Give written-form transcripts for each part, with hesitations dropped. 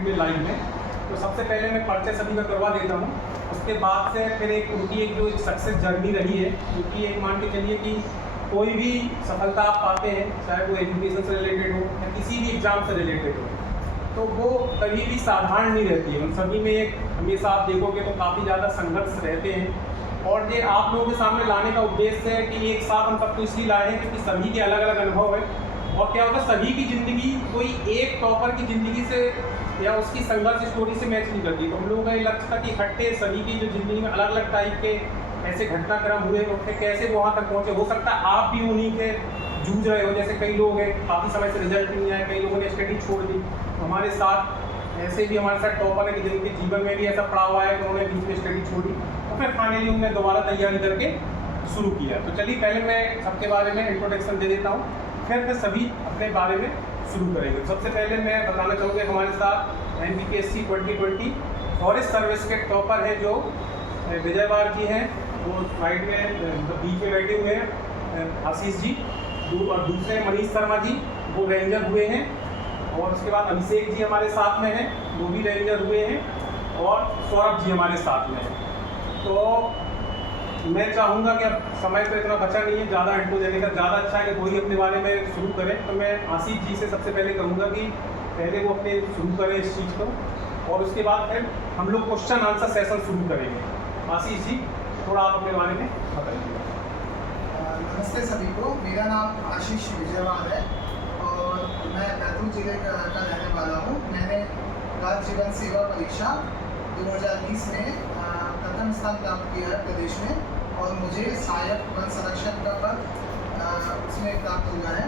Direct में live में। तो सबसे पहले मैं परिचय सभी का करवा देता हूँ, उसके बाद से फिर उनकी एक जो सक्सेस जर्नी रही है, क्योंकि एक मान के चलिए कि कोई भी सफलता आप पाते हैं, चाहे वो एजुकेशन से रिलेटेड हो या किसी भी एग्ज़ाम से रिलेटेड हो, तो वो कभी भी साधारण नहीं रहती है। उन सभी में एक हमेशा आप देखोगे तो काफ़ी ज़्यादा संघर्ष रहते हैं। और ये आप लोगों के सामने लाने का उद्देश्य है कि एक साथ हम सबको इसलिए लाए हैं क्योंकि सभी के अलग अलग अनुभव है। और क्या होता है, सभी की ज़िंदगी कोई एक टॉपर की ज़िंदगी से या उसकी संघर्ष स्टोरी से मैच नहीं करती। तो हम लोगों का ये लक्ष्य था कि इकट्ठे सभी की जो ज़िंदगी में अलग अलग टाइप के ऐसे घटनाक्रम हुए, उनके कैसे वो वहाँ तक पहुँचे। हो सकता है आप भी उन्हीं के जूझ रहे हो, जैसे कई लोग हैं काफ़ी समय से रिजल्ट नहीं आया, कई लोगों ने स्टडी छोड़ दी। हमारे साथ ऐसे भी हमारे साथ टॉपर है कि जिनके जीवन में भी ऐसा पड़ा हुआ है कि उन्होंने बीच में स्टडी छोड़ी और फिर फाइनली उन्होंने दोबारा तैयारी करके शुरू किया। तो चलिए पहले मैं सबके बारे में इंट्रोडक्शन दे देता हूँ, फिर सभी अपने बारे में शुरू करेंगे। सबसे पहले मैं बताना चाहूँगा हमारे साथ NBPSC 2020 फॉरेस्ट सर्विस के टॉपर हैं जो विजयवार जी हैं, वो साइड में बीच में बैठे हुए हैं, आशीष जी, और दूसरे मनीष शर्मा जी, वो रेंजर हुए हैं। और उसके बाद अभिषेक जी हमारे साथ में हैं, वो भी रेंजर हुए हैं, और सौरभ जी हमारे साथ में हैं। तो मैं चाहूँगा कि अब समय तो इतना बचा नहीं है ज़्यादा इंट्रो देने का, ज़्यादा अच्छा है कि कोई अपने बारे में शुरू करें। तो मैं आशीष जी से सबसे पहले कहूँगा कि पहले वो अपने शुरू करें इस चीज़ को, और उसके बाद फिर हम लोग क्वेश्चन आंसर सेशन शुरू करेंगे। आशीष जी, थोड़ा आप अपने बारे में बताइए। नमस्ते सभी को, मेरा नाम आशीष विजयवार है और मैं बैतूल जिले का रहने वाला हूँ। मैंने राज्य जीवन सेवा परीक्षा 2020 में प्रथम स्थान प्राप्त किया है प्रदेश में, और मुझे सहायक वन संरक्षक का पद उसमें प्राप्त हुआ है।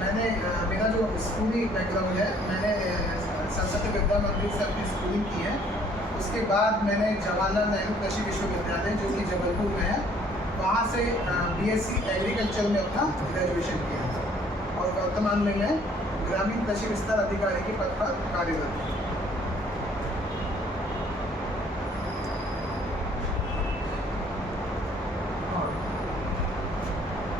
मैंने मेरा जो स्कूली बैकग्राउंड है, मैंने सरस्वती विद्या मंदिर से अपनी स्कूलिंग की है। उसके बाद मैंने जवाहरलाल नेहरू कृषि विश्वविद्यालय जो कि जबलपुर में है, वहाँ से BSc एग्रीकल्चर में अपना ग्रेजुएशन किया था, और वर्तमान में मैं ग्रामीण कृषि विस्तार अधिकारी के पद पर कार्यरत हूँ।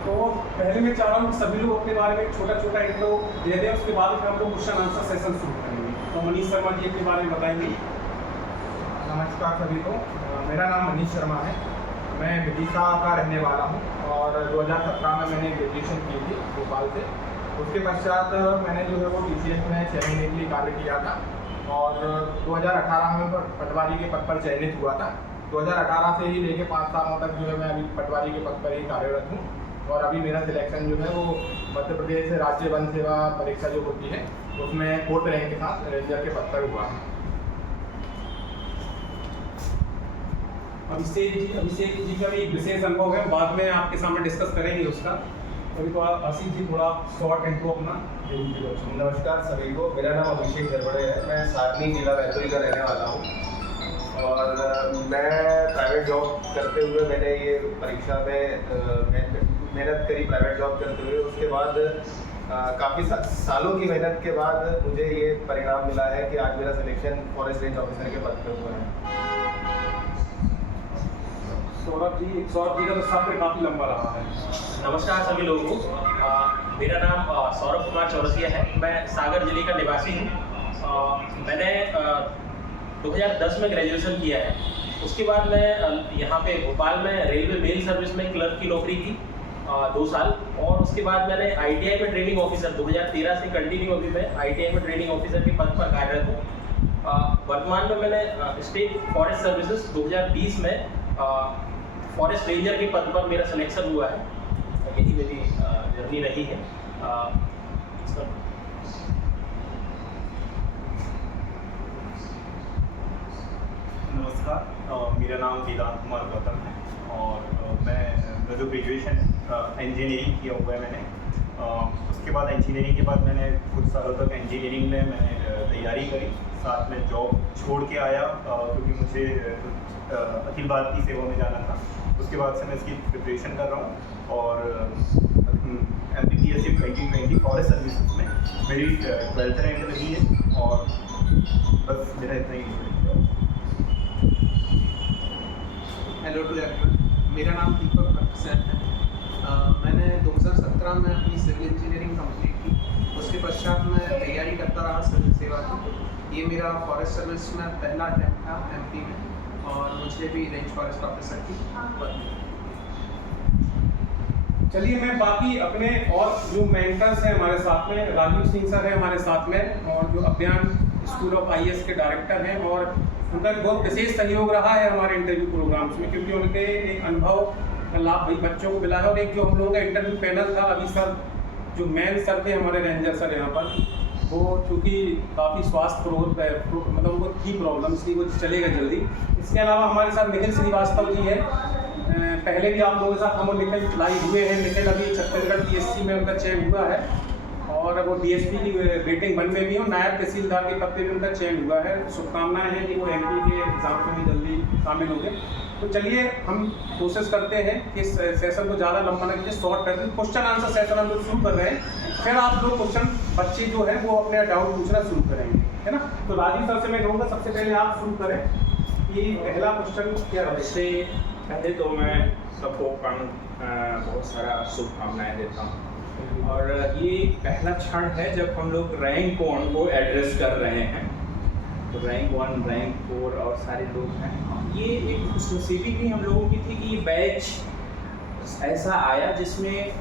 तो पहले मैं चाह रहा हूँ कि सभी लोग अपने बारे में छोटा छोटा इंट्रो दे दें, उसके बाद फिर हम लोग क्वेश्चन आंसर सेशन शुरू करेंगे। तो मनीष शर्मा जी अपने बारे में बताएंगे। नमस्कार सभी को, मेरा नाम मनीष शर्मा है। मैं विदिशा का रहने वाला हूँ और 2017 में मैंने ग्रेजुएशन की थी भोपाल से। उसके पश्चात मैंने जो है वो TCS में 6 महीने के लिए कार्य किया था, और 2018 में पटवारी के पद पर चयनित हुआ था। 2018 से ही लेके 5 सालों तक जो है मैं अभी पटवारी के पद पर ही कार्यरत हूँ, और अभी मेरा सिलेक्शन जो है वो मध्य प्रदेश राज्य वन सेवा परीक्षा जो होती है उसमें 4th रैंक के साथ रेंजर के पद पर हुआ है। अभिषेक जी का भी एक विशेष अनुभव है, बाद में आपके सामने डिस्कस करेंगे उसका। अभी तो आशीष जी थोड़ा शॉर्ट इंट्रो अपना दे दीजिए। नमस्कार सभी को, मेरा नाम अभिषेक दरबड़े है। मैं सारनी जिला बैतूल का रहने वाला हूँ, और मैं प्राइवेट जॉब करते हुए मैंने ये परीक्षा में मेहनत करी प्राइवेट जॉब करते हुए। उसके बाद काफ़ी सालों की मेहनत के बाद मुझे ये परिणाम मिला है कि आज मेरा सिलेक्शन फॉरेस्ट रेंज ऑफिसर के पद पर हुआ है। सौरभ जी का तो सफ़र काफ़ी लंबा रहा है। नमस्कार सभी लोगों को, मेरा नाम सौरभ कुमार चौरसिया है। मैं सागर जिले का निवासी हूँ। मैंने 2010 में ग्रेजुएशन किया है। उसके बाद मैं यहाँ पे भोपाल में रेलवे मेल सर्विस में क्लर्क की नौकरी की 2 साल, और उसके बाद मैंने ITI में ट्रेनिंग ऑफिसर 2013 से कंटिन्यू अभी मैं ITI में ट्रेनिंग ऑफिसर के पद पर कार्यरत हूँ। वर्तमान में मैंने स्टेट फॉरेस्ट सर्विसेज 2020 में फॉरेस्ट रेंजर के पद पर मेरा सिलेक्शन हुआ है। यही मेरी जर्नी रही है। नमस्कार, मेरा नाम वेदांत कुमार गौतम है, और मैं जो ग्रेजुएशन इंजीनियरिंग किया हुआ है मैंने। उसके बाद इंजीनियरिंग के बाद मैंने कुछ सालों तक इंजीनियरिंग में मैंने तैयारी करी, साथ में जॉब छोड़ के आया क्योंकि मुझे अखिल भारतीय सेवा में जाना था। उसके बाद से मैं इसकी प्रिपरेशन कर रहा हूँ, और NBPSC 2020 फॉरेस्ट सर्विसेज में मेरी 12th रैंक रही है, और बस मेरा इतना ही है। हेलो टू एवरीवन, मेरा नाम दीपक बक्सर है। मैंने 2017 में अपनी सिविल इंजीनियरिंग कंप्लीट की, उसके पश्चात मैं तैयारी करता रहा सिविल सेवा की। ये मेरा फॉरेस्ट सर्विस में पहला अटैम्प्ट था MP में, और मुझे भी रेंज फॉरेस्ट ऑफिसर की पद मिली। चलिए मैं बाकी अपने और जो मेंटर्स हैं हमारे साथ में, राजीव सिंह सर हैं हमारे साथ में, और जो अभियान स्कूल ऑफ IAS के डायरेक्टर हैं, और उनका बहुत विशेष सहयोग रहा है हमारे इंटरव्यू प्रोग्राम्स में, क्योंकि उनके एक अनुभव का लाभ भाई बच्चों को मिला है। और एक जो हम लोगों का इंटरव्यू पैनल था, अभी सर जो मेन सर थे हमारे रेंजर सर यहाँ पर, वो चूँकि काफ़ी स्वास्थ्य मतलब उनको थी प्रॉब्लम, इसलिए वो चलेगा जल्दी। इसके अलावा हमारे साथ निखिल श्रीवास्तव जी है, पहले भी आप लोगों के साथ हम और निखिल लाइव हुए हैं। निखिल अभी छत्तीसगढ़ PSC में उनका चयन हुआ है, और वो DSP की रेटिंग 1 में भी हो, नायब तहसीलदार के पद पे भी उनका चयन हुआ है। शुभकामनाएं हैं कि वो MP के एग्जाम में भी जल्दी शामिल होंगे। तो चलिए हम कोशिश करते हैं कि इस सेशन को ज़्यादा लंबा न कीजिए, शॉर्ट कर दें। क्वेश्चन आंसर सेशन हम लोग शुरू कर रहे हैं, फिर आप लोग क्वेश्चन बच्चे जो है वो अपने डाउट पूछना शुरू करेंगे, है ना। तो राजीव सर से मैं कहूँगा सबसे पहले आप शुरू करें कि पहला क्वेश्चन क्या है। इससे पहले तो मैं सबको बहुत सारा शुभकामनाएं देता हूँ, और ये पहला क्षण है जब हम लोग रैंक 1 को एड्रेस कर रहे हैं। तो रैंक 1, रैंक 4 और सारे लोग हैं। ये एक खुशनसीबी भी हम लोगों की थी कि ये बैच ऐसा आया जिसमें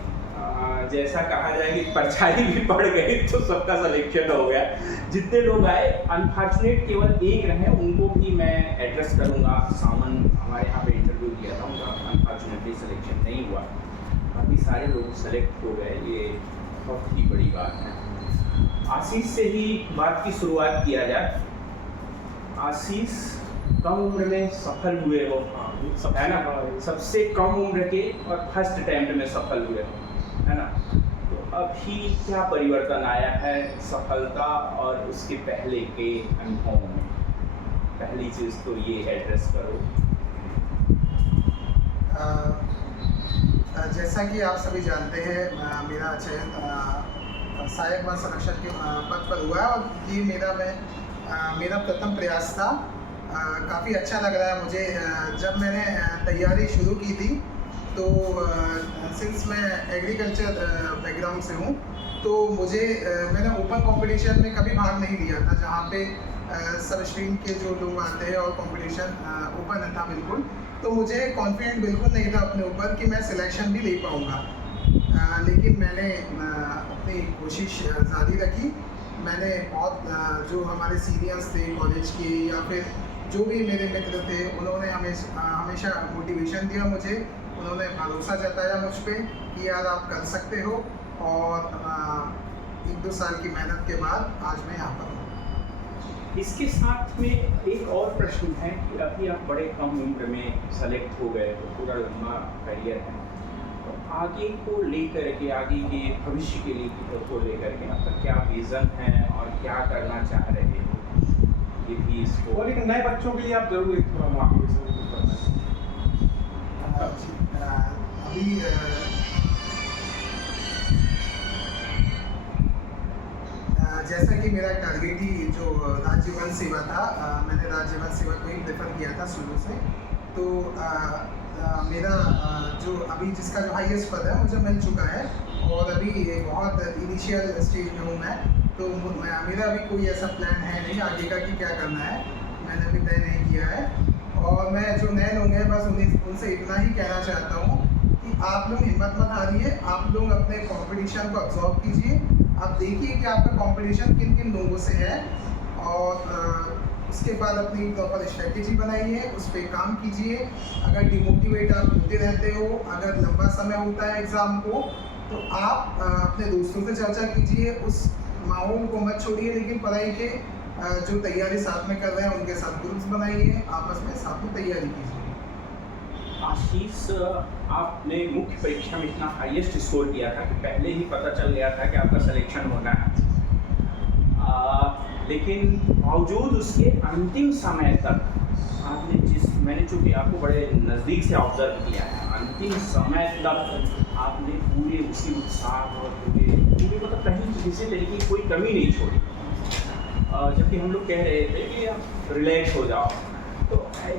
जैसा कहा जाए कि परछाई भी पड़ गई, तो सबका सिलेक्शन हो गया। जितने लोग आए, अनफॉर्चुनेट केवल एक रहे, उनको भी मैं एड्रेस करूँगा। सामन हमारे यहाँ पे इंटरव्यू किया था, उनका अनफॉर्चुनेटली सिलेक्शन नहीं हुआ, बाकी सारे लोग सेलेक्ट हो गए। ये बहुत ही बड़ी बात है। आशीष से ही बात की शुरुआत किया जाए। आशीष कम उम्र में सफल हुए हो, है ना, सबसे कम उम्र के और फर्स्ट अटेम्प्ट में सफल हुए हो, है ना। तो अभी क्या परिवर्तन आया है सफलता और उसके पहले के अनुभव में? पहली चीज़ तो ये एड्रेस करो। जैसा कि आप सभी जानते हैं, मेरा चयन सहायक वन संरक्षक के पद पर हुआ है, और ये मेरा प्रथम प्रयास था। काफ़ी अच्छा लग रहा है मुझे। जब मैंने तैयारी शुरू की थी, तो सिंस मैं एग्रीकल्चर बैकग्राउंड से हूँ, तो मैंने ओपन कंपटीशन में कभी भाग नहीं लिया था, जहाँ पे सब स्ट्रीम के जो लोग आते हैं, और कंपटीशन ओपन था बिल्कुल। तो मुझे कॉन्फिडेंट बिल्कुल नहीं था अपने ऊपर कि मैं सिलेक्शन भी ले पाऊँगा, लेकिन मैंने अपनी कोशिश जारी रखी। मैंने बहुत जो हमारे सीनियर्स थे कॉलेज के, या फिर जो भी मेरे मित्र थे, उन्होंने हमेशा मोटिवेशन दिया मुझे, उन्होंने भरोसा जताया मुझ पे कि यार आप कर सकते हो। और 1-2 साल की मेहनत के बाद आज मैं यहाँ पर हूँ। इसके साथ में एक और प्रश्न है कि अभी आप बड़े कम उम्र में सेलेक्ट हो गए, तो पूरा लंबा करियर है, तो आगे को लेकर के, आगे के भविष्य के लिए को लेकर के आपका क्या विज़न है और क्या करना चाह रहे हो, ये भी इसको। और एक नए बच्चों के लिए आप जरूर एक थोड़ा मोटिवेशन करना चाहिए। अभी जैसा कि मेरा टारगेट ही जो राज्य वन सेवा था, मैंने राज्य वन सेवा को ही प्रेफर किया था शुरू से। तो मेरा जो अभी जिसका जो हाईएस्ट पद है मुझे मिल चुका है, और अभी बहुत इनिशियल स्टेज में हूँ मैं। तो मेरा अभी कोई ऐसा प्लान है नहीं आगे का कि क्या करना है, मैंने अभी तय नहीं किया है। और मैं जो नए लोग हैं, बस उनसे इतना ही कहना चाहता हूँ कि आप लोग हिम्मत मत हारिए, आप लोग अपने कंपटीशन को ऑब्जर्व कीजिए, आप देखिए कि आपका कंपटीशन किन किन लोगों से है, और उसके बाद अपनी प्रॉपर स्ट्रेटेजी बनाइए, उस पर काम कीजिए। अगर डिमोटिवेट आप होते रहते हो, अगर लंबा समय होता है एग्ज़ाम को, तो आप अपने दोस्तों से चर्चा कीजिए, उस माहौल को मत छोड़िए, लेकिन पढ़ाई के जो तैयारी साथ में कर रहे हैं उनके साथ ग्रुप्स बनाइए, आपस में साथ में तैयारी कीजिए। आशीष, आपने मुख्य परीक्षा में इतना हाईएस्ट स्कोर किया था कि पहले ही पता चल गया था कि आपका सिलेक्शन होना है, लेकिन बावजूद उसके अंतिम समय तक आपने मैंने चूँकि आपको बड़े नज़दीक से ऑब्जर्व किया है, अंतिम समय तक आपने पूरे उसी उत्साह और पूरे मतलब कहीं किसी तरीके की कोई कमी नहीं छोड़ी। जबकि हम लोग कह रहे थे कि आप रिलैक्स हो जाओ, तो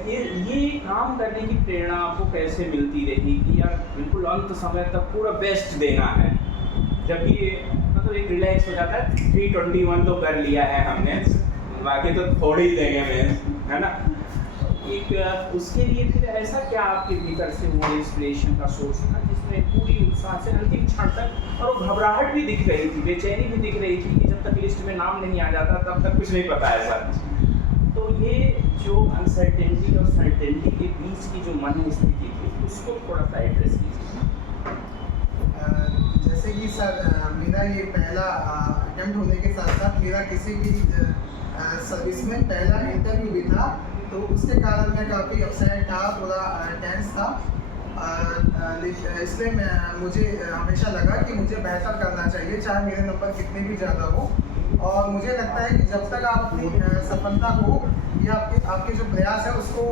ये काम करने की प्रेरणा आपको कैसे मिलती रही कि यार बिल्कुल अंत समय तक पूरा बेस्ट देना है, जबकि तो एक रिलैक्स हो जाता है। 321 तो कर लिया है हमने, बाकी तो थोड़ी ही देंगे मेंस, है ना। एक उसके लिए फिर ऐसा क्या आपके भीतर से वो इंस्पिरेशन का सोर्स था जिसमें पूरी उत्साह से अंतिम क्षण तक, और वो घबराहट भी दिख रही थी, बेचैनी भी दिख रही थी कि जब तक लिस्ट में नाम नहीं आ जाता तब तक कुछ नहीं पता है सर। तो ये जो अनसर्टेनिटी और सर्टेनिटी के बीच की जो मन स्थिति थी उसको थोड़ा सा एड्रेस कीजिए। जैसे कि सर मेरा ये पहला अटेम्प्ट होने के साथ साथ मेरा किसी भी सर्विस में पहला इंटरव्यू भी था, तो उसके कारण मैं काफ़ी अपसेट था, थोड़ा टेंस था। इसलिए मुझे हमेशा लगा कि मुझे बेहतर करना चाहिए, चाहे मेरे नंबर कितने भी ज़्यादा हो। और मुझे लगता है कि जब तक आप अपनी सफलता को या आपके जो प्रयास है उसको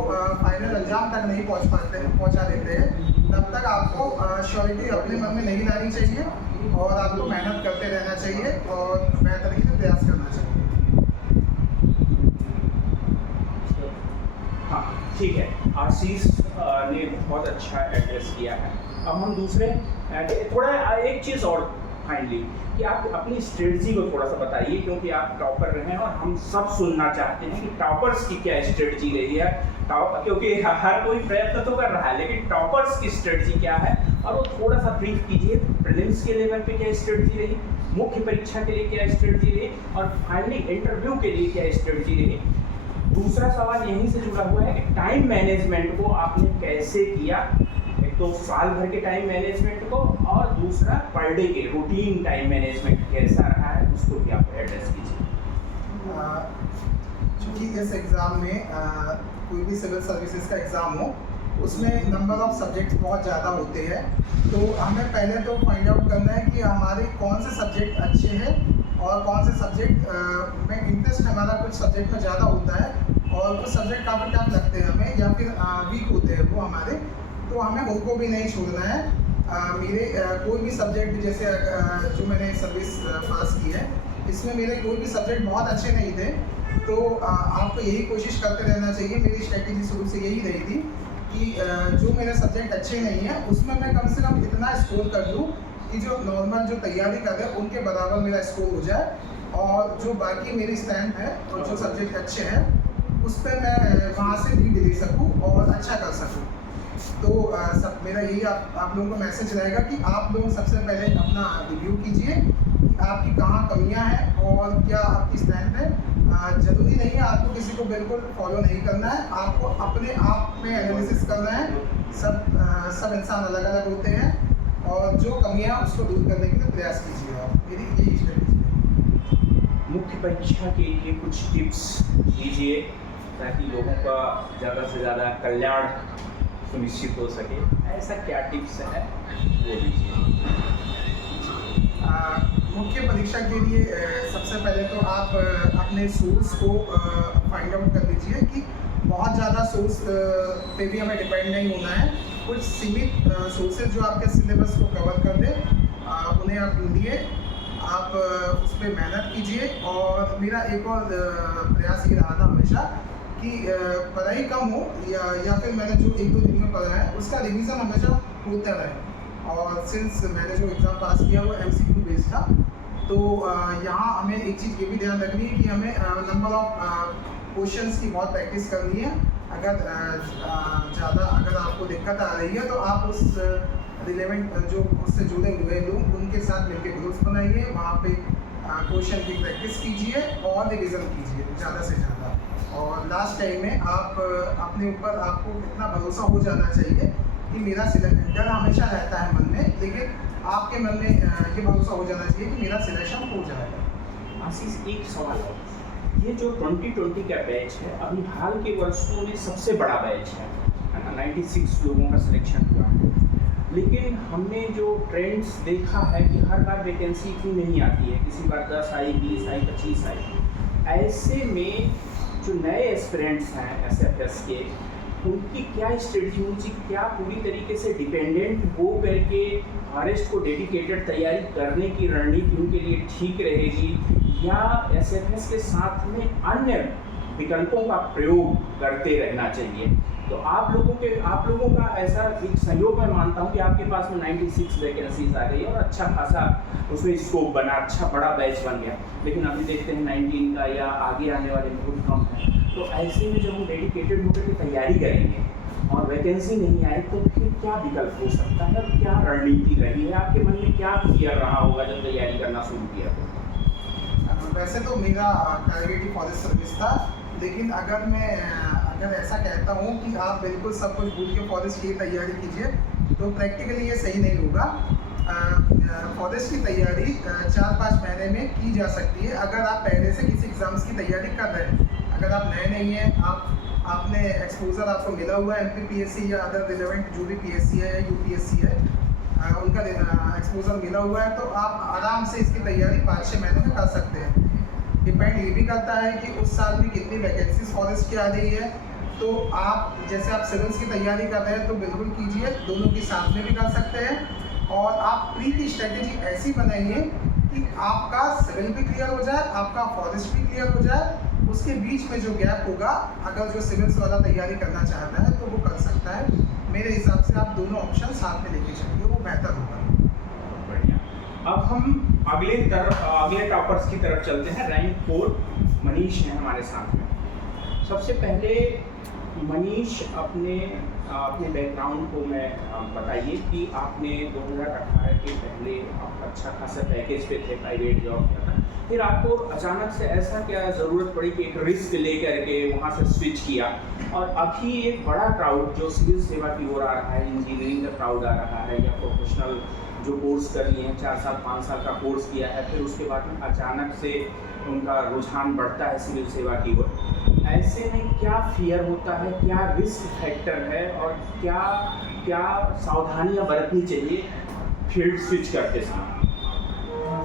फाइनल अंजाम तक नहीं पहुंचा देते हैं, तब तक आपको श्योरिटी अपने मन में नहीं लानी चाहिए और आपको मेहनत करते रहना चाहिए और बेहतर से प्रयास करना चाहिए। हाँ ठीक है, आशीष ने बहुत अच्छा एड्रेस किया है। अब हम दूसरे थोड़ा एक चीज़ और फाइनली कि आप अपनी स्ट्रेटजी को थोड़ा सा बताइए, क्योंकि आप टॉपर रहे हैं और हम सब सुनना चाहते हैं कि टॉपर्स की क्या स्ट्रेटजी रही है। क्योंकि हर कोई प्रयत्न तो कर रहा है, लेकिन टॉपर्स की स्ट्रेटजी क्या है, और वो थोड़ा सा ब्रीफ कीजिए। प्रीलिम्स के लेवल पे क्या स्ट्रेटजी रही, मुख्य परीक्षा के लिए क्या स्ट्रेटजी रही, और फाइनली इंटरव्यू के लिए क्या स्ट्रेटजी रही। दूसरा सवाल यहीं से जुड़ा हुआ है कि टाइम मैनेजमेंट को आपने कैसे किया, एक तो साल भर के टाइम मैनेजमेंट को, और दूसरा पर डे के रूटीन टाइम मैनेजमेंट कैसा रहा है, उसको भी आप एड्रेस कीजिए। चूँकि इस एग्ज़ाम में कोई भी सिविल सर्विसेज का एग्ज़ाम हो, उसमें नंबर ऑफ सब्जेक्ट्स बहुत ज़्यादा होते हैं, तो हमें पहले तो फाइंड आउट करना है कि हमारे कौन से सब्जेक्ट अच्छे हैं और कौन से सब्जेक्ट में इंटरेस्ट हमारा कुछ सब्जेक्ट में ज़्यादा होता है और कुछ सब्जेक्ट काफ़ी टफ लगते हैं हमें या फिर वीक होते हैं वो हमारे, तो हमें उनको भी नहीं छोड़ना है। मेरे कोई भी सब्जेक्ट, जैसे जो मैंने सर्विस पास की है, इसमें मेरे कोई भी सब्जेक्ट बहुत अच्छे नहीं थे, तो आपको यही कोशिश करते रहना चाहिए। मेरी स्ट्रेटेजी शुरू से यही रही थी कि जो मेरे सब्जेक्ट अच्छे नहीं हैं उसमें मैं कम से कम इतना स्कोर कर लूँ कि जो नॉर्मल जो तैयारी कर रहे हैं उनके बराबर मेरा स्कोर हो जाए, और जो बाकी मेरी स्टैंड है और जो सब्जेक्ट अच्छे हैं उस पर मैं वहाँ से लीड ले सकूँ और अच्छा कर सकूँ। तो सब मेरा यही आप लोगों को मैसेज रहेगा कि आप लोग सबसे पहले अपना रिव्यू कीजिए कि आपकी कहाँ कमियाँ हैं और क्या आपकी स्ट्रेंथ है। ज़रूरी नहीं है आपको किसी को बिल्कुल फॉलो नहीं करना है, आपको अपने आप में एनालिसिस करना है। सब इंसान अलग अलग होते हैं और जो कमियाँ उसको दूर करने के लिए प्रयास कीजिए। आप मेरी यही स्ट्रेटेजी है। मुख्य परीक्षा के लिए कुछ टिप्स दीजिए ताकि लोगों का ज़्यादा से ज़्यादा कल्याण सुनिश्चित हो सके, ऐसा क्या टिप्स है वो दीजिए। मुख्य परीक्षा के लिए सबसे पहले तो आप अपने सोर्स को फाइंड आउट कर लीजिए कि बहुत ज़्यादा सोर्स पे भी हमें डिपेंड नहीं होना है। कुछ सीमित सोर्सेज जो आपके सिलेबस को कवर कर दे उन्हें आप ढूंढिए, आप उस पर मेहनत कीजिए। और मेरा एक और प्रयास ये रहा था हमेशा कि पढ़ाई कम हो या फिर मैंने जो एक दो दिन में पढ़ा है उसका रिवीजन हमेशा होता रहे। और सिंस मैंने जो एग्ज़ाम पास किया वो MCQ बेस्ड था, तो यहाँ हमें एक चीज़ ये भी ध्यान रखनी है कि हमें नंबर ऑफ क्वेश्चंस की बहुत प्रैक्टिस करनी है। अगर आपको दिक्कत आ रही है तो आप उस रिलेवेंट जो उससे जुड़े हुए लोग उनके साथ मिलकर ग्रुप्स बनाइए, वहाँ पे क्वेश्चन की प्रैक्टिस कीजिए और रिविज़न कीजिए ज़्यादा से ज़्यादा। और लास्ट टाइम में आप अपने ऊपर आपको इतना भरोसा हो जाना चाहिए कि मेरा सिलेक्शन, डर हमेशा रहता है मन में, लेकिन आपके मन में ये भरोसा हो जाना चाहिए कि मेरा सिलेक्शन हो जाएगा। आशीष एक सवाल और, ये जो 2020 का बैच है अभी हाल के वर्षों में सबसे बड़ा बैच है ना, 96 लोगों का सिलेक्शन हुआ है, लेकिन हमने जो ट्रेंड्स देखा है कि हर बार वैकेंसी इतनी नहीं आती है, किसी बार 10 आई, 20 आई, 25 आई। ऐसे में जो नए एस्पिरेंट्स हैं SFS के, उनकी क्या स्ट्रेटजी, उनकी क्या पूरी तरीके से डिपेंडेंट हो करके फॉरेस्ट को डेडिकेटेड तैयारी करने की रणनीति उनके लिए ठीक रहेगी, या SFS के साथ में अन्य विकल्पों का प्रयोग करते रहना चाहिए। तो आप लोगों का ऐसा एक सहयोग मैं मानता हूँ कि आपके पास में 96 वैकेंसीज आ गई और अच्छा खासा उसमें स्कोप बना, अच्छा बड़ा बैच बन गया। लेकिन अभी देखते हैं 19 का या आगे आने वाले बहुत कम है। तो ऐसे में जब हम डेडिकेटेड होकर के तैयारी करेंगे और वैकेंसी नहीं आए तो फिर क्या विकल्प हो सकता है और क्या रणनीति रही है? आपके मन में क्या क्लियर रहा होगा जब तैयारी करना शुरू किया? वैसे तो मेरा टारगेट ही फॉरेस्ट सर्विस था, लेकिन अगर ऐसा कहता हूँ कि आप बिल्कुल सब कुछ भूल के फॉरेस्ट की तैयारी कीजिए तो प्रैक्टिकली ये सही नहीं होगा। फॉरेस्ट की तैयारी 4-5 महीने में की जा सकती है अगर आप पहले से किसी एग्ज़ाम्स की तैयारी कर रहे हैं। अगर आप नए नहीं हैं, आपने एक्सपोजर आपको मिला हुआ है MPPSC या अदर रिलेवेंट जो भी PSC है या UPSC है, उनका एक्सपोजर मिला हुआ है, तो आप आराम से इसकी तैयारी 5-6 महीने में कर सकते हैं। डिपेंड ये भी करता है कि उस साल में कितनी वैकेंसीज फॉरेस्ट की आ रही है। तो आप जैसे आप सिविल्स की तैयारी कर रहे हैं तो बिल्कुल कीजिए, दोनों की साथ में भी कर सकते हैं। और आप प्री की स्ट्रेटेजी ऐसी बनाइए कि आपका सिविल भी क्लियर हो जाए, आपका फॉरेस्ट भी क्लियर हो जाए, उसके बीच में जो गैप होगा, अगर जो सिविल्स वाला तैयारी करना चाहता है तो वो कर सकता है। मेरे हिसाब से आप दोनों ऑप्शन साथ में लेके चलिए, वो बेहतर होगा। बढ़िया। अब हम अगले टॉपर्स की तरफ चलते हैं। रैंक 4 मनीष हैं हमारे साथ में। सबसे पहले मनीष अपने बैकग्राउंड को मैं बताइए कि आपने 2018 के पहले आप अच्छा खासा पैकेज पे थे, प्राइवेट जॉब किया था, फिर आपको अचानक से ऐसा क्या ज़रूरत पड़ी कि एक रिस्क लेकर के वहाँ से स्विच किया और अभी एक बड़ा क्राउड जो सिविल सेवा की ओर आ रहा है, इंजीनियरिंग का क्राउड आ रहा है या प्रोफेशनल जो कोर्स कर लिए हैं, 4 साल 5 साल का कोर्स किया है, फिर उसके बाद में अचानक से उनका रुझान बढ़ता है सिविल सेवा की ओर। ऐसे में क्या फियर होता है, क्या रिस्क फैक्टर है और क्या सावधानियां बरतनी चाहिए फील्ड स्विच करते समय?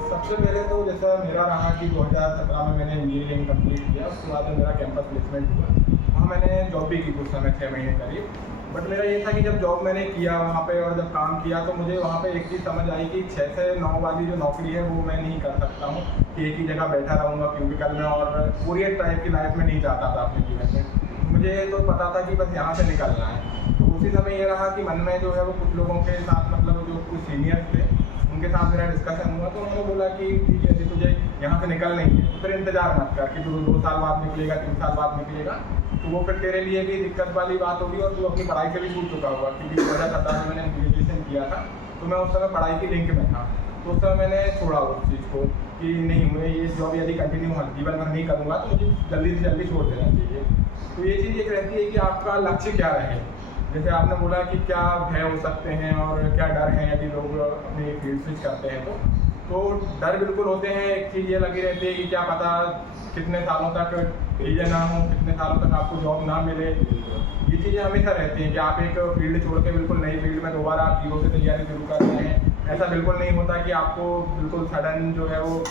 सबसे पहले तो जैसा मेरा रहा कि 2017 में मैंने इंजीनियरिंग कंप्लीट किया, उसके बाद में मेरा कैंपस प्लेसमेंट हुआ। वहाँ मैंने जॉब भी की कुछ समय, 6 महीने करीब। बट मेरा ये था कि जब जॉब मैंने किया वहाँ पे और जब काम किया तो मुझे वहाँ पे एक चीज़ समझ आई कि 6 से 9 वाली जो नौकरी है वो मैं नहीं कर सकता हूँ कि एक ही जगह बैठा रहूँगा क्यूबिकल में और पूरी टाइप की लाइफ में नहीं चाहता था अपने जीवन में। मुझे तो पता था कि बस यहाँ से निकलना है। तो उसी समय ये रहा कि मन में जो है वो कुछ लोगों के साथ, मतलब जो कुछ सीनियर्स थे उनके साथ मेरा डिस्कशन हुआ, तो उन्होंने बोला कि ठीक है, यदि तुझे यहाँ से निकलना ही है तो फिर इंतजार मत कर कि तू 2 साल बाद निकलेगा, 3 साल बाद निकलेगा, तो वो फिर तेरे लिए भी दिक्कत वाली बात होगी और तू अपनी पढ़ाई से भी छूट चुका होगा। क्योंकि 2017 में मैंने ग्रेजुएशन किया था तो मैं उस समय पढ़ाई की लिंक में था, तो उस समय मैंने छोड़ा उस चीज़ को कि नहीं, मुझे ये जॉब यदि कंटिन्यू जीवन भर नहीं करूँगा तो मुझे जल्दी से जल्दी छोड़ देना चाहिए। तो ये चीज़ एक रहती है कि आपका लक्ष्य क्या रहे। जैसे आपने बोला कि क्या भय हो सकते हैं और क्या डर है यदि लोग अपनी फील्ड स्विच करते हैं तो डर बिल्कुल होते हैं। एक चीज़ ये लगी रहती है कि क्या पता कितने सालों तक वीज़ा ना हो, कितने सालों तक आपको जॉब ना मिले। ये चीज़ें हमेशा रहती हैं कि आप एक फील्ड छोड़ के बिल्कुल नई फील्ड में दोबारा आप जीरो से तैयारी शुरू कर रहे हैं। ऐसा बिल्कुल नहीं होता कि आपको बिल्कुल सडन जो है वो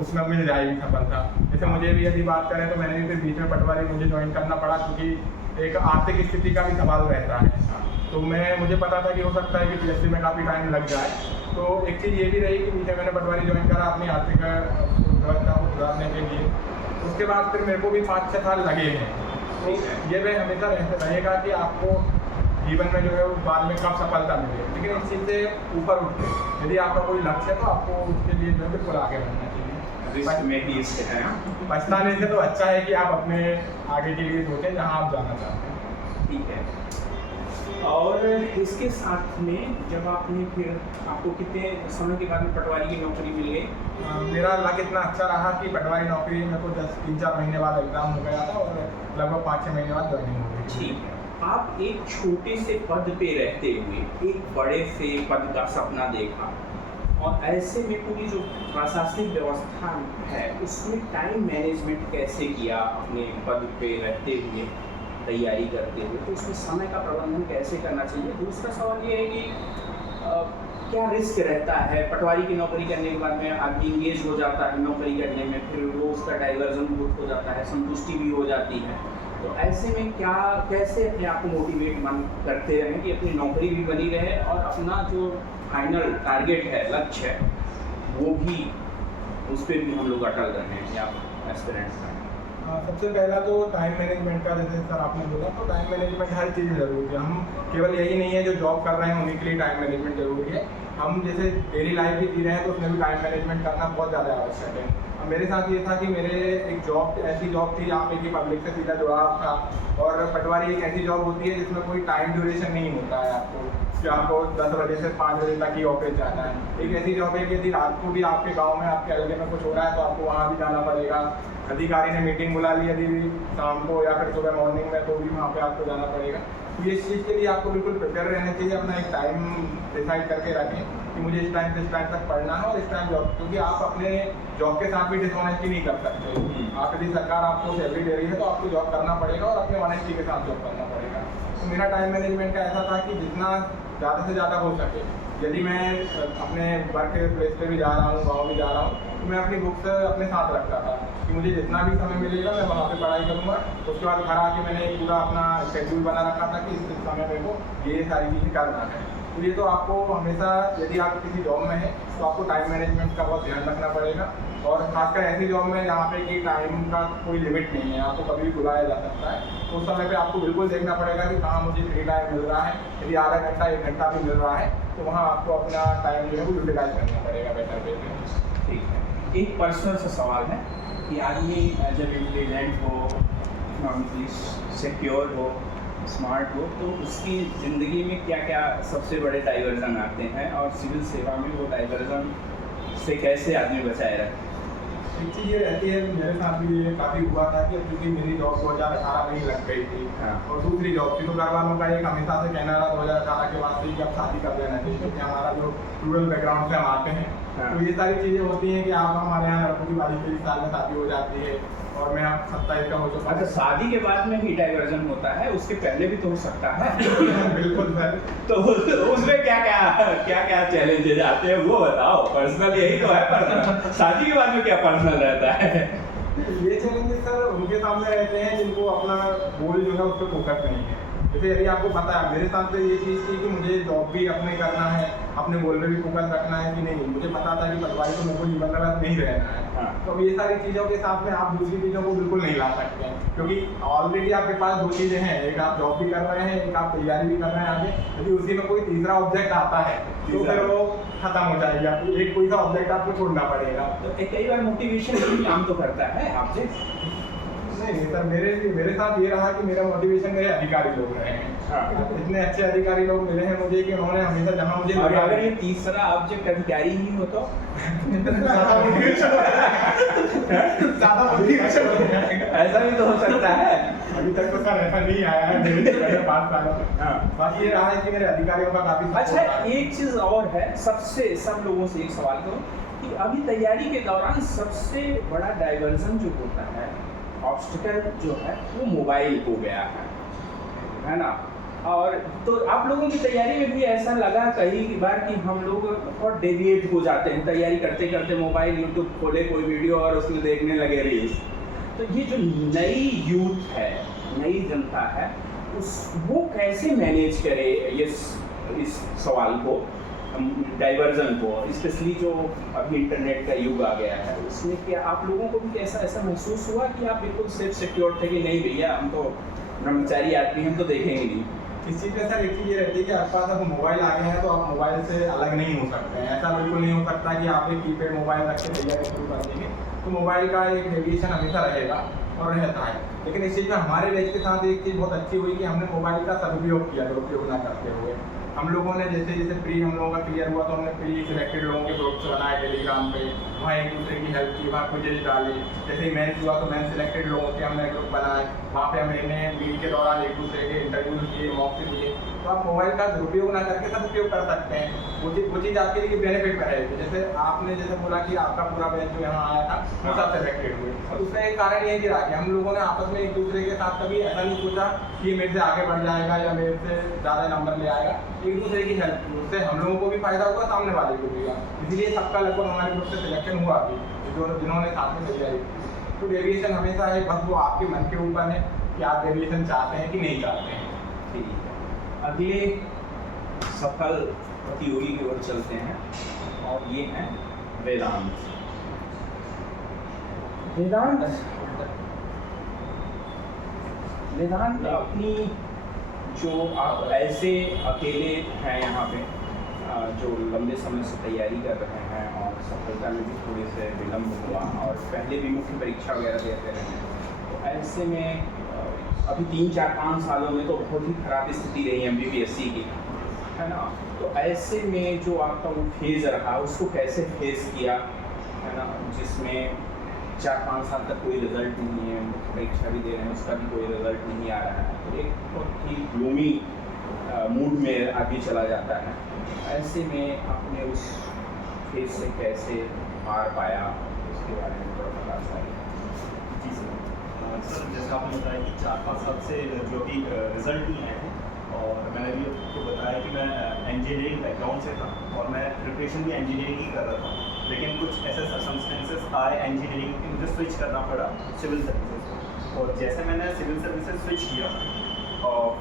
उसमें मिल जाएगी सफलता। जैसे मुझे भी यदि बात करें तो मैंने भी फिर बीच में पटवारी मुझे ज्वाइन करना पड़ा क्योंकि एक आर्थिक स्थिति का भी सवाल रहता है। तो मुझे पता था कि हो सकता है कि PSC में काफ़ी टाइम लग जाए। तो एक चीज़ ये भी रही कि पीछे मैंने पटवारी ज्वाइन करा अपनी आर्थिक व्यवस्था को सुधारने के लिए। उसके बाद फिर मेरे को भी 5-6 साल लगे हैं। तो ये वह हमेशा रहेगा कि आपको जीवन में जो है वो बाद में कब सफलता मिले, लेकिन इस चीज़ से ऊपर उठ के यदि आपका कोई लक्ष्य है तो आपको उसके लिए जो है बिल्कुल आगे बढ़ना चाहिए। रिस्क में भी इससे है पछताने से तो अच्छा है कि आप अपने आगे के लिए सोचें जहाँ आप जाना चाहते हैं। ठीक है। और इसके साथ में जब आपने फिर आपको कितने समय के बाद में पटवारी की नौकरी मिल गई? मेरा लक इतना अच्छा रहा कि पटवारी नौकरी मेरे को 3-4 महीने बाद एग्ज़ाम हो गया था और लगभग 5-6 महीने बाद ज्वाइनिंग हो गई। ठीक है। आप एक छोटे से पद पे रहते हुए एक बड़े से पद का सपना देखा और ऐसे में पूरी जो प्रशासनिक व्यवस्था है उसमें टाइम मैनेजमेंट कैसे किया अपने पद पे रहते हुए, तैयारी करते हुए, तो उसमें समय का प्रबंधन कैसे करना चाहिए? दूसरा सवाल ये है कि क्या रिस्क रहता है पटवारी की नौकरी करने के बाद में आदमी इंगेज हो जाता है नौकरी करने में, फिर वो उसका डाइवर्जन बहुत हो जाता है, संतुष्टि भी हो जाती है। तो ऐसे में कैसे अपने आप को मोटिवेट करते रहें कि अपनी नौकरी भी बनी रहे और अपना जो फाइनल टारगेट है, लक्ष्य है, वो भी उस पर भी हम लोग अटल रहें या एस्पिरेंट्स रहें? सबसे पहला तो टाइम मैनेजमेंट का, जैसे सर आपने बोला, तो टाइम मैनेजमेंट हर चीज़ ज़रूरी है। हम केवल यही नहीं है जो जॉब कर रहे हैं उन्हीं के लिए टाइम मैनेजमेंट ज़रूरी है, हम जैसे डेली लाइफ भी जी रहे हैं तो उसमें भी टाइम मैनेजमेंट करना बहुत ज़्यादा आवश्यक है। अब मेरे साथ ये था कि मेरे एक जॉब, ऐसी जॉब थी जहाँ पे कि पब्लिक से सीधा जुड़ाव था, और पटवारी एक ऐसी जॉब होती है जिसमें कोई टाइम ड्यूरेशन नहीं होता है आपको, कि आपको 10 बजे से 5 बजे तक ही ऑफिस जाना है। एक ऐसी जॉब है कि यदि रात को भी आपके गांव में, आपके इलाके में कुछ हो रहा है तो आपको वहाँ भी जाना पड़ेगा। अधिकारी ने मीटिंग बुला ली यदि शाम को या फिर सुबह मॉर्निंग में, तो भी वहाँ पे आपको जाना पड़ेगा। तो ये चीज़ के लिए आपको बिल्कुल प्रिपेयर रहना चाहिए, अपना एक टाइम डिसाइड करके रखें कि मुझे इस टाइम से इस टाइम तक पढ़ना है और इस टाइम जॉब, क्योंकि आप अपने जॉब के साथ भी डिसऑनेस्टी नहीं कर सकते। आप यदि सरकार आपको सैलरी दे रही है तो आपको जॉब करना पड़ेगा और अपने ऑनेस्टी के साथ जॉब करना पड़ेगा। तो मेरा टाइम मैनेजमेंट का ऐसा था कि जितना ज़्यादा से ज़्यादा हो सके, यदि मैं अपने वर्क प्लेस पे भी जा रहा हूँ, गाँव भी जा रहा हूँ, तो मैं अपनी बुक्स अपने साथ रखता था कि मुझे जितना भी समय मिलेगा मैं वहाँ पे पढ़ाई करूँगा। उसके बाद घर आके मैंने एक पूरा अपना शेड्यूल बना रखा था कि इस समय मेरे को ये सारी चीज़ें करना है। तो ये तो आपको हमेशा, यदि आप किसी जॉब में हैं तो आपको टाइम मैनेजमेंट का बहुत ध्यान रखना पड़ेगा, और खासकर ऐसी जॉब में जहाँ पे कि टाइम का कोई लिमिट नहीं है, आपको कभी भी बुलाया जा सकता है। तो उस समय पे आपको बिल्कुल देखना पड़ेगा कि कहाँ मुझे फ्री टाइम मिल रहा है। यदि आधा घंटा 1 घंटा भी मिल रहा है तो वहाँ आपको अपना टाइम जो है वो यूटिलाइज करना पड़ेगा बेटर वे में। ठीक है, एक पर्सनल सा सवाल है कि आदमी जब इंटेलिजेंट हो, इकोनॉमिकली सिक्योर हो, स्मार्ट हो, तो उसकी ज़िंदगी में क्या क्या सबसे बड़े डाइवर्जन आते हैं, और सिविल सेवा में वो डाइवर्जन से कैसे आदमी बचाए रखे? एक चीज़ ये रहती है, मेरे साथ भी ये काफ़ी हुआ था कि क्योंकि मेरी जॉब 2018 में ही लग गई थी, हाँ। और दूसरी जॉब थी, तो घर वालों का एक हमेशा से कहना रहा 2018 के बाद से कि अब शादी कर लेना चाहिए, क्योंकि हमारा जो रूरल बैकग्राउंड से हम आते हैं। हाँ। तो ये सारी चीज़ें होती हैं कि आप, हमारे यहाँ लड़कों की 22-23 साल में शादी हो जाती है, और मैं अब 27 का हो चुका अच्छा, शादी के बाद में ही डाइवर्जन होता है, उसके पहले भी तो हो सकता है। बिल्कुल सर। तो उसमें क्या क्या चैलेंजेस आते हैं वो बताओ। पर्सनल यही तो है, पर्सनल शादी के बाद में क्या पर्सनल रहता है? ये चैलेंजेस सर उनके सामने रहते हैं जिनको अपना गोल जो है उस पर फोकस नहीं है। जैसे यदि आपको पता है, मेरे साथ ये चीज़ थी कि मुझे जॉब भी अपने करना है, अपने गोल पे भी फोकस रखना है कि नहीं, मुझे पता था कि पटवारी तो मेरे को जीवन में नहीं रहना है। हाँ। तो अब ये सारी चीज़ों के साथ में आप दूसरी चीज़ों को बिल्कुल नहीं ला सकते हैं, क्योंकि ऑलरेडी आपके पास 2 चीज़ें हैं, एक आप जॉब भी कर रहे हैं, एक आप तैयारी भी कर रहे हैं आगे। यदि उसी में कोई तीसरा ऑब्जेक्ट आता है तो फिर वो खत्म हो जाएगी, आपको एक कोई सा ऑब्जेक्ट आपको छोड़ना पड़ेगा। तो कई बार मोटिवेशन भी काम तो करता है आपसे। नहीं सर, मेरे साथ ये रहा कि मेरा मोटिवेशन मेरे अधिकारी लोग रहे हैं। हाँ। इतने अच्छे अधिकारी लोग मिले हैं मुझे कि उन्होंने हमेशा जहाँ मुझे और अगर ये तीसरा ऑब्जेक्ट अधिकारी ही हो तो ज़्यादा मोटिवेशन ऐसा भी तो हो सकता है। अभी तक तो सर ऐसा नहीं आया है मेरे 5 सालों में। हाँ। बाकी ये रहा है कि मेरे अधिकारियों का काफी support अच्छा, रहा है। एक चीज और है, सबसे सब लोगों से एक सवाल करूं कि अभी तैयारी के दौरान सबसे बड़ा डाइवर्जन जो होता है, ऑब्स्टिकल जो है, वो मोबाइल हो गया है ना? और तो आप लोगों की तैयारी में भी ऐसा लगा कई बार कि हम लोग बहुत डेविएट हो जाते हैं, तैयारी करते करते मोबाइल यूट्यूब खोले कोई वीडियो और उसमें देखने लगे रील्स। तो ये जो नई यूथ है, नई जनता है, वो कैसे मैनेज करे इस सवाल को, डाइवर्जन को, स्पेशली जो अभी इंटरनेट का युग आ गया है, उसमें क्या आप लोगों को भी ऐसा महसूस हुआ कि आप बिल्कुल सेफ सिक्योर थे कि नहीं भैया हम तो ब्रह्मचारी आदमी, हम तो देखेंगे नहीं? इस चीज़ में सर एक चीज़ ये रहती है कि आपके पास अब मोबाइल आ गए हैं तो आप मोबाइल से अलग नहीं हो सकते हैं। ऐसा बिल्कुल नहीं हो सकता कि आप एक कीपैड मोबाइल रख के तैयारी शुरू कर देंगे, तो मोबाइल का एक डेविएशन हमेशा रहेगा और रहता है। लेकिन इस चीज़ में हमारे बैच के साथ एक चीज़ बहुत अच्छी हुई कि हमने मोबाइल का सदुपयोग किया, दुरुपयोग ना करते हुए। हम लोगों ने जैसे प्री हम लोगों का क्लियर हुआ तो हमने प्री सिलेक्टेड लोगों के ग्रुप्स बनाए टेलीग्राम पे, वहाँ एक दूसरे की हेल्प की, वहाँ क्विज़ डाले। जैसे ही मेंस हुआ तो मेंस सिलेक्टेड लोगों के हमने ग्रुप बनाए, वहाँ पे हमने मीट के दौरान एक दूसरे के इंटरव्यू किए, मॉक दिए। तो आप मोबाइल का दुरुपयोग ना करके सदुपयोग कर सकते हैं, वो चीज़ आपके लिए बेनिफिट में रहेगी। जैसे आपने जैसे बोला कि आपका पूरा बैच जो यहाँ आया था वो सब सिलेक्टेड हुए, और उसका एक कारण ये रहा कि हम लोगों ने आपस में एक दूसरे के साथ कभी ऐसा नहीं सोचा कि ये मेरे से आगे बढ़ जाएगा या मेरे से ज़्यादा नंबर ले आएगा। एक दूसरे की हेल्प की, उससे हम लोगों को भी फायदा होगा, सामने वाले को भी होगा। इसीलिए सबका लगभग हमारे ग्रुप से सिलेक्शन हुआ अभी, जिन्होंने साथ में तैयारी की। तो डेविएशन हमेशा है, बस वो आपके मन के ऊपर है कि आप डेविएशन चाहते हैं कि नहीं चाहते हैं। ठीक है, अगले सफल प्रतियोगी की ओर चलते हैं, और ये हैं वेदांत। वेदांत, अपनी जो आप ऐसे अकेले हैं यहाँ पे जो लंबे समय से तैयारी कर रहे हैं और सफलता में भी थोड़े से विलम्ब हुआ और पहले भी मुख्य परीक्षा वगैरह देते रहे हैं, तो ऐसे में अभी 3-4-5 सालों में तो बहुत ही खराब स्थिति रही MPPSC की, है ना। तो ऐसे में जो आपका वो फेज़ रहा उसको कैसे फेस किया, है ना, जिसमें 4-5 साल तक कोई रिज़ल्ट नहीं है, मुख्य परीक्षा भी दे रहे हैं उसका भी कोई रिज़ल्ट नहीं आ रहा है, तो एक बहुत ही ग्लूमी मूड में आगे चला जाता है। ऐसे में आपने उस फेज से कैसे पार पाया, उसके बारे में थोड़ा बता सकते? जी सर, जैसा आपने बताया कि 4-5 साल से जो भी रिज़ल्ट नहीं आए हैं, और मैंने भी आपको बताया कि मैं इंजीनियरिंग बैकग्राउंड से था और मैं प्रिपरेशन भी इंजीनियरिंग ही कर रहा था, लेकिन कुछ ऐसे सर्कमस्टेंसेस आए इंजीनियरिंग की, मुझे स्विच करना पड़ा सिविल सर्विसेज। और जैसे मैंने सिविल सर्विसेज स्विच किया,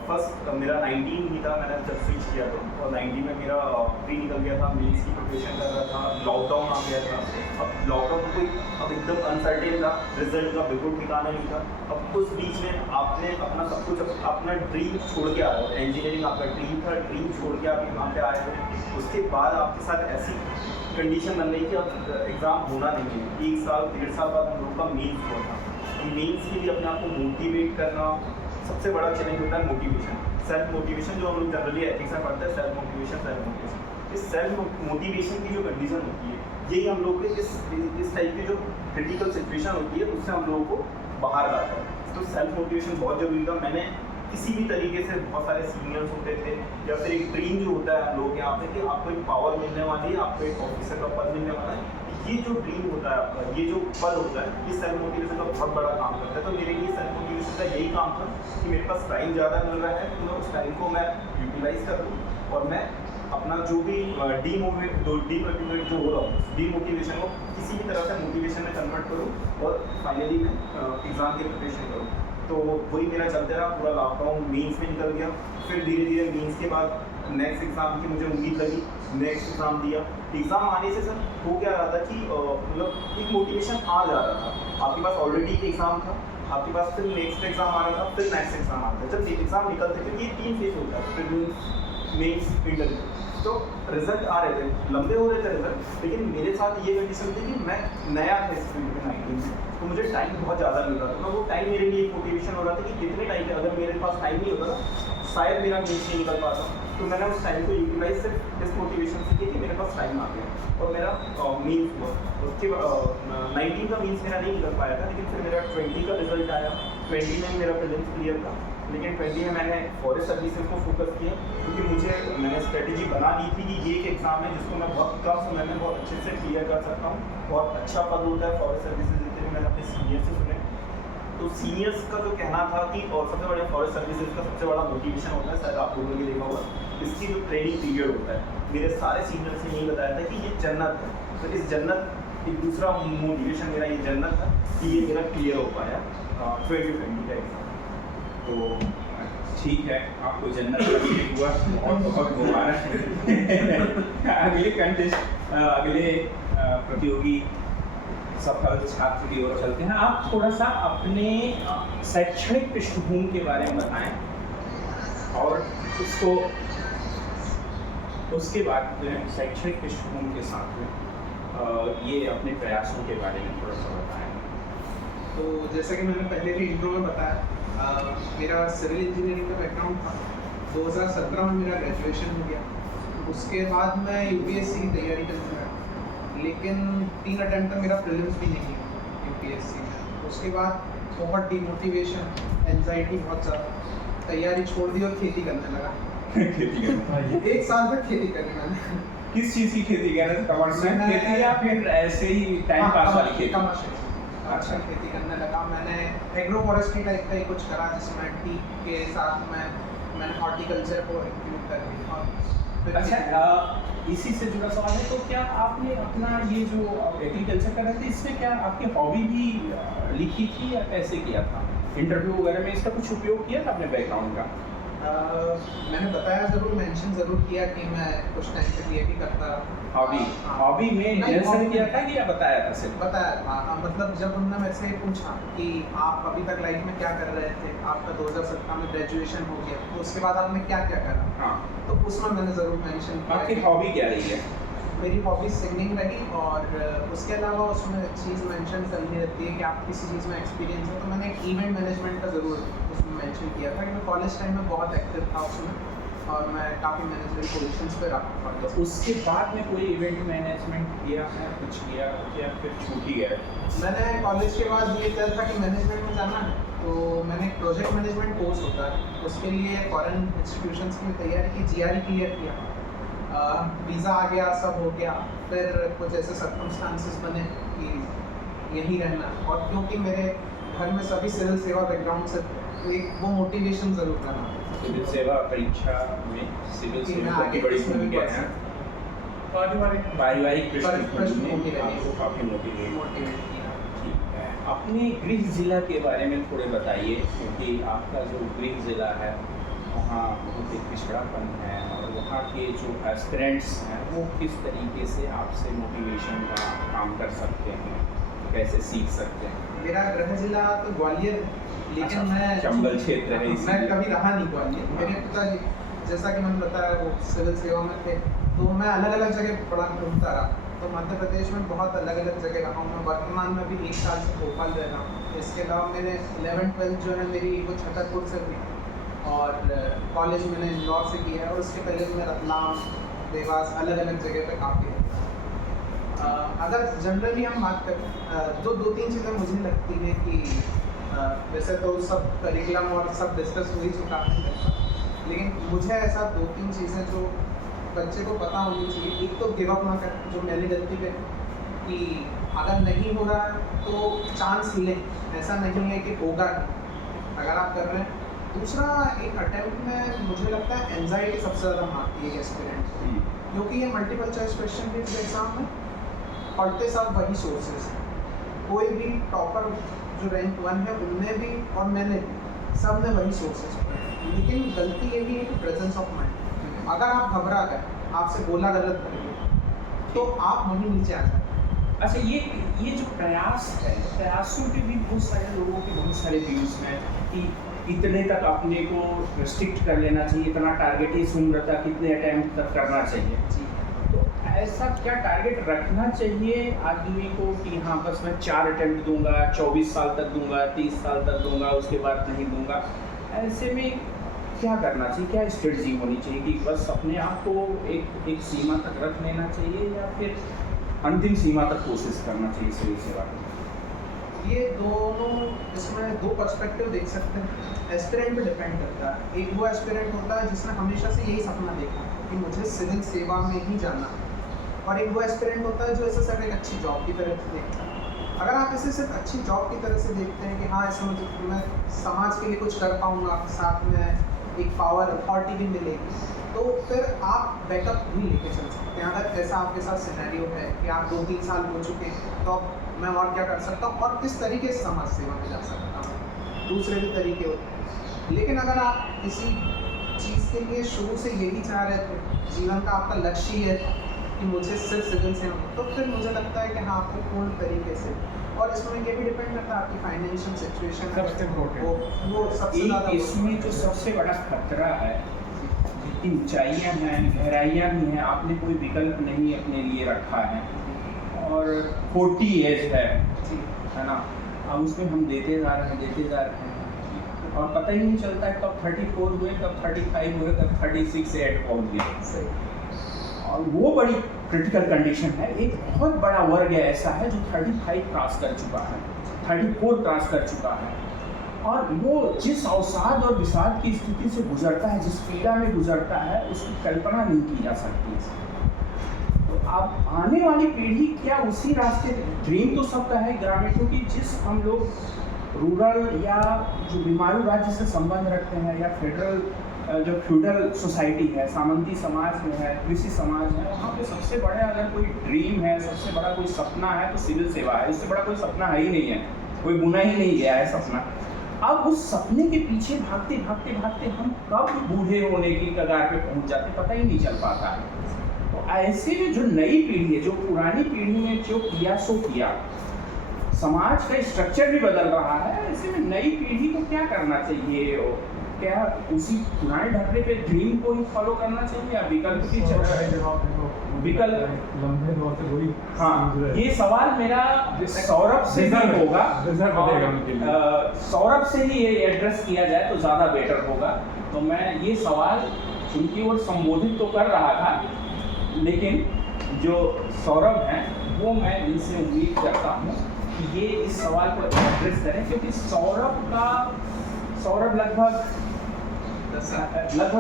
फर्स्ट मेरा 19 ही था मैंने जब स्विच किया तो, और 19 में मेरा प्री निकल गया था, मेंस की प्रिपरेशन कर रहा था, लॉकडाउन आ गया था। अब लॉकडाउन कोई अब एकदम अनसर्टेन था, रिजल्ट का बिल्कुल ठिकाना नहीं था। अब उस बीच में आपने अपना सब कुछ अपना ड्रीम छोड़ के आए हो, इंजीनियरिंग आपका ड्रीम था, ड्रीम छोड़ के आप यहाँ पे आए हो। उसके बाद आपके साथ ऐसी कंडीशन बन गई कि अब एग्ज़ाम होना नहीं है। 1 साल 1.5 साल बाद हम लोग का मेंस हुआ था, तो मेंस के लिए अपने आप को मोटिवेट करना सबसे बड़ा चैलेंज होता है। मोटिवेशन, सेल्फ मोटिवेशन जो हम लोग जनरली एथिक्स में पढ़ते हैं, सेल्फ मोटिवेशन। इस सेल्फ मोटिवेशन की जो कंडीशन होती है, यही हम लोग के इस टाइप की जो क्रिटिकल सिचुएशन होती है उससे हम लोगों को बाहर लाता है। तो सेल्फ मोटिवेशन बहुत ज़रूरी था। मैंने किसी भी तरीके से, बहुत सारे सीनियर्स होते थे या फिर एक ड्रीम जो होता है हम लोग यहाँ पे कि आपको एक पावर मिलने वाली है, आपको एक ऑफिसर का पद मिलने वाला है, ये जो ड्रीम होता है आपका, ये जो पद होता है, ये सेल्फ मोटिवेशन का बहुत बड़ा काम करता है। तो मेरे लिए सेल्फ मोटिवेशन का यही काम था कि मेरे पास टाइम ज़्यादा मिल रहा है, तो मैं उस टाइम को मैं यूटिलाइज कर लूँ और मैं अपना जो भी डीमोटिवेट जो हो रहा हूँ, डीमोटिवेशन को किसी भी तरह से मोटिवेशन में कन्वर्ट करूँ और फाइनली मैं एग्ज़ाम की प्रिपरेशन करूँ। तो वही मेरा चलते रहा, पूरा लॉकडाउन मेंस में निकल गया। फिर धीरे धीरे मेंस के बाद नेक्स्ट एग्ज़ाम की मुझे उम्मीद लगी, नेक्स्ट एग्ज़ाम दिया। एग्ज़ाम आने से सर हो क्या रहा था कि मतलब एक मोटिवेशन आ जा रहा था। आपके पास ऑलरेडी एक एग्ज़ाम था, आपके पास फिर नेक्स्ट एग्ज़ाम आ रहा था, फिर नेक्स्ट एग्ज़ाम आता है। जब एग्ज़ाम निकलते थे, ये 3 फेज होता है, प्रीलिम्स, मेंस, इंटरव्यू। तो रिजल्ट आ रहे थे, लंबे हो रहे थे रिजल्ट, लेकिन मेरे साथ ये कंडीशन थी कि मैं नया था इस फील्ड में 19 में, तो मुझे टाइम बहुत ज़्यादा मिल रहा था। तो वो टाइम मेरे लिए एक मोटिवेशन हो रहा था कि कितने टाइम पे अगर मेरे पास टाइम नहीं होता था शायद मेरा मेंस नहीं निकल पाता। तो मैंने उस टाइम को यूटिलाइज सिर्फ इस मोटिवेशन से किया कि मेरे पास टाइम आ गया और मेरा मेंस हुआ। उसके 19 का मेंस मेरा नहीं निकल पाया था, लेकिन फिर मेरा 20 का रिजल्ट आया। 20 में मेरा प्रीलिम्स क्लियर था, लेकिन 20 में मैंने फॉरेस्ट सर्विसेज को फोकस किया क्योंकि मैंने स्ट्रेटेजी बना ली थी कि ये एक एग्ज़ाम है जिसको मैं बहुत कम समय में बहुत अच्छे से क्लियर कर सकता हूँ। बहुत अच्छा पद होता है फॉरेस्ट सर्विसेज, जितने मैंने अपने सीनियर से सुने। तो सीनियर्स का जो कहना था कि और सबसे बड़े फॉरेस्ट सर्विसेज का सबसे बड़ा मोटिवेशन होता है, शायद आप लोगों ने देखा होगा, इसकी जो ट्रेनिंग पीरियड होता है। मेरे सारे सीनियर्स ने यही बताया था कि ये जन्नत है। तो इस जन्नत एक दूसरा मोटिवेशन मेरा ये जन्नत था कि ये मेरा क्लियर हो पाया 2020 का एग्ज़ाम। तो ठीक है, आपको जन्नत नसीब हुआ, बहुत बहुत मुबारक। अगले प्रतियोगी सफल छात्र की ओर चलते हैं। आप थोड़ा सा अपने शैक्षणिक पृष्ठभूमि के बारे में बताएं और उसके बाद शैक्षणिक पृष्ठभूमि के साथ में ये अपने प्रयासों के बारे में थोड़ा सा बताएं। तो जैसा कि मैंने पहले भी इंट्रो में बताया, मेरा सिविल इंजीनियरिंग का बैकग्राउंड था। 2017 में मेरा ग्रेजुएशन हो गया। उसके बाद मैं यूपीएससी की तैयारी करने लगा, लेकिन 3 अटेम्प्ट मेरा प्रीलिम्स भी नहीं हुआ यूपीएससी में। उसके बाद बहुत डिमोटिवेशन, एंजाइटी बहुत ज़्यादा, तैयारी छोड़ दी और खेती करने लगा। खेती करना 1 साल तक खेती करने मैंने। किस चीज़ की खेती कर रहे थे? कमर्शियल खेती या फिर ऐसे ही टाइम पास वाली खेती? कमर्शियल अच्छा खेती करने लगा। मैंने एग्रो फॉरेस्ट्री टाइप का ही कुछ करा, जिसमें टी के साथ में मैंने हॉर्टिकल्चर को इंक्लूड कर दिया। अच्छा, इसी से जुड़ा सवाल है, तो क्या आपने अपना ये जो एग्रीकल्चर कर रहे थे, इसमें क्या आपकी हॉबी भी लिखी थी या कैसे किया था? इंटरव्यू वगैरह में इसका कुछ उपयोग किया था अपने बैकग्राउंड का? मैंने बताया ज़रूर, मेंशन ज़रूर किया कि मैं कुछ टाइम तक ये भी करता रहा। हॉबी में नहीं, मेंशन hobby किया में। था कि या बताया था सिर्फ? बताया था, मतलब जब उन्होंने मेरे से पूछा कि आप अभी तक लाइफ में क्या कर रहे थे, आपका 2017 में ग्रेजुएशन हो गया, तो उसके बाद आपने क्या क्या करा, हाँ, तो उसमें मैंने ज़रूर मेंशन किया आपकी कि हॉबी क्या रही है? मेरी हॉबी सिंगिंग रही, और उसके अलावा उसमें चीज़ मेंशन करनी रहती है कि आप किसी चीज़ में एक्सपीरियंस है, तो मैंने एक इवेंट मैनेजमेंट का ज़रूर उसमें मेंशन किया था कि मैं कॉलेज टाइम में बहुत एक्टिव था उसमें, और मैं काफ़ी मैनेजमेंट पोजीशंस पे रहा था। तो उसके बाद में कोई इवेंट मैनेजमेंट किया है, कुछ किया या फिर छूट ही गया? मैंने कॉलेज के बाद ये किया था कि मैनेजमेंट में जाना है, तो मैंने एक प्रोजेक्ट मैनेजमेंट कोर्स होता है, उसके लिए फॉरेन इंस्टीट्यूशंस की तैयारी की, GRE क्लियर किया, वीज़ा आ गया, सब हो गया, फिर कुछ ऐसे सर्कमस्टांसेस बने कि यहीं रहना, और क्योंकि मेरे घर में सभी सिविल सेवा बैकग्राउंड से, तो एक वो मोटिवेशन ज़रूर रहा। सिविल सेवा परीक्षा में सिविल कि मैं सेवा की आगे बड़ी इसमें भी भूमिका बढ़ है। पारिवारिक पारिवारिक पृष्ठभूमि में रही। आपको काफ़ी मोटिवेट मोटिवेट किया। ठीक है। अपने गृह जिला के बारे में थोड़े बताइए, क्योंकि आपका जो गृह जिला है वहाँ बहुत एक पिछड़ापन है, और वहाँ के जो एस्पिरेंट्स हैं वो किस तरीके से आपसे मोटिवेशन का काम कर सकते हैं, कैसे सीख सकते हैं? मेरा गृह जिला तो ग्वालियर, लेकिन अच्छा, मैं चंबल क्षेत्र है मैं इसीलिए। कभी रहा नहीं ग्वालियर। मेरे पिताजी, जैसा कि मैंने बताया, वो सिविल सेवा में थे, तो मैं अलग अलग जगह पढ़ा घूमता रहा, तो मध्य प्रदेश में बहुत अलग अलग जगह रहा हूँ। मैं वर्तमान में भी 1 साल से भोपाल रह रहा हूँ। इसके अलावा मैंने 11th-12th जो है मेरी वो छतरपुर से हुई, और कॉलेज मैंने इंदौर से किया है, और उसके पहले मैं रतलाम, देवास, अलग अलग जगह पे काफ़ी रहता। अगर जनरली हम बात करें, जो 2-3 चीज़ें मुझे लगती है कि वैसे तो सब करिकुलम और सब डिस्कस हो ही चुका है, लेकिन मुझे ऐसा 2-3 चीज़ें जो बच्चे को पता होनी चाहिए। एक तो गिव अप ना कर, जो मैंने गलती करी, कि अगर नहीं हो रहा है तो चांस ले, ऐसा नहीं है कि होगा अगर आप कर रहे हैं। दूसरा, एक अटेम्प्ट में मुझे लगता है एंजाइटी सबसे ज़्यादा मारती है एस्पिरेंट को, क्योंकि ये multiple choice question based exam में पढ़ते सब वही सोर्सेज हैं। कोई भी टॉपर जो रैंक 1 है उनने भी, और मैंने भी, सब ने वही सोर्सेज पढ़े, लेकिन गलती ये भी है कि प्रेजेंस ऑफ माइंड। अगर आप घबरा गए, आपसे बोला गलत कर गया, तो आप वहीं नीचे आ जाए। अच्छा, ये जो प्रयास है, प्रयासों के भी बहुत सारे लोगों के बहुत सारे व्यूज़ हैं कि इतने तक अपने को रिस्ट्रिक्ट कर लेना चाहिए, इतना टारगेट इस उम्र तक, इतने अटैम्प्ट तक करना चाहिए। तो ऐसा क्या टारगेट रखना चाहिए आदमी को कि हाँ बस मैं 4 अटैम्प्ट दूंगा, 24 साल तक दूंगा, 30 साल तक दूंगा, उसके बाद नहीं दूंगा? ऐसे में क्या करना चाहिए, क्या स्ट्रेटजी होनी चाहिए कि बस अपने आप को एक सीमा तक रख लेना चाहिए, या फिर अंतिम सीमा तक कोशिश करना चाहिए सिविल सेवा की? ये दोनों, इसमें 2 पर्सपेक्टिव देख सकते हैं। एस्पिरेंट पे डिपेंड करता है। एक वो एस्पिरेंट होता है जिसने हमेशा से यही सपना देखा कि मुझे सिविल सेवा में ही जाना है, और एक वो एस्पिरेंट होता है जो इसे सिर्फ एक अच्छी जॉब की तरह से देखता है। अगर आप इसे सिर्फ अच्छी जॉब की तरह से देखते हैं कि हाँ इसमें मुझे, मैं समाज के लिए कुछ कर पाऊँगा, साथ में एक पावर अथॉरिटी भी मिलेगी, तो फिर आप बैकअप भी लेके चल सकते हैं। अगर ऐसा आपके साथ सिनेरियो है कि आप 2-3 साल हो चुके हैं, तो अब मैं और क्या कर सकता हूँ, और किस तरीके से समाज सेवा में जा सकता हूँ, दूसरे भी तरीके होते हैं। लेकिन अगर आप किसी चीज़ के लिए शुरू से यही चाह रहे थे, जीवन का आपका लक्ष्य है कि मुझे सिर्फ सिविल सेवा, तो फिर मुझे लगता है कि हाँ आपको पूर्ण तरीके से, और इसमें ये भी डिपेंड करता है आपकी फाइनेंशियल सिचुएशन, सबसे important। वो सबसे ज़्यादा। इसमें जो सबसे बड़ा खतरा है, जितनी ऊंचाइयाँ हैं, गहराइयाँ भी हैं, आपने कोई विकल्प नहीं अपने लिए रखा है, और 40 एज है ना, अब उसमें हम देते जा रहे हैं, और पता ही नहीं चलता है कब 34 हुए, कब 35 हुए, कब 36 एड पहुँच गए। और वो बड़ी क्रिटिकल कंडीशन है। एक बहुत बड़ा वर्ग ऐसा है जो 35 क्रॉस कर चुका है, 34 क्रॉस कर चुका है, और वो जिस अवसाद और विषाद की स्थिति से गुजरता है, जिस पीड़ा में गुजरता है, उसकी कल्पना नहीं की जा सकती। तो अब आने वाली पीढ़ी क्या उसी रास्ते, ड्रीम तो सबका है ग्रामीणों की, जिस हम लोग रूरल या जो बीमारू राज्य से संबंध रखते हैं, या फेडरल जो फ्यूडल सोसाइटी है, सामंती समाज में है, कृषि समाज है, वहाँ पे सबसे बड़ा अगर कोई ड्रीम है, सबसे बड़ा कोई सपना है तो सिविल सेवा है। इससे बड़ा कोई सपना है ही नहीं है, कोई बुना ही नहीं गया है सपना। अब उस सपने के पीछे भागते भागते भागते हम कब बूढ़े होने की कगार पे पहुंच जाते पता ही नहीं चल पाता है। तो ऐसे में जो नई पीढ़ी है, जो पुरानी पीढ़ी ने जो किया सो किया, समाज का स्ट्रक्चर भी बदल रहा है, ऐसे में नई पीढ़ी को क्या करना चाहिए? और क्या उसी पुराने ढांचे पे ड्रीम को ही फॉलो करना चाहिए या विकल्प की विकल्प? लंबे दौर से वही हाँ, ये सवाल मेरा सौरभ से ही होगा। सौरभ से ही ये एड्रेस किया जाए तो ज़्यादा बेटर होगा। तो मैं ये सवाल उनकी ओर संबोधित तो कर रहा था, लेकिन जो सौरभ हैं वो मैं इनसे उम्मीद करता हूँ कि ये इस सवाल को एड्रेस करें, क्योंकि सौरभ लगभग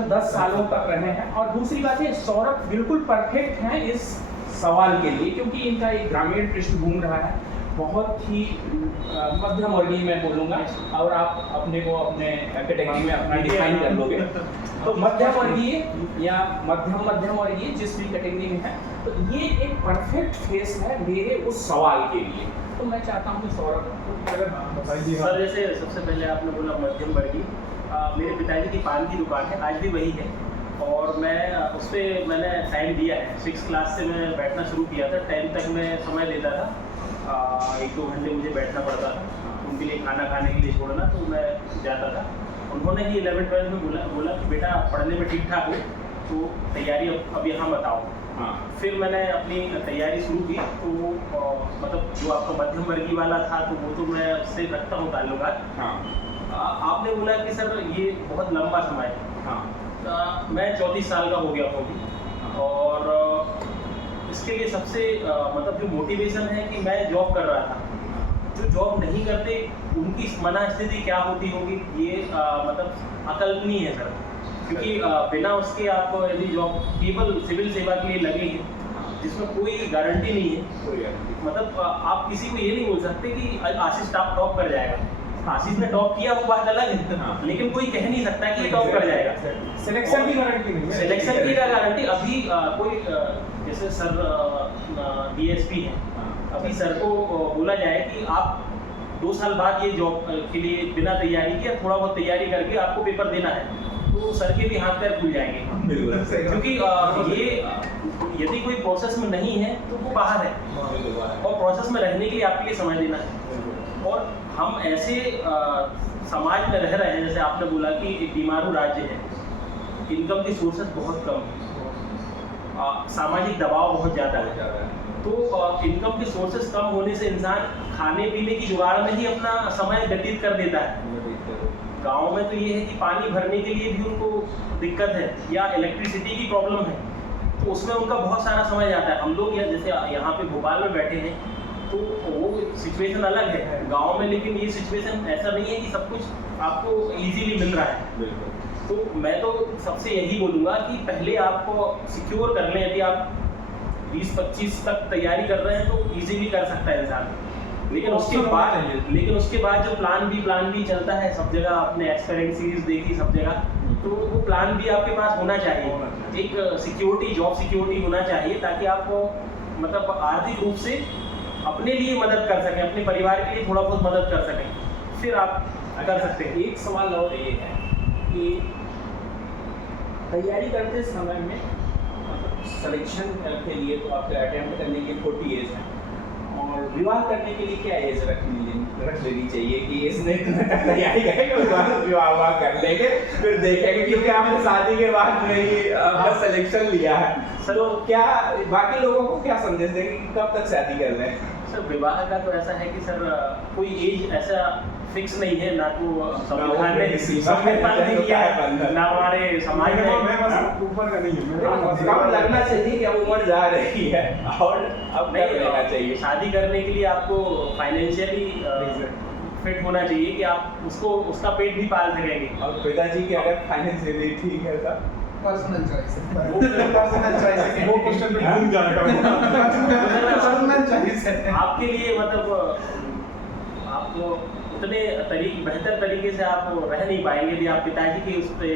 10 सालों तक रहे हैं। और दूसरी बात है, सौरभ बिल्कुल परफेक्ट हैं इस सवाल के लिए, क्योंकि इनका एक ग्रामीण पृष्ठभूमि रहा है, बहुत ही मध्यम वर्गीय मैं बोलूँगा, और आप अपने को अपने कैटेगरी में अपना डिफाइन कर लोगे तो मध्यम वर्गीय या मध्यम वर्गीय जिस भी कैटेगरी में है, तो ये एक परफेक्ट फेस है मेरे उस सवाल के लिए। तो मैं चाहता हूँ कि सौरभ अगर बताइए। सर, जैसे सबसे पहले आपने बोला मध्यम वर्गीय, मेरे पिताजी की पान की दुकान है, आज भी वही है, और मैं उस पर मैंने टाइम दिया है। 6 क्लास से मैं बैठना शुरू किया था, 10 तक मैं समय देता था, 1-2 घंटे मुझे बैठना पड़ता था उनके लिए, खाना खाने के लिए छोड़ना, तो मैं जाता था। उन्होंने ही 11-12 में बोला कि बेटा पढ़ने में ठीक ठाक हो तो तैयारी अब यहाँ बताओ। हाँ, फिर मैंने अपनी तैयारी शुरू की, तो मतलब जो आपका मध्यम वर्गीय वाला था तो वो तो मैं उससे रखता हूँ ताल्लुकात। हाँ, आपने बोला कि सर ये बहुत लंबा समय है। हाँ, मैं 34 साल का हो गया हूँ, और इसके लिए सबसे मतलब जो मोटिवेशन है कि मैं जॉब कर रहा था, जो जॉब नहीं करते उनकी मनस्थिति क्या होती होगी, ये मतलब अकल्पनीय है सर। क्योंकि बिना उसके आप यदि जॉब केवल सिविल सेवा के लिए लगे हैं जिसमें कोई गारंटी नहीं है, मतलब आप किसी को ये नहीं बोल सकते कि आशीष टॉप कर जाएगा। आशीष ने टॉप किया वो बात अलग है, लेकिन कोई कह नहीं सकता कि ये टॉप कर जाएगा। सिलेक्शन की गारंटी नहीं है। सिलेक्शन की गारंटी अभी कोई जैसे सर DSP हैं, अभी सर को बोला जाए कि आप 2 साल बाद ये जॉब के लिए बिना तैयारी किया थोड़ा बहुत तैयारी करके आपको पेपर देना है, तो सर के भी हाथ पैर खुल जाएंगे। क्योंकि ये यदि कोई प्रोसेस में नहीं है तो वो बाहर है, और प्रोसेस में रहने के लिए आपके लिए समय देना है। और हम ऐसे समाज में रह रहे हैं, जैसे आपने बोला कि एक बीमारू राज्य है, इनकम की सोर्सेस बहुत कम है, सामाजिक दबाव बहुत ज़्यादा है, तो इनकम के सोर्सेस कम होने से इंसान खाने पीने की जुगाड़ में ही अपना समय व्यतीत कर देता है। गांव में तो ये है कि पानी भरने के लिए भी उनको दिक्कत है, या इलेक्ट्रिसिटी की प्रॉब्लम है, तो उसमें उनका बहुत सारा समय जाता है। हम लोग जैसे यहाँ पे भोपाल में बैठे हैं तो वो सिचुएशन अलग है गांव में, लेकिन ये सिचुएशन ऐसा नहीं है कि सब कुछ आपको इजीली मिल रहा है। तो मैं तो सबसे यही बोलूँगा कि पहले आपको सिक्योर कर लें। यदि आप 20-25 तक तैयारी कर रहे हैं तो इजीली कर सकता है इंसान, लेकिन उसके बाद जो प्लान बी चलता है सब जगह, आपने एक्सपेरिमेंट सीरीज देखी सब जगह, तो वो प्लान बी आपके पास होना चाहिए। एक सिक्योरिटी, जॉब सिक्योरिटी होना चाहिए, ताकि आप मतलब आर्थिक रूप से अपने लिए मदद कर सकें, अपने परिवार के लिए थोड़ा बहुत मदद कर सकें, फिर आप कर सकते हैं। एक सवाल और ये है कि तैयारी करते समय में सिलेक्शन के लिए तो आपके अटेम्प्ट करने की 40 एज है, और विवाह करने के लिए क्या एज रख लेनी चाहिए कि इसने तैयारी करेंगे विवाह कर लेंगे, फिर देखेंगे, क्योंकि आपने शादी के बाद में ही अपना सिलेक्शन लिया है। तो क्या बाकी लोगों को क्या संदेश देंगे कि कब तक शादी कर लें? सर, विवाह का तो ऐसा है कि सर कोई एज ऐसा फिक्स नहीं है, ना तो संविधान ने दिया है, ना हमारे समाज में ऊपर का नहीं है। कब लगना चाहिए कि अब उम्र जा रही है और अब नहीं लेना चाहिए? शादी करने के लिए आपको फाइनेंशियली फिट होना चाहिए कि आप उसका पेट भी पाल सकेंगे। और पिताजी के अगर फाइनेंशियली ठीक है तब पर्सनल चॉइस है। वो क्वेश्चन पे घूम जाएगा। पर्सनल चॉइस है आपके लिए, मतलब आपको उतने बेहतर तरीके से आप रह नहीं पाएंगे यदि आप पिताजी की उस पे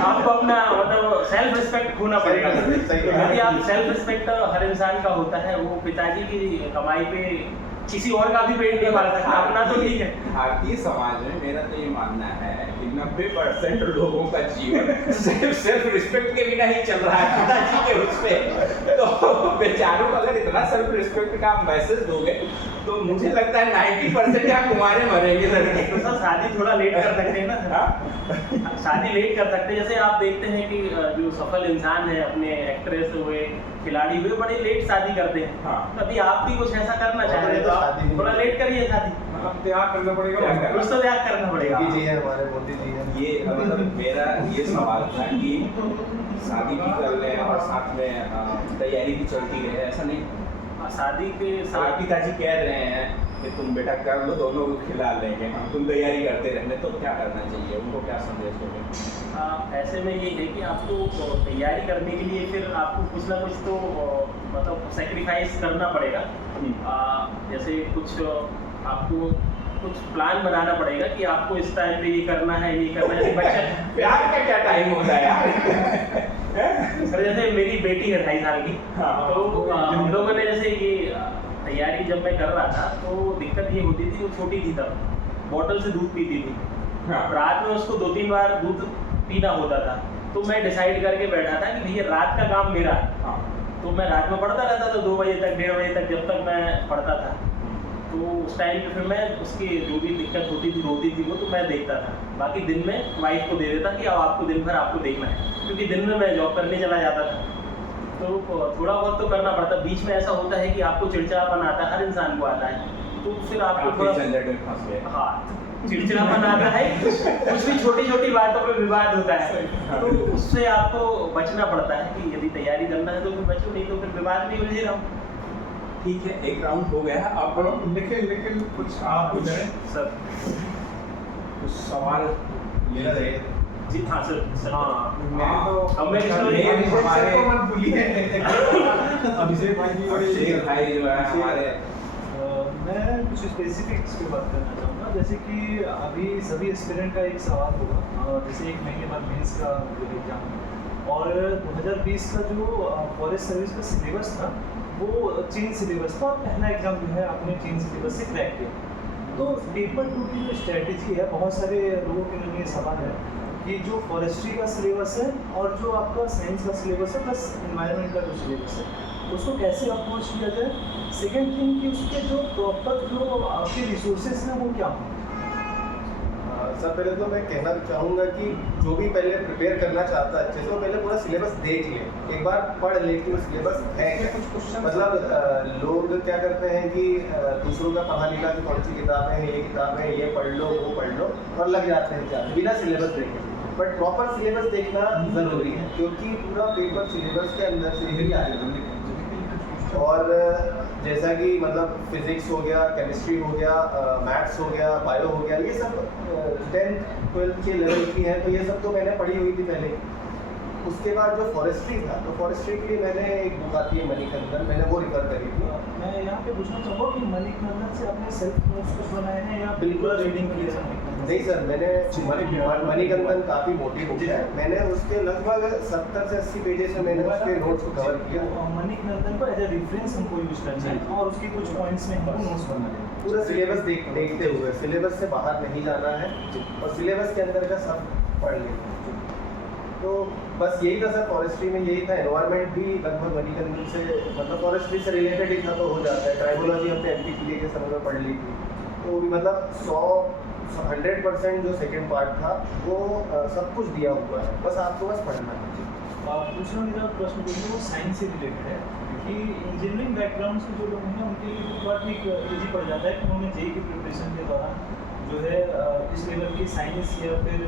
आपको अपना मतलब सेल्फ रिस्पेक्ट खोना पड़ेगा। यदि आप सेल्फ रिस्पेक्ट हर इंसान का होता है, वो पिताजी की कमाई पे किसी और का भी पेट नहीं पाल सकता, अपना तो ठीक है। भारतीय समाज में मेरा तो ये मानना है कि 90% लोगों का जीवन सेल्फ रिस्पेक्ट के बिना ही चल रहा है, पिताजी के उस पे। तो बेचारों को अगर इतना सेल्फ रिस्पेक्ट का मैसेज दोगे तो मुझे लगता है 90% यहाँ कुमारे मरेंगे लड़के। तो सर शादी थोड़ा लेट कर सकते हैं ना, शादी लेट कर सकते हैं। जैसे आप देखते हैं कि जो सफल इंसान है, अपने एक्ट्रेस हुए, खिलाड़ी हुए, बड़े लेट शादी करते हैं। हाँ। कभी आप भी कुछ ऐसा करना चाह रहे हैं तो आप थोड़ा लेट करिए शादी, मतलब त्याग करना पड़ेगा, कुछ तो त्याग करना पड़ेगा। मोदी जी है हमारे, मोदी जी हैं। ये मतलब मेरा ये सवाल था कि शादी भी कर लें और साथ में तैयारी भी चलती रहे, ऐसा नहीं। शादी के साथ साथ पिताजी कह रहे हैं कि तुम बेटा कर लो, दोनों को खिला लेंगे हम, तुम तैयारी करते रहने, तो क्या करना चाहिए, उनको क्या संदेश दोगे? ऐसे में ये है कि आपको तैयारी करने के लिए फिर आपको कुछ ना कुछ तो मतलब सेक्रीफाइस करना पड़ेगा। जैसे कुछ आपको कुछ प्लान बनाना पड़ेगा कि आपको इस टाइम पे ये करना है, ये करना है। बच्चा प्यार का क्या टाइम होता है यार? सर जैसे मेरी बेटी है 2.5 साल की, हाँ। तो हम लोगों ने जैसे ये तैयारी जब मैं कर रहा था तो दिक्कत ये होती थी, वो छोटी थी तब, बॉटल से दूध पीती थी। हाँ। रात में उसको 2-3 बार दूध पीना होता था, तो मैं डिसाइड करके बैठा था कि भैया रात का काम मेरा है। हाँ। तो मैं रात में पढ़ता रहता था 2 बजे तक, 1:30 बजे तक, जब तक मैं पढ़ता था। तो उस टाइम पे फिर मैं उसकी जो भी दिक्कत होती थी, रोती थी वो, तो मैं देखता था। बाकी दिन में वाइफ को दे देता कि अब आपको दिन भर आपको देखना है, क्योंकि दिन में मैं जॉब करने चला जाता था। तो थोड़ा बहुत तो करना पड़ता। बीच में ऐसा होता है कि आपको चिड़चिड़ापन आता है, हर इंसान को आता है, तो फिर आपको काफी थोड़ा झंझट में फंस गए। हाँ चिड़चिड़ापन आता है, कुछ भी छोटी-छोटी बातों पे विवाद होता है, तो उससे आपको बचना पड़ता है कि यदि तैयारी करना है तो फिर बचो, नहीं तो फिर विवाद में उलझे रहो। ठीक है, एक राउंड हो गया है, आप लेकिन कुछ आप पूछ रहे हैं सर कुछ सवाल मेरा रहे जी। हाँ सर, सर मैं तो अब मैं अभिषेक भाई जी और अभिषेक भाई जो है हमारे, मैं कुछ स्पेसिफिक्स पे बात करना चाहूँगा। जैसे कि अभी सभी एस्पिरेंट का एक सवाल होगा, जैसे 1 महीने बाद मेंस का एग्जाम, और 2020 का जो फॉरेस्ट सर्विस का सिलेबस था वो चेंज सिलेबस था, और पहला एग्जाम जो है आपने चेंज सिलेबस से क्रैक किया। तो पेपर 2 की जो स्ट्रेटेजी है, बहुत सारे लोगों के लिए सवाल है कि जो फॉरेस्ट्री का सिलेबस है और जो आपका साइंस का सिलेबस है प्लस एनवायरनमेंट का जो सिलेबस है, उसको कैसे अप्रोच किया जाए। सेकेंड थिंग कि उसके जो प्रॉपर जो आपके रिसोर्सेज हैं वो क्या हों। सर पहले तो मैं कहना चाहूँगा कि जो भी पहले प्रिपेयर करना चाहता है अच्छे से, वो पहले पूरा सिलेबस देख ले, एक बार पढ़ ले कि वो सिलेबस है क्या। मतलब लोग क्या करते हैं कि दूसरों का पढ़ा लिखा कि कौन सी किताबें हैं, ये किताबें हैं, ये पढ़ लो, वो पढ़ लो, और लग जाते हैं क्या बिना सिलेबस देखे। बट प्रॉपर सिलेबस देखना ज़रूरी है, क्योंकि पूरा पेपर सिलेबस के अंदर से ही आएगा। और जैसा कि मतलब फिजिक्स हो गया, केमिस्ट्री हो गया, मैथ्स हो गया, बायो हो गया, ये सब 10th 12th के लेवल की हैं, तो ये सब तो मैंने पढ़ी हुई थी पहले। उसके बाद जो फॉरेस्ट्री था, तो फॉरेस्ट्री के लिए मैंने एक बुक आती है मणिकंदन, मैंने वो रिफर करी थी। मैं यहाँ पे पूछना चाहूँगा कि मणिकंदन से आपने सेल्फ नोट्स कुछ बनाए हैं या बिल्कुल रीडिंग की है? नहीं सर, मैंने मणिकंदन काफ़ी मोटी बुक है, मैंने उसके लगभग 70 से 80 पेजेस में मैंने उसके नोट्स को कवर किया। मणिकंदन को एज ए रेफरेंस हमको यूज करना है और उसके कुछ पॉइंट्स में हमको नोट्स बनाने हैं। पूरा सिलेबस देखते हुए, सिलेबस से बाहर नहीं जाना है और सिलेबस के अंदर का सब पढ़ लेना है। तो बस यही था सर, फॉरेस्ट्री में यही था। एनवायरनमेंट भी लगभग मणिकंदन से, मतलब फॉरेस्ट्री से रिलेटेड ही था, तो हो जाता है। ट्राइबोलॉजी हमने MPPA के समय में पढ़ ली थी, तो वो भी मतलब 100% जो सेकंड पार्ट था वो सब कुछ दिया हुआ है, बस आपको बस पढ़ना है। दूसरा मेरा प्रश्न जो है वो साइंस से रिलेटेड है कि इंजीनियरिंग बैकग्राउंड से जो लोग हैं उनके लिए बहुत ही ईजी पड़ जाता है कि उन्होंने JEE की प्रिपरेशन के दौरान जो है इस लेवल की साइंस या फिर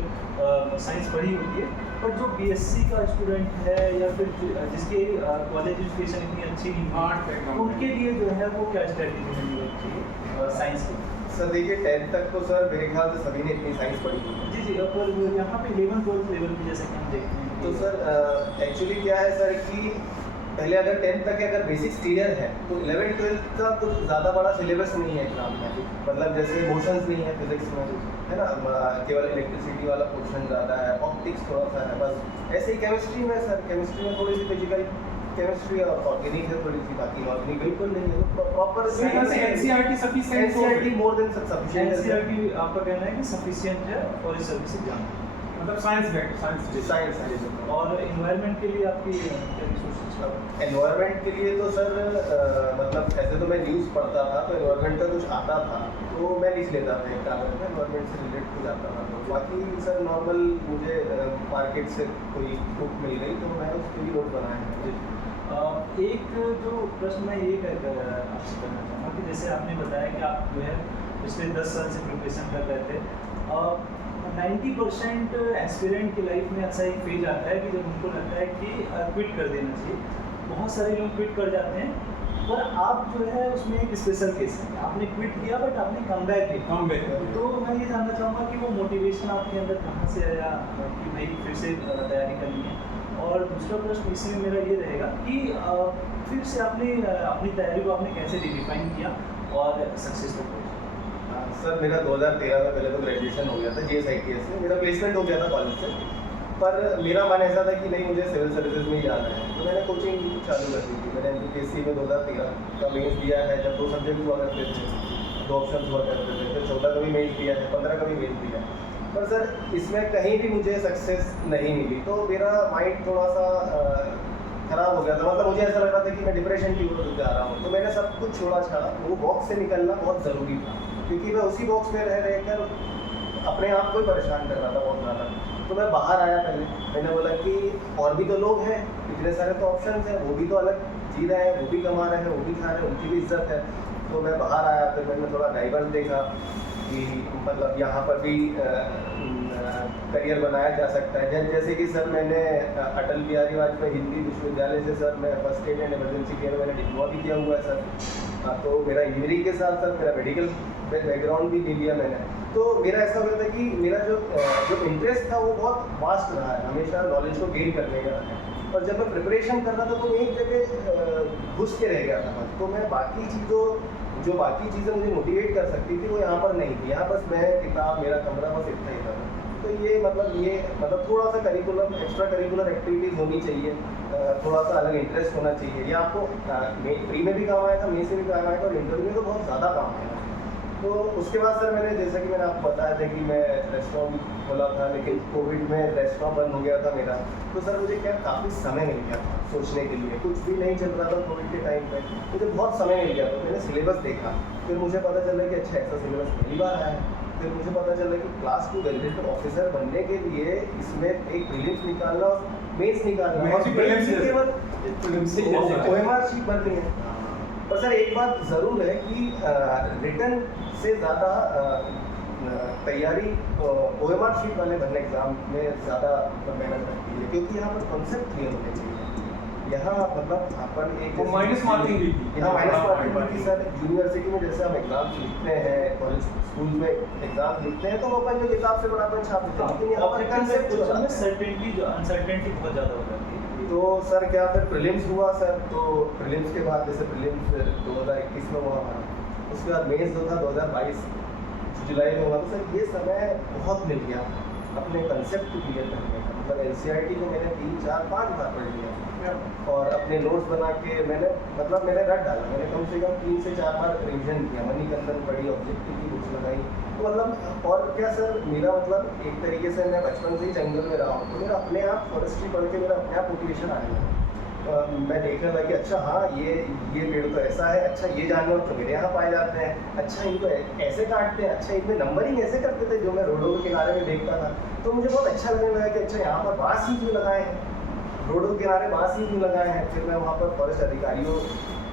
साइंस पढ़ी होती है। पर जो BSc का स्टूडेंट है या फिर जिसकी कॉलेज एजुकेशन इतनी अच्छी नहीं है, उनके लिए जो है वो क्या स्ट्रेटेजी होनी चाहिए साइंस की? सर देखिए 10th तक तो सर मेरे ख्याल से सभी ने इतनी साइंस पढ़ी हुई है। जी, पर यहाँ पे 11th-12th लेवल की जैसे कि हम देखते हैं। तो सर एक्चुअली क्या है सर कि पहले अगर 10th तक अगर बेसिक्स क्लियर है तो 11th-12th का कुछ ज़्यादा बड़ा सिलेबस नहीं है एग्जाम में। मतलब जैसे मोशंस नहीं है फिजिक्स में, है ना, केवल इलेक्ट्रिसिटी वाला पोर्शन ज़्यादा है, ऑप्टिक्स थोड़ा सा है, बस ऐसे ही केमिस्ट्री में सर, केमिस्ट्री में थोड़ी सी फिजिकल केमिस्ट्री और ऑर्गेनिक है थोड़ी सी, बाकी ऑर्गेनिक बिल्कुल नहीं है, तो प्रॉपर तो एक तरह से NCERT sufficient NCERT more than sufficient है। एनसीईआरटी आपका कहना है कि सफिशिएंट है और इस सर्विस एग्जाम मतलब साइंस साइंस और एनवायरनमेंट के लिए आपकी क्या रिसोर्सेज का एनवायरनमेंट के लिए तो सर मतलब ऐसे तो मैं न्यूज़ पढ़ता था तो एनवायरनमेंट का कुछ आता था तो मैं लिख लेता था एक कागज में, एनवायरनमेंट से रिलेट हो जाता था। तो बाकी सर नॉर्मल मुझे मार्केट से कोई बुक मिल गई तो मैं उसके लिए नोट बनाए हैं। एक जो प्रश्न मैं ये आपसे करना चाहूँगा कि जैसे आपने बताया कि आप जो है पिछले 10 साल से प्रिपरेशन कर रहे थे, 90% एस्पिरेंट की लाइफ में ऐसा एक फेज आता है कि जब उनको लगता है कि क्विट कर देना चाहिए। बहुत सारे लोग क्विट कर जाते हैं, पर आप जो है उसमें एक स्पेशल केस है, आपने क्विट किया बट आपने कम बैक किया। तो मैं ये जानना चाहूँगा कि वो मोटिवेशन आपके अंदर कहाँ से आया कि भाई फिर से तैयारी करनी है। और दूसरा प्रश्न इसमें मेरा ये रहेगा कि फिर से आपने अपनी तैयारी को आपने कैसे रिडिफाइन किया और सक्सेस तक पहुँचे? सर मेरा 2013 में पहले तो ग्रेजुएशन हो गया था JSITS से, मेरा प्लेसमेंट हो गया था कॉलेज से, पर मेरा मन ऐसा था कि नहीं मुझे सिविल सर्विसेज में ही जाना है, तो मैंने कोचिंग चालू कर दी थी। मैंने MPSC में 2013 का मेंस दिया है, जब 2 सब्जेक्ट हुआ करते थे, 2 ऑप्शन हुआ करते थे, फिर 14 का भी मेंस दिया है, 15 का भी मेंस दिया है, पर सर इसमें कहीं भी मुझे सक्सेस नहीं मिली। तो मेरा माइंड थोड़ा सा खराब हो गया था, मतलब मुझे ऐसा लग रहा था कि मैं डिप्रेशन की ओर जा रहा हूँ। तो मैंने सब कुछ छोड़ा छाड़ा, वो बॉक्स से निकलना बहुत ज़रूरी था, क्योंकि मैं उसी बॉक्स में रह कर अपने आप को ही परेशान कर रहा था बहुत ज़्यादा। तो मैं बाहर आया, पहले मैंने बोला कि और भी तो लोग हैं, इतने सारे तो ऑप्शंस हैं, वो भी तो अलग जी रहे हैं, वो भी कमा रहे हैं, वो भी खा रहे हैं, उनकी भी इज्जत है। तो मैं बाहर आया, फिर मैंने थोड़ा डाइवर्स देखा कि मतलब यहाँ पर भी करियर बनाया जा सकता है। जैसे कि सर मैंने अटल बिहारी वाजपेयी हिंदी विश्वविद्यालय से सर मैं first aid and emergency care में मैंने डिप्लोमा भी किया हुआ है सर। तो मेरा इंजीनियरिंग के साथ साथ मेरा मेडिकल बैकग्राउंड भी ले लिया मैंने। तो मेरा ऐसा हो गया था कि मेरा जो इंटरेस्ट था वो बहुत वास्ट रहा है, हमेशा नॉलेज को गेन करने का है। और जब मैं प्रिपरेशन कर रहा था तो मैं एक जगह घुस के रह गया था, तो मैं बाकी चीज़ें मुझे मोटिवेट कर सकती थी वो यहाँ पर नहीं थी। यहाँ बस मैं, किताब, मेरा कमरा, बस इतना ही था। तो ये मतलब थोड़ा सा करिकुलम, एक्स्ट्रा करिकुलर एक्टिविटीज़ होनी चाहिए, थोड़ा सा अलग इंटरेस्ट होना चाहिए। ये आपको प्री में भी काम आएगा, मेन से भी काम आएगा, और इंटरव्यू में तो बहुत ज़्यादा काम आएगा। तो उसके बाद सर मैंने, जैसा कि मैंने आपको बताया था कि मैं रेस्टोरेंट खोला था, लेकिन कोविड में रेस्टोरेंट बंद हो गया था मेरा। तो सर मुझे क्या काफ़ी समय मिल गया था सोचने के लिए, कुछ भी नहीं चल रहा था कोविड के टाइम पे, मुझे बहुत समय मिल गया था। मैंने सिलेबस देखा, फिर मुझे पता चला कि अच्छा ऐसा सिलेबस पहली बार आया है। फिर मुझे पता चला कि क्लास 2 गैजेटेड ऑफिसर बनने के लिए इसमें एक प्रीलिम्स निकालना और मेंस निकालना, और केवल OMR शीट भरनी है। पर सर एक बात ज़रूर है कि रिटन से ज़्यादा तैयारी OMR शीट वाले भरने एग्ज़ाम में ज़्यादा मेहनत लगती है, क्योंकि यहाँ पर कॉन्सेप्ट क्लियर होने चाहिए। यहाँ मतलब अपन एक माइनस मार्किंग भी, यहाँ माइनस मार्किंग भी सर यूनिवर्सिटी में जैसे हम एग्जाम्स लिखते हैं, कॉलेज स्कूल में एग्जाम लिखते हैं, तो वो अपन जो किताब से बड़ा अपन छाप देते हैं, लेकिन यहाँ पर कंसेप्ट में अनसर्टेनिटी बहुत ज़्यादा हो जाती है। तो सर क्या फिर प्रीलिम्स हुआ सर, तो प्रीलिम्स के बाद जैसे प्रीलिम्स 2021 में हुआ हमारा, उसके बाद मेंस जो था 2022 जुलाई में हुआ। तो सर ये समय बहुत मिल गया अपने कंसेप्ट क्लियर करने का। मतलब NCERT को मैंने 3, 4, 5 बार पढ़ लिया और अपने नोट्स बना के मैंने रट डाला। मैंने कम से कम 3 से 4 बार रिविजन किया, मणिकंदन पढ़ी, ऑब्जेक्टिव की बुक्स लगाई। तो मतलब और क्या सर, मेरा मतलब एक तरीके से मैं बचपन से ही जंगल में रहा हूँ, तो मेरा अपने आप फॉरेस्ट्री पढ़ के मेरा अपने आप मोटिवेशन आया। मैं देखने लगा कि अच्छा हाँ ये पेड़ तो ऐसा है, अच्छा ये जानवर तो मेरे यहाँ पाए जाते हैं, अच्छा इनको ऐसे काटते हैं, अच्छा इनमें नंबरिंग ऐसे करते थे जो मैं रोडों के किनारे में देखता था। तो मुझे बहुत अच्छा लगने लगा कि अच्छा यहाँ पर बांस ही क्यों लगाए हैं, रोडों के किनारे बांस ही क्यों लगाए हैं। फिर मैं वहाँ पर फॉरेस्ट अधिकारियों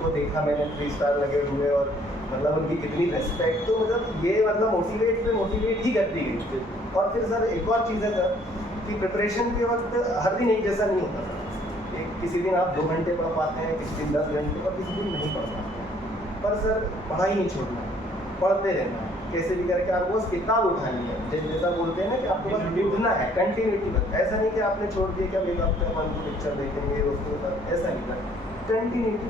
को देखा, मैंने 3 स्टार लगे हुए और मतलब उनकी कितनी रेस्पेक्ट। तो मतलब ये मतलब मोटिवेट ही करती गई। और फिर सर एक और चीज़ है सर कि प्रिपरेशन के वक्त हर दिन एक जैसा नहीं होता सर। किसी दिन आप 2 घंटे पढ़ पाते हैं, किसी दिन 10 घंटे, और किसी दिन नहीं पढ़ पाते। पर सर पढ़ाई नहीं छोड़ना, पढ़ते रहना, कैसे भी करके आपको बस किताब उठानी है। जैसा बोलते हैं ना कि आपको बस उठना है, कंटिन्यूटी बस। ऐसा नहीं कि आपने छोड़ दिया कि अब एक हफ्ते अपन को पिक्चर देखेंगे दोस्तों के साथ, ऐसा नहीं करना। कंटिन्यूटी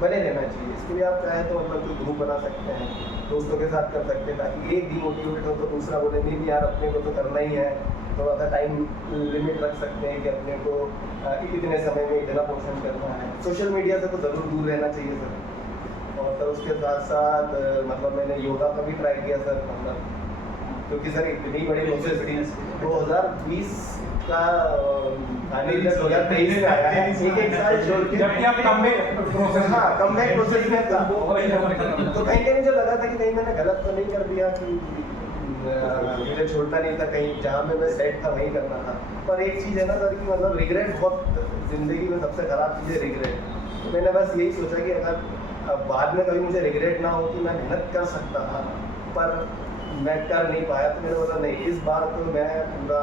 बने रहना चाहिए। इसके लिए आप चाहे तो मतलब कोई ग्रुप बना सकते हैं, दोस्तों के साथ कर सकते हैं, ताकि एक डिमोटिवेट हो तो दूसरा बोले नहीं यार अपने को तो करना ही है। थोड़ा सा टाइम लिमिट रख सकते हैं कि अपने को इतने समय में इतना पोर्शन करना है। सोशल मीडिया से तो ज़रूर दूर रहना चाहिए सर। और सर उसके साथ साथ मतलब मैंने योगा का भी ट्राई किया सर, मतलब क्योंकि सर इतनी बड़ी प्रोसेस थी। 2020 का फाइनल 2023 में आया है, एक साल छोड़ के, जबकि आप कमबैक प्रोसेस, हाँ कमबैक प्रोसेस में था। तो कहीं मुझे लगा था कि कहीं मैंने गलत तो नहीं कर दिया, कि मुझे छोड़ता नहीं था, कहीं जहाँ पे मैं सेट था वहीं करना था। पर एक चीज़ है ना सर कि मतलब रिग्रेट बहुत, ज़िंदगी में सबसे ख़राब चीज़ है रिग्रेट। तो मैंने बस यही सोचा कि अगर बाद में कभी मुझे रिग्रेट ना हो कि मैं मेहनत कर सकता था पर मैं कर नहीं पाया, तो मैंने बोला नहीं, इस बार तो मैं पूरा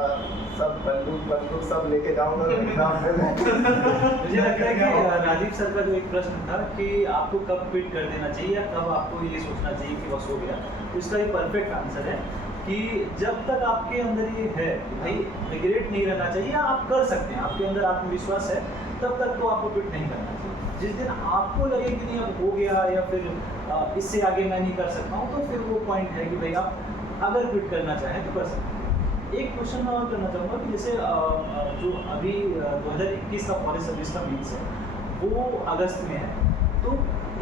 सब बंदूक सब लेके जाऊँगा एग्जाम में। मुझे लगता है कि राजीव सर का जो एक प्रश्न था कि आपको कब क्विट कर देना चाहिए या कब आपको ये सोचना चाहिए कि बस हो गया, तो इसका ये परफेक्ट आंसर है कि जब तक आपके अंदर ये है कि भाई रिग्रेट नहीं रहना चाहिए, आप कर सकते हैं, आपके अंदर आत्मविश्वास है, तब तक तो आपको क्विट नहीं करना चाहिए। जिस दिन आपको लगे कि नहीं अब हो गया या फिर इससे आगे मैं नहीं कर सकता हूँ, तो फिर वो पॉइंट है कि भाई आप अगर क्विट करना चाहें तो कर सकते हैं। एक क्वेश्चन मैं और करना चाहूँगा कि जैसे जो अभी 2021 का फॉरेस्ट सर्विस का मीन्स है वो अगस्त में है, तो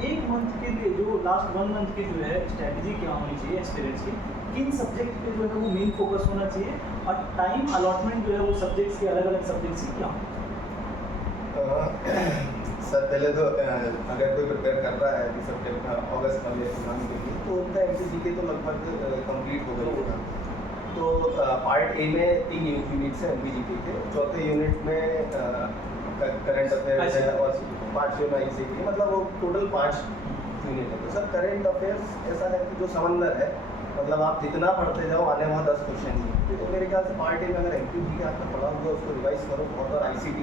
एक मंथ के लिए जो लास्ट 1 मंथ की जो है स्ट्रैटेजी क्या होनी चाहिए एस्पिरेंट्स की, किन सब्जेक्ट पे जो है वो मेन फोकस होना चाहिए और टाइम अलॉटमेंट जो है वो सब्जेक्ट्स के अलग अलग सब्जेक्ट्स की क्या होनी? सर पहले तो अगर कोई प्रिपेयर कर रहा है कि सब्जेक्ट अगस्त वाले एग्जाम के लिए, तो उनका MCGK तो लगभग कंप्लीट हो गई होगा। तो पार्ट ए में 3 यूनिट्स हैं MCGK के, चौथे यूनिट में करंट अफेयर्स है और 5 ICT, मतलब वो टोटल 5 यूनिट है। तो सर करंट अफेयर्स ऐसा है कि जो समंदर है, मतलब आप जितना पढ़ते जाओ आने वहाँ 10 क्वेश्चन ही। तो मेरे ख्याल से पार्ट ए में अगर MCGK आपका पढ़ा हुआ उसको रिवाइज करो, और ICT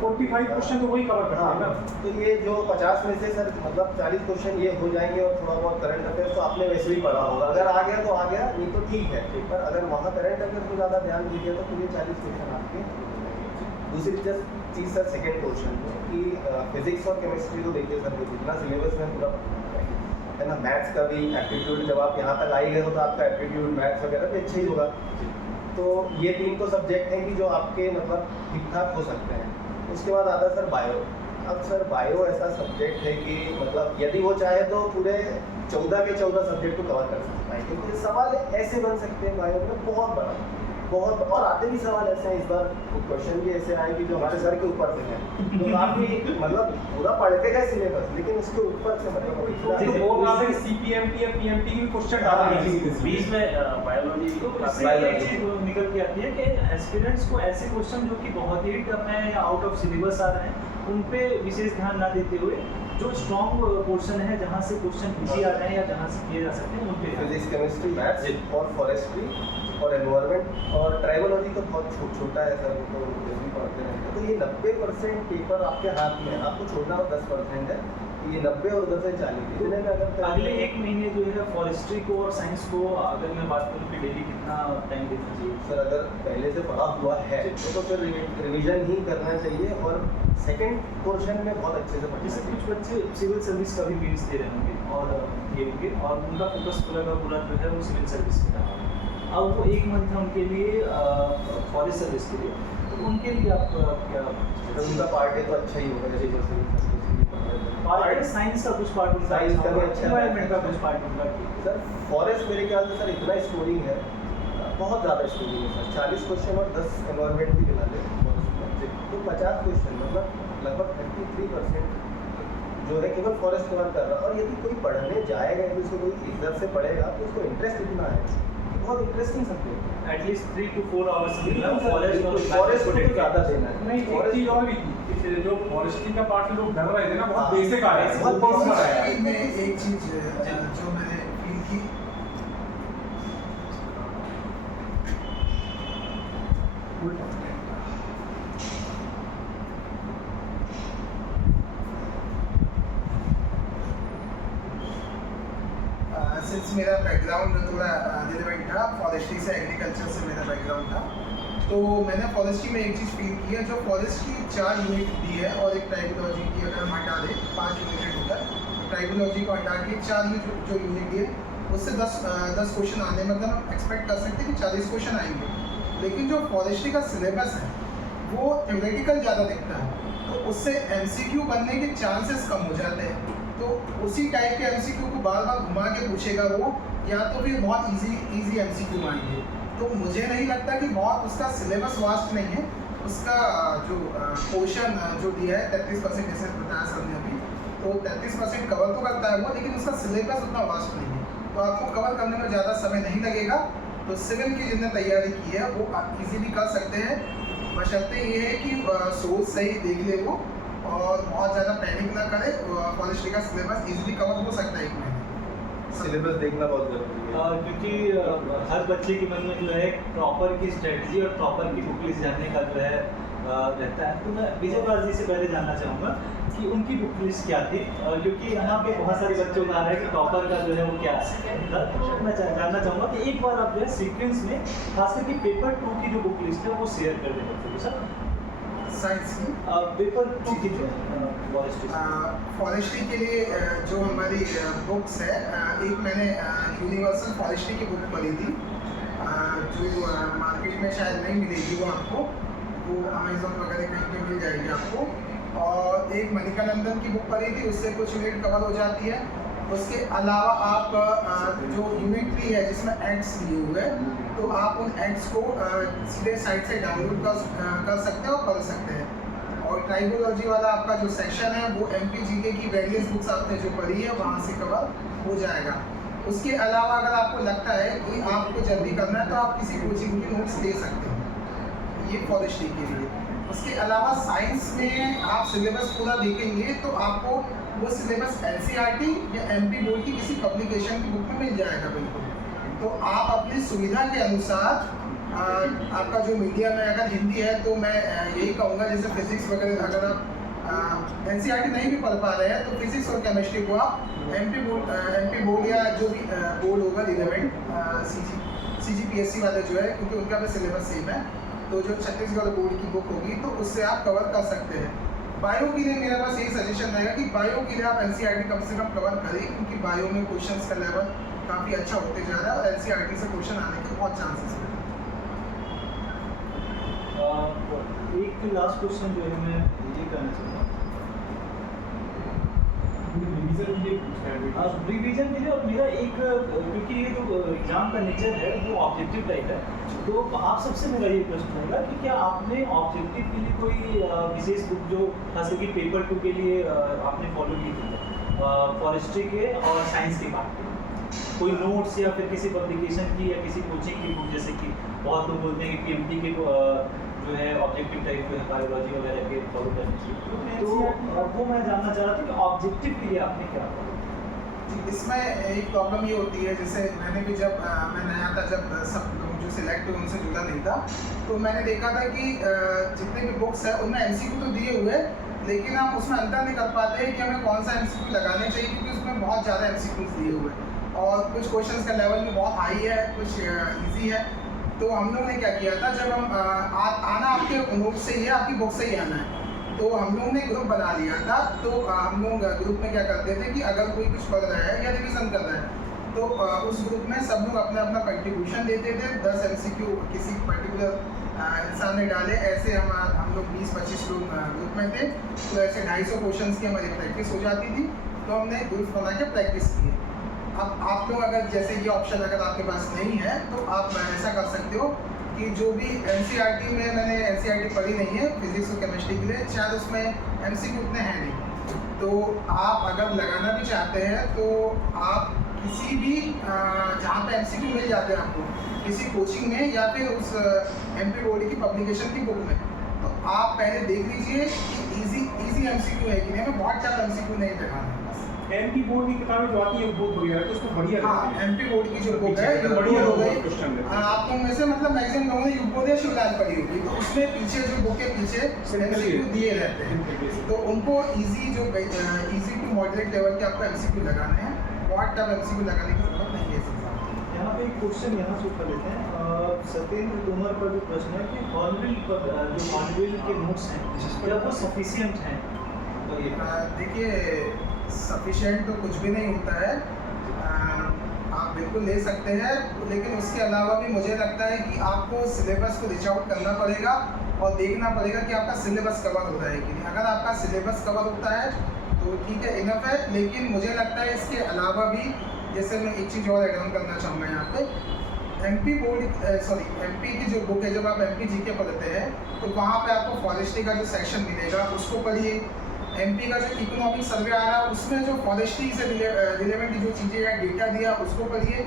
45 क्वेश्चन तो वही कवर करता है ना। तो ये जो 50 में से सर मतलब 40 क्वेश्चन ये हो जाएंगे, और थोड़ा बहुत करंट अफेयर्स तो आपने वैसे ही पढ़ा होगा, अगर आ गया तो आ गया, नहीं तो ठीक है। पर अगर वहाँ करंट अफेयर्स को ज़्यादा ध्यान दीजिए तो फिर ये 40 क्वेश्चन आपके। दूसरी चीज़ सर सेकेंड क्वेश्चन कि फिजिक्स और केमिस्ट्री को देखिए सर, जितना सिलेबस में पूरा है ना, मैथ्स का भी एप्टीट्यूड, जब आप यहाँ तक आई गए हो तो आपका एप्टीट्यूड मैथ्स वगैरह भी अच्छा ही होगा। तो ये 3 तो सब्जेक्ट हैं कि जो आपके मतलब ठीक ठाक हो सकते हैं। उसके बाद आता है सर बायो। अब सर बायो ऐसा सब्जेक्ट है कि मतलब यदि वो चाहे तो पूरे 14 के 14 सब्जेक्ट को कवर कर सकता है, क्योंकि सवाल ऐसे बन सकते हैं बायो में बहुत बड़ा, बहुत, और आते भी सवाल ऐसे हैं, इस बार क्वेश्चन भी ऐसे आए कि जो हमारे सर के ऊपर से हैं, तो काफ़ी मतलब पूरा पढ़ के गए सिलेबस, लेकिन उसके ऊपर से मतलब वो काफी CPMT या PMT की क्वेश्चन डाल रही है बीच में बायोलॉजी तो इससे एक चीज निकल के आती है कि एस्पिरेंट्स को ऐसे क्वेश्चन जो कि बहुत ही टफ हैं या आउट ऑफ सिलेबस आ रहे हैं, उन पे विशेष ध्यान ना देते हुए जो स्ट्रॉन्ग पोर्शन है जहाँ से क्वेश्चन इजी आ रहे हैं या जहाँ से किए जा सकते हैं उन पे फिजिक्स, केमिस्ट्री, मैथ्स और फॉरेस्ट्री और एनवायरनमेंट और ट्राइबोलॉजी तो बहुत छोटा है सर, वो तो जैसे पढ़ते रहते हैं। तो ये 90% पेपर आपके हाथ में है, आपको छोड़ना 10% है, ये 90 और 10 है 40। इतने में अगर अगले 1 महीने जो है फॉरेस्ट्री को और साइंस को अगर मैं बात करूँ कि डेली कितना टाइम देना चाहिए? सर अगर पहले से पढ़ा हुआ है तो फिर रिवीजन ही करना चाहिए, और सेकंड पोर्शन में बहुत अच्छे से पढ़ना जैसे चाहिए। कुछ बच्चे सिविल सर्विस का भी मीन्स दे रहे होंगे और ये होंगे और उनका फोकस पूरा का पूरा जो है वो सिविल सर्विस पे रहा। अब वो 1 मंथ है उनके लिए फॉरेस्ट सर्विस के लिए, तो उनके लिए आप क्या उनका पार्ट है तो अच्छा ही होगा, जैसे पार्ट साइंस का कुछ पार्ट उनका साइंस का भी अच्छा है, एनवायरनमेंट का कुछ पार्ट उनका सर फॉरेस्ट मेरे ख्याल से सर इतना स्कोरिंग है, बहुत ज़्यादा स्कोरिंग है सर, 40 क्वेश्चन और 10 एनवायरनमेंट भी मिला ले तो 50 क्वेश्चन, मतलब लगभग 33% जो है केवल फॉरेस्ट कवर कर रहा है। और यदि कोई पढ़ने जाएगा, यदि उसको कोई इधर से पढ़ेगा तो उसको इंटरेस्ट इतना है, बहुत इंटरेस्टिंग सब्जेक्ट है। एटलीस्ट 3 to 4 आवर्स फॉरेस्ट और फॉरेस्ट को ज़्यादा देना है। नहीं, एक चीज और भी थी कि जो फॉरेस्ट्री का पार्ट लोग डर रहे थे ना, बहुत बेसिक आ रहा है, बहुत बहुत बेसिक आ रहा है। में एक चीज जो मैंने फील की, सिंस मेरा बैकग्राउंड थोड़ा रिलेवेंट था, फॉरेस्ट्री से एग्रीकल्चर से मेरा बैकग्राउंड था, तो मैंने फॉरेस्ट्री में एक चीज़ फील की है, जो फॉरेस्ट की 4 यूनिट दी है और एक ट्राइबोलॉजी की अगर हम हटा दें 5 यूनिट होता है, ट्राइबोलॉजी को हटा के 4 यूनिट जो यूनिट दी है उससे 10 क्वेश्चन आने, मतलब हम एक्सपेक्ट कर सकते हैं कि 40 क्वेश्चन आएंगे। लेकिन जो फॉरेस्ट्री का सिलेबस है वो थ्योरेटिकल ज़्यादा दिखता है, तो उससे एमसीक्यू बनने के चांसेस कम हो जाते हैं। तो उसी टाइप के एमसीक्यू को बार बार घुमा के पूछेगा वो, या तो फिर बहुत इजी एमसीक्यू मांगे। तो मुझे नहीं लगता कि बहुत उसका सिलेबस वास्ट नहीं है, उसका जो पोर्शन जो दिया है 33% जैसे बताया सर ने अभी, तो 33% कवर तो करता है वो, लेकिन उसका सिलेबस उतना वास्ट नहीं है, तो आपको कवर करने में ज़्यादा समय नहीं लगेगा। तो सिविल की जिन्हें तैयारी की है वो इजीली कर सकते हैं, बशर्ते ये है कि सोच सही देख ले वो और बहुत ज़्यादा पैनिक ना करे। फॉरेस्ट्री का सिलेबस इजीली कवर हो सकता है एक महीने। सिलेबस देखना बहुत ज़रूरी है, क्योंकि हर बच्चे के मन में जो है प्रॉपर की स्ट्रेटजी और प्रॉपर की बुक लिस्ट जानने का जो है रहता है। तो मैं विजय पाल जी से पहले जानना चाहूँगा कि उनकी बुक लिस्ट क्या थी, क्योंकि यहाँ पे बहुत सारे बच्चे बता रहे हैं कि टॉपर का जो है वो क्या है। तो मैं जानना चाहूँगा कि एक बार आप जो है सीक्वेंस में खास करके पेपर 2 की जो बुक लिस्ट है वो शेयर कर दें बच्चों के साथ। साइंस की पेपर 2 की जो फॉरेस्ट्री के लिए जो हमारी बुक्स है, एक मैंने यूनिवर्सल फॉरेस्ट्री की बुक पढ़ी थी, जो मार्केट में शायद नहीं मिलेगी वो आपको, वो अमेजोन वगैरह कहीं पे मिल जाएगी आपको। और एक मणिकानंदन की बुक पढ़ी थी, उससे कुछ यूनिट कवर हो जाती है। उसके अलावा आप जो यूनिट 3 है जिसमें एड्स दिए हुए हैं, तो आप उन एड्स को सीधे साइट से डाउनलोड कर सकते हैं और पढ़ सकते हैं। और ट्राइबोलॉजी वाला आपका जो सेक्शन है वो MPGK की वेरियस बुक्स आपने जो पढ़ी है वहाँ से कवर हो जाएगा। उसके अलावा अगर आपको लगता है कि आपको जल्दी करना है तो आप किसी कोचिंग की नोट्स ले सकते हैं, ये फॉरेस्ट्री के लिए। उसके अलावा साइंस में आप सिलेबस पूरा देखेंगे तो आपको वो सिलेबस NCERT या MP बोर्ड की किसी पब्लिकेशन की बुक में मिल जाएगा बिल्कुल। तो आप अपनी सुविधा के अनुसार आपका जो मीडियम है, अगर हिंदी है तो मैं यही कहूँगा जैसे फिजिक्स वगैरह अगर आप NCERT नहीं भी पढ़ पा रहे हैं तो फिजिक्स और केमिस्ट्री को आप MP बोर्ड या जो भी बोर्ड होगा रिलेवेंट CGPSC वाले जो है, क्योंकि उनका भी सिलेबस सेम है, तो जो छत्तीसगढ़ बोर्ड की बुक होगी तो उससे आप कवर कर सकते हैं। बायो के लिए मेरा बस यही सजेशन रहेगा कि बायो के लिए आप NCERT कम से कम कवर करें, क्योंकि बायो में क्वेश्चंस का लेवल काफ़ी अच्छा होते जा रहा है और NCERT से क्वेश्चन आने के बहुत चांसेस हैं। एक लास्ट क्वेश्चन जो है मैं ये करना चाहूँगा रिवीजन के लिए। और मेरा एक, क्योंकि ये जो एग्जाम का नेचर है वो ऑब्जेक्टिव टाइप है, तो आप सबसे मेरा ये प्रश्न होगा कि क्या आपने ऑब्जेक्टिव के लिए कोई विशेष बुक जो खास करके पेपर 2 के लिए आपने फॉलो की थी फॉरेस्ट्री के और साइंस के पार्ट के, कोई नोट्स या फिर किसी पब्लिकेशन की या किसी कोचिंग की बुक, जैसे कि बहुत लोग बोलते हैं कि PMT के जो है ऑब्जेक्टिव टाइप जो है बायोलॉजी वगैरह के फॉलो करनी चाहिए, तो वो मैं जानना चाह रहा था कि ऑब्जेक्टिव के लिए आपने क्या फॉलो? इसमें एक प्रॉब्लम ये होती है, जैसे मैंने भी जब मैं नया था, जब सब लोग जो सिलेक्ट हुए उनसे जुड़ा नहीं था, तो मैंने देखा था कि जितने भी बुक्स है उनमें MCQ तो दिए हुए, लेकिन हम उसमें अंतर नहीं कर पाते हैं कि हमें कौन सा MCQ लगाने चाहिए, क्योंकि उसमें बहुत ज़्यादा MCQs दिए हुए हैं और कुछ क्वेश्चंस का लेवल में बहुत हाई है, कुछ ईजी है। तो हम लोगों ने क्या किया था, जब हम आना आपके नोट से ही है, आपकी बुक से ही आना है, तो हम लोगों ने ग्रुप बना लिया था। तो हम लोग ग्रुप में क्या करते थे कि अगर कोई कुछ पढ़ रहा है या रिविज़न कर रहा है तो उस ग्रुप में सब लोग अपना अपना कंट्रीब्यूशन देते थे। 10 MCQ किसी पर्टिकुलर इंसान ने डाले, ऐसे हम लोग 20-25 लोग ग्रुप में थे, तो ऐसे 250 क्वेश्चन की हमारी प्रैक्टिस हो जाती थी। तो हमने ग्रुप बना के प्रैक्टिस की। अब आप लोग अगर जैसे ये ऑप्शन अगर आपके पास नहीं है तो आप ऐसा कर सकते हो कि जो भी NCERT में, मैंने NCERT पढ़ी नहीं है फिजिक्स और केमिस्ट्री के लिए, शायद उसमें MCQ उतने हैं नहीं, तो आप अगर लगाना भी चाहते हैं तो आप किसी भी जहाँ पे MCQ मिल जाते हैं आपको, किसी कोचिंग में या फिर उस MP बोर्ड की पब्लिकेशन की बुक में, तो आप पहले देख लीजिए कि इजी MCQ है कि नहीं। हमें बहुत ज़्यादा MCQ नहीं दिखाना है। MP बोर्ड की किताबें जो आती है वो बहुत बढ़िया है, तो उसको बढ़िया हाँ, MP बोर्ड की जो बुक है ये बढ़िया हो गई। आप लोग में से मतलब मैक्सिमम लोगों ने युगबोध या शिवलाल पढ़ी होगी, तो उसमें पीछे जो बुक के पीछे MCQ दिए रहते हैं, तो उनको इजी टू मॉडरेट लेवल के आपको MCQ लगाने हैं, बहुत टफ MCQ लगाने की जरूरत नहीं है। यहाँ पे एक क्वेश्चन यहाँ से उठा लेते हैं, सत्येंद्र तोमर का जो प्रश्न है कि हॉर्नबिल के नोट्स हैं क्या वो सफिशिएंट हैं? तो ये देखिए, सफिशिएंट तो कुछ भी नहीं होता है। आप बिल्कुल ले सकते हैं, लेकिन उसके अलावा भी मुझे लगता है कि आपको सिलेबस को रीच आउट करना पड़ेगा और देखना पड़ेगा कि आपका सिलेबस कवर हो रहा है कि नहीं। अगर आपका सिलेबस कवर होता है तो ठीक है, इनफ है, लेकिन मुझे लगता है इसके अलावा भी, जैसे मैं एक चीज़ और एड ऑन करना चाहूँगा यहाँ पे, एमपी की जो बुक है, जब आप एमपी जीके पढ़ते हैं तो वहाँ पे आपको फॉरेस्ट्री का जो सेक्शन मिलेगा उसको पढ़िए। एमपी का जो इकोनॉमिक सर्वे आ रहा है उसमें जो फॉरेस्ट्री से रिलेवेंट जो चीज़ें या डेटा दिया उसको पढ़िए,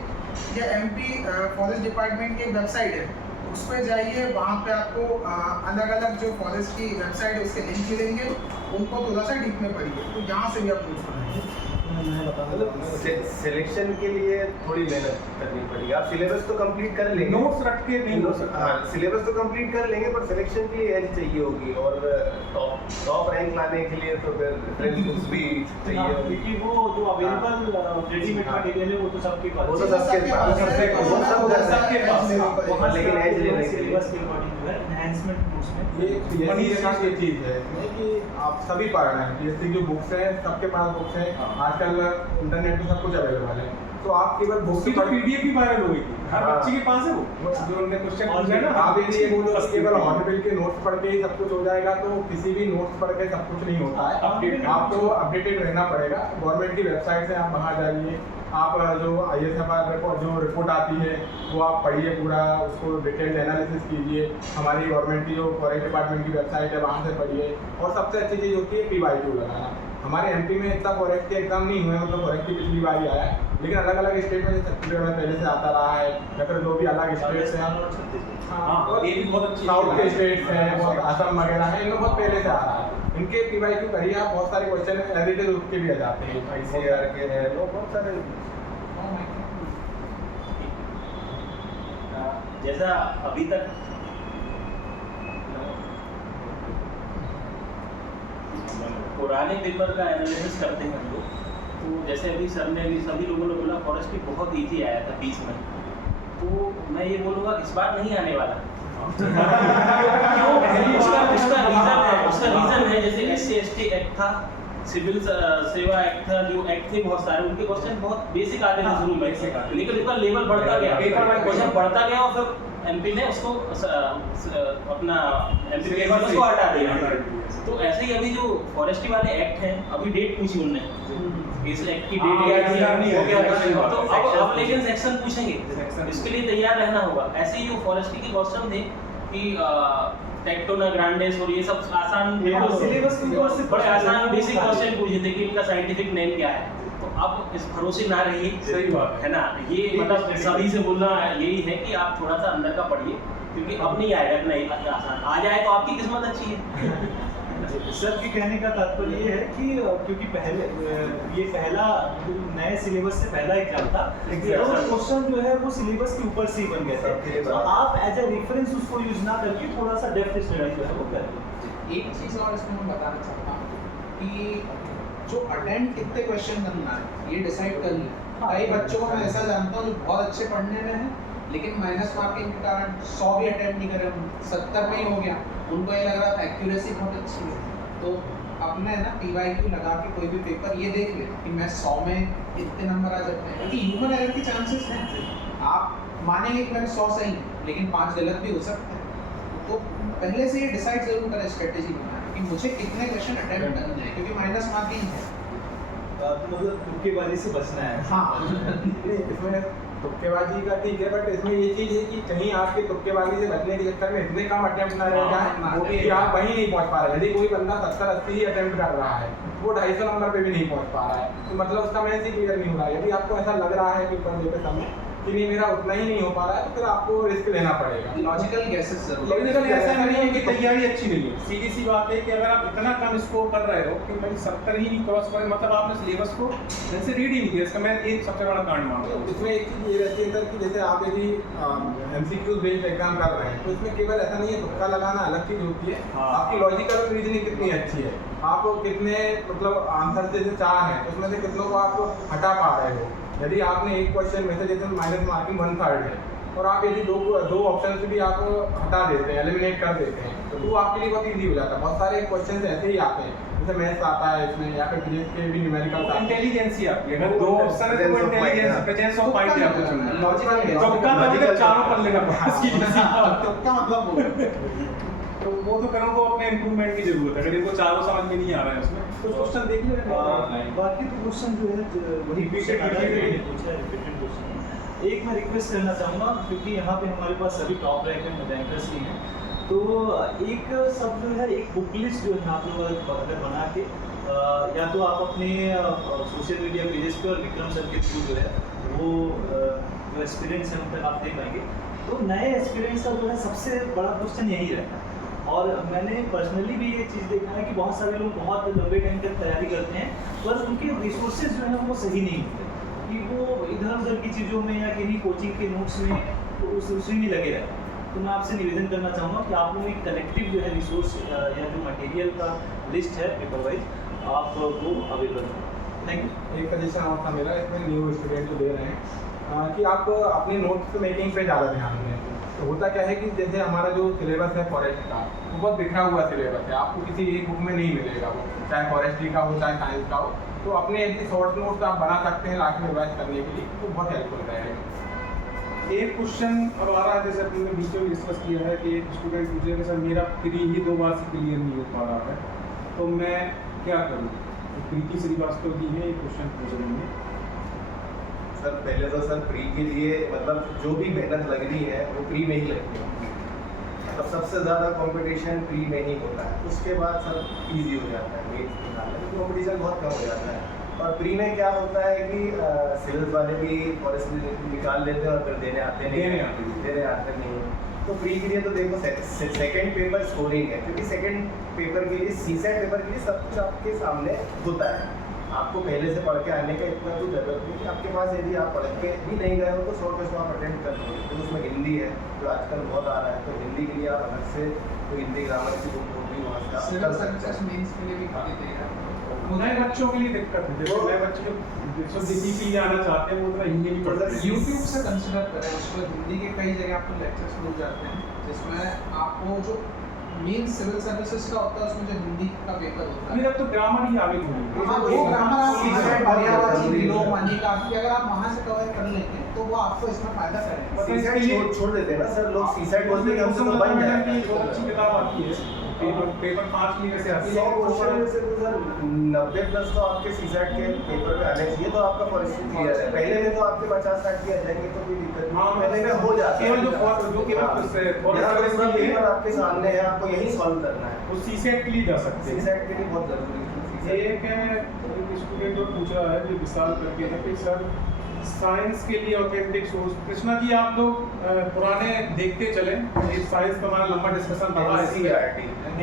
या एमपी फॉरेस्ट डिपार्टमेंट की एक वेबसाइट है उस पर जाइए, वहाँ पे आपको अलग अलग जो फॉरेस्ट की वेबसाइट है उसके लिंक मिलेंगे, उनको थोड़ा सा डीप में पढ़िए, तो यहाँ से भी आप पूछ पाएंगे। सिलेक्शन के लिए थोड़ी मेहनत करनी पड़ेगी। आप सिलेबस तो कंप्लीट कर लेंगे, नोट्स रख के नहीं हो सकता। हाँ, सिलेबस तो कंप्लीट कर लेंगे, पर सिलेक्शन के लिए एज चाहिए होगी, और टॉप रैंक लाने के लिए तो फिर रेफरेंस बुक्स भी चाहिए होगी, क्योंकि वो जो अवेलेबल रेडीमेड मटेरियल है वो तो सबके पास, वो तो सबके पास, सबके पास, वहाँ लेकिन एज लेने के लिए सिलेबस के अकॉर्डिंग जो है एनहांसमेंट उसमें ये की चीज़ है इसमें कि आप सभी पढ़ रहे हैं, पीएससी की बुक्स हैं, सबके पास बुक्स हैं, आजकल इंटरनेट पे सब कुछ अवेलेबल है, तो आप केवल बुक्स उसकी तो पीडीएफ भी वायरल हो गई थी, हर बच्चे के पास है वो, जो उन्होंने क्वेश्चन पूछा है ना। आप यदि ये बोलो कि केवल हॉर्नबिल के नोट्स पढ़ के ही सब कुछ हो जाएगा, तो किसी भी नोट्स पढ़ के सब कुछ नहीं होता है। आपको अपडेटेड रहना पड़ेगा। गवर्नमेंट की वेबसाइट से आप बाहर जाइए, आप जो ISFR जो रिपोर्ट आती है वो आप पढ़िए, पूरा उसको डिटेल्ड एनालिसिस कीजिए। हमारी गवर्नमेंट की जो फॉरेस्ट डिपार्टमेंट की वेबसाइट है वहाँ से पढ़िए। और सबसे अच्छी चीज़ होती है PYQ लगाना। हमारे MP में इतना फॉरेस्ट के एग्जाम नहीं हुए, मतलब फॉरेस्ट की पिछली बार ही आया है, लेकिन अलग अलग स्टेट में, छत्तीसगढ़ में पहले से आता रहा है, या फिर जो भी अलग स्टेट्स हैं, हाँ, ये भी बहुत अच्छी साउथ के स्टेट्स हैं, बहुत असम वगैरह है, इनमें बहुत पहले से आ रहा है। इनके PYQ करिए आप, बहुत सारे क्वेश्चन एज इट इज उसके भी आ जाते हैं। ICAR के हैं, वो बहुत सारे। जैसा अभी तक पुराने पेपर का एनालिसिस करते हैं हम लोग, तो जैसे अभी सर ने भी सभी लोगों ने बोला फॉरेस्ट भी बहुत इजी आया था 20 में, तो मैं ये बोलूँगा इस बार नहीं आने वाला। उसका रीज़न है जैसे SC/ST एक्ट था, सिविल सेवा एक्ट था, जो एक्ट थे बहुत सारे, उनके क्वेश्चन बहुत बेसिक आते थे शुरू में, लेकिन उनका लेवल बढ़ता गया, क्वेश्चन बढ़ता गया, और फिर MP ने उसको अपना MP पेपर को हटा दिया। तो ऐसे ही अभी जो फॉरेस्ट्री वाले एक्ट हैं, अभी डेट पूछी उनने, इस एक्ट की डेट क्या हो गया, तो अब लेकिन सेक्शन पूछेंगे, इसके लिए तैयार रहना होगा। ऐसे ही जो फॉरेस्ट्री के क्वेश्चन थे कि टेक्टोना ग्रांडेस और ये सब आसान, सिलेबस के बड़े आसान बेसिक क्वेश्चन पूछे थे कि इनका साइंटिफिक नेम क्या है, तो अब इस भरोसे ना रहिए। सही बात है ना, ये मतलब सभी से बोलना यही है कि आप थोड़ा सा अंदर का पढ़िए, क्योंकि अब नहीं आएगा इतना आसान, आ जाए तो आपकी किस्मत अच्छी है। सर के कहने का तात्पर्य ये है कि क्योंकि पहले ये पहला नए सिलेबस से पहला एग्जाम था, क्वेश्चन जो है वो सिलेबस के ऊपर से ही बन गए थे, तो आप एज ए रेफरेंस उसको यूज ना करके थोड़ा सा डेप्थ स्टडी जो है वो करें। एक चीज़ और इसमें मैं बताना चाहता हूँ कि जो अटेम्प्ट कितने क्वेश्चन करना है ये डिसाइड कर लिया। कई बच्चों को मैं ऐसा जानता हूँ जो बहुत अच्छे पढ़ने में है, लेकिन माइनस मार्किंग के कारण 100 भी अटेम्प्ट नहीं करे, 70 में ही हो गया, उनको ये लग रहा था एक्यूरेसी बहुत अच्छी है। तो अपने ना PYQ लगा के कोई भी पेपर ये देख ले कि मैं 100 में इतने नंबर आ जाते हैं, क्योंकि ह्यूमन एरर के चांसेस हैं। आप मानेंगे कि मैंने 100 सही, लेकिन 5 गलत भी हो सकते हैं, तो पहले से ये डिसाइड जरूर करें स्ट्रेटेजी बनाना कि मुझे कितने क्वेश्चन अटेम्प्ट करने हैं, क्योंकि माइनस मार्किंग है, मतलब तुक्केबाजी से बचना है। हाँ इसमें तुक्केबाजी का ठीक है, बट इसमें ये चीज़ है कि कहीं आपके तुक्केबाजी से बचने के चक्कर में इतने कम अटेम्प्ट ना रह जाए कि आप वहीं नहीं पहुंच पा रहे। यदि कोई बंदा 70-80 ही अटेम्प्ट कर रहा है, वो 250 नंबर पे भी नहीं पहुंच पा रहा है, तो मतलब उसका मेंस ही क्लियर नहीं हो रहा है। यदि आपको ऐसा लग रहा है पेपर देते समय कि नहीं मेरा उतना ही नहीं हो पा रहा है, तो फिर आपको रिस्क लेना पड़ेगा। लॉजिकल गैसेस जरूर, लॉजिकल ऐसा नहीं है कि तैयारी अच्छी नहीं है, सीधी सी बात है कि अगर आप इतना कम स्कोर कर रहे हो कि भाई 70 ही नहीं क्रॉस करें, मतलब आपने सिलेबस को जैसे रीड ही नहीं किया, इसका मैं एक सबसे बड़ा कांड मानता हूँ। इसमें एक चीज़ ये रहती है सर कि जैसे आप यदि MCQ बेस्ड एग्जाम कर रहे हैं, तो इसमें केवल ऐसा नहीं है तुक्का लगाना अलग चीज़ होती है, आपकी लॉजिकल रीजनिंग कितनी अच्छी है, आप कितने मतलब आंसर जैसे 4 हैं उसमें से कितनों को आप हटा पा रहे हो। यदि आपने एक क्वेश्चन में से जैसे माइनस मार्किंग 1/3 है, और आप यदि दो ऑप्शन से भी आप हटा देते हैं, एलिमिनेट कर देते हैं, तो वो आपके लिए बहुत ईजी हो जाता है। बहुत सारे क्वेश्चन ऐसे ही आते हैं, से मैथ्स आता है इसमें या फिर फिजिक्स के भी न्यूमेरिकल आता है। इंटेलिजेंस ही आपकी, अगर दो ऑप्शन है तो वो इंटेलिजेंस, प्रेजेंस ऑफ माइंड आपको चुनना है। लॉजिकल है। तुक्का मतलब चारों कर लेना पास की तुक्का मतलब वो तो वो तो करो को अपने इंप्रूवमेंट की जरूरत है, अगर इनको चारों समझ में नहीं आ रहा है उसमें तो क्वेश्चन देख लीजिए। बाकी तो क्वेश्चन जो है वही Repeated, पूछा है, रिपीटेड क्वेश्चन है। एक मैं रिक्वेस्ट करना चाहूँगा क्योंकि यहाँ पे हमारे पास सभी टॉप रैंक में रैंकर्स ही हैं, तो एक सब जो है एक बुक लिस्ट जो है आप लोग अगर बना के या तो आप अपने सोशल मीडिया पेजेस पे और विक्रम सर के थ्रू जो है वो जो एक्सपीरियंस है उन तक आप दे पाएंगे। तो नए एक्सपीरियंस का जो है सबसे बड़ा क्वेश्चन यही रहता है, और मैंने पर्सनली भी ये चीज़ देखा है कि बहुत सारे लोग बहुत लंबे टाइम तक तैयारी करते हैं पर उनके रिसोर्सेज जो है वो सही नहीं होते, कि वो इधर उधर की चीज़ों में या किन्हीं कोचिंग के नोट्स में तो उसी में लगे रहते हैं। तो मैं आपसे निवेदन करना चाहूँगा कि आप लोग एक कलेक्टिव जो है रिसोर्स या जो मटेरियल का लिस्ट है पेपर वाइज आप वो अवेलेबल करें। Thank you. एक सजेशन और था मेरा इसमें न्यू स्टूडेंट जो दे रहे हैं कि आप अपनी नोट्स मेकिंग पे ज़्यादा ध्यान दें। तो होता क्या है कि जैसे हमारा जो सिलेबस है फॉरेस्ट का वो बहुत बिखरा हुआ सिलेबस है, आपको किसी एक बुक में नहीं मिलेगा वो, चाहे फॉरेस्ट्री का हो चाहे साइंस का हो। तो अपने ऐसी शॉर्ट नोट्स आप बना सकते हैं लास्ट में रिवाइज करने के लिए, तो बहुत हेल्पफुल रहेगा। एक क्वेश्चन अब आ रहा है, जैसे अपने बीच में डिस्कस किया है कि एक स्टूडेंट पूछे कि सर मेरा प्री ही 2 बार से क्लियर नहीं हो पा रहा है तो मैं क्या करूँ। तो प्रीति श्रीवास्तव जी है ये क्वेश्चन पूछ रहे हैं। सर पहले तो सर प्री के लिए मतलब जो भी मेहनत लग रही है वो प्री में ही लगती है, मतलब सबसे ज़्यादा कंपटीशन प्री में ही होता है। उसके बाद सर इजी हो जाता है, मेन्स निकालने में कंपटीशन बहुत कम हो जाता है। और प्री में क्या होता है कि सिविल्स वाले भी फॉरेस्ट निकाल लेते हैं और फिर देने आते नहीं। तो प्री के लिए तो देखो सेकंड पेपर स्कोरिंग है, क्योंकि सेकंड पेपर के लिए सीसेट पेपर के लिए सब कुछ आपके सामने होता है। आपको पहले से पढ़ के आने का इतना तो जरूरत नहीं कि आपके पास यदि आप पढ़ के भी नहीं गए हो तो शॉर्ट क्वेश्चन आप अटेंड कर लो। तो उसमें हिंदी है जो आजकल बहुत आ रहा है, तो हिंदी के लिए आप अलग से तो हिंदी ग्रामर की बुक होगी वहाँ से आप कर सकते हैं। मेंस के लिए भी काफी देगा। नए बच्चों के लिए दिक्कत है, जैसे नए बच्चे जो DCP आना चाहते हैं वो उतना हिंदी नहीं पढ़ सकते। यूट्यूब से कंसिडर करें उसको, हिंदी के कई जगह आपको लेक्चर्स मिल जाते हैं जिसमें आपको जो मेन सिविल सर्विसेज का होता है उसमें जो हिंदी का पेपर होता है अब तो ग्रामर ही आगे थोड़ी हाँ, वो ग्रामर आप अगर आप वहाँ से कवर कर लेते हैं तो वो आपको इसमें फायदा करेगा। सीसेट छोड़ देते हैं ना सर लोग, सीसेट बोलते हैं कि हमसे तो बन जाएगा। बहुत अच्छी किताब आती है, पेपर 5 के लिए वैसे आती है। 100 क्वेश्चन में से तो सर 90+ तो आपके सीसेट के पेपर में आने चाहिए, तो आपका फॉरेस्ट क्लियर है। पहले में तो आपके 50-60 भी आ जाएंगे तो कोई दिक्कत नहीं, पहले में हो जाता है। केवल जो केवल पेपर आपके सामने है, आपको यही सॉल्व करना है। वो सीसेट के लिए जा सकते हैं। सीसेट के लिए बहुत जरूरी है। एक स्टूडेंट जो पूछ रहा है जो विशाल करके है कि सर साइंस के लिए ऑथेंटिक सोर्स। कृष्णा जी आप लोग पुराने देखते चले, ये साइंस का हमारा लंबा डिस्कशन रहा है।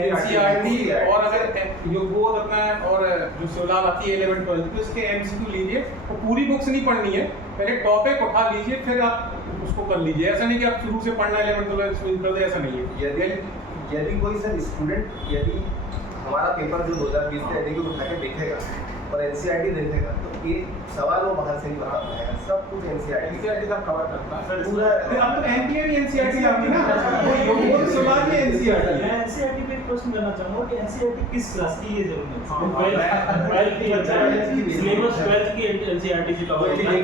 NCERT और अगर योगबोध अपना और जो शिवलाल आती है 11-12 तो इसके MCQ लीजिए, तो पूरी बुक्स नहीं पढ़नी है, पहले टॉपिक उठा लीजिए फिर आप उसको कर लीजिए। ऐसा नहीं कि आप शुरू से पढ़ना 11-12 शुरू कर दे, ऐसा नहीं है। यदि कोई सर स्टूडेंट यदि हमारा पेपर जो 2020 का यदि उठा के देखेगा और NCERT देखेगा तो ये सवाल वो बाहर से नहीं बता पाएगा, सब कुछ NCERT सब कवर करता है पूरा। अब तो MPA भी NCERT आती है ना, योगबोध शिवलाल भी NCERT है। मैं NCERT पे एक प्रश्न करना चाहूँगा कि NCERT किस क्लास की ये जरूरत है? सिलेबस 12th की NCERT से कवर होता है।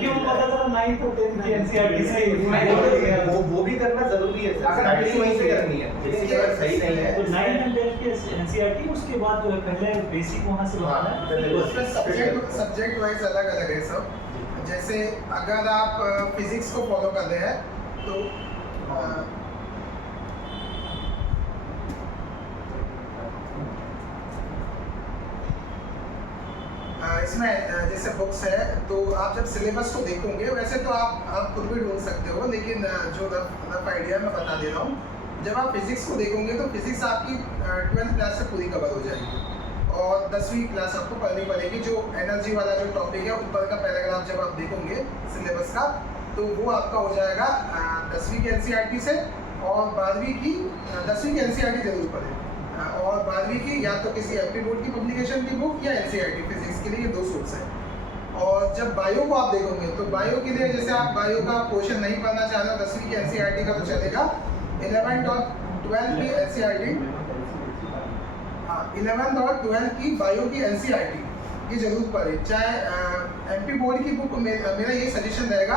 क्यों पता चला 9th और 10th की NCERT से वो भी करना जरूरी है सर, स्टार्टिंग वहीं से करनी है। बेसिक अगर सही नहीं है तो 9th और 10th के NCERT उसके बाद जो है पहले बेसिक वहाँ से बनाना है। सब्जेक्ट वाइज अलग अलग है सब। जैसे अगर आप फिजिक्स को फॉलो कर रहे हैं तो इसमें जैसे बुक्स है तो आप जब सिलेबस को देखोगे वैसे तो आप खुद भी ढूंढ सकते हो, लेकिन जो रफ आइडिया मैं बता दे रहा हूँ। जब आप फिजिक्स को देखोगे तो फिजिक्स आपकी 12th क्लास से पूरी कवर हो जाएगी और 10वीं क्लास आपको पढ़नी पड़ेगी। जो एनर्जी वाला जो टॉपिक है ऊपर का पैराग्राफ जब आप देखोगे सिलेबस का तो वो आपका हो जाएगा 10वीं की NCERT से, और 12वीं की 10वीं की NCERT जरूर पढ़े और 12वीं की या तो किसी MP बोर्ड की पब्लिकेशन की बुक या NCERT फिजिक्स के लिए, ये 2 सोर्स है। और जब बायो को आप देखोगे तो बायो के लिए जैसे आप बायो का पोर्शन नहीं पढ़ना चाह रहे हो 10वीं की NCERT का तो चलेगा, 11th और 12th की NCERT 11th और 12th की बायो की NCERT ये जरूर पढ़े। चाहे MP बोर्ड की बुक, मेरा ये सजेशन रहेगा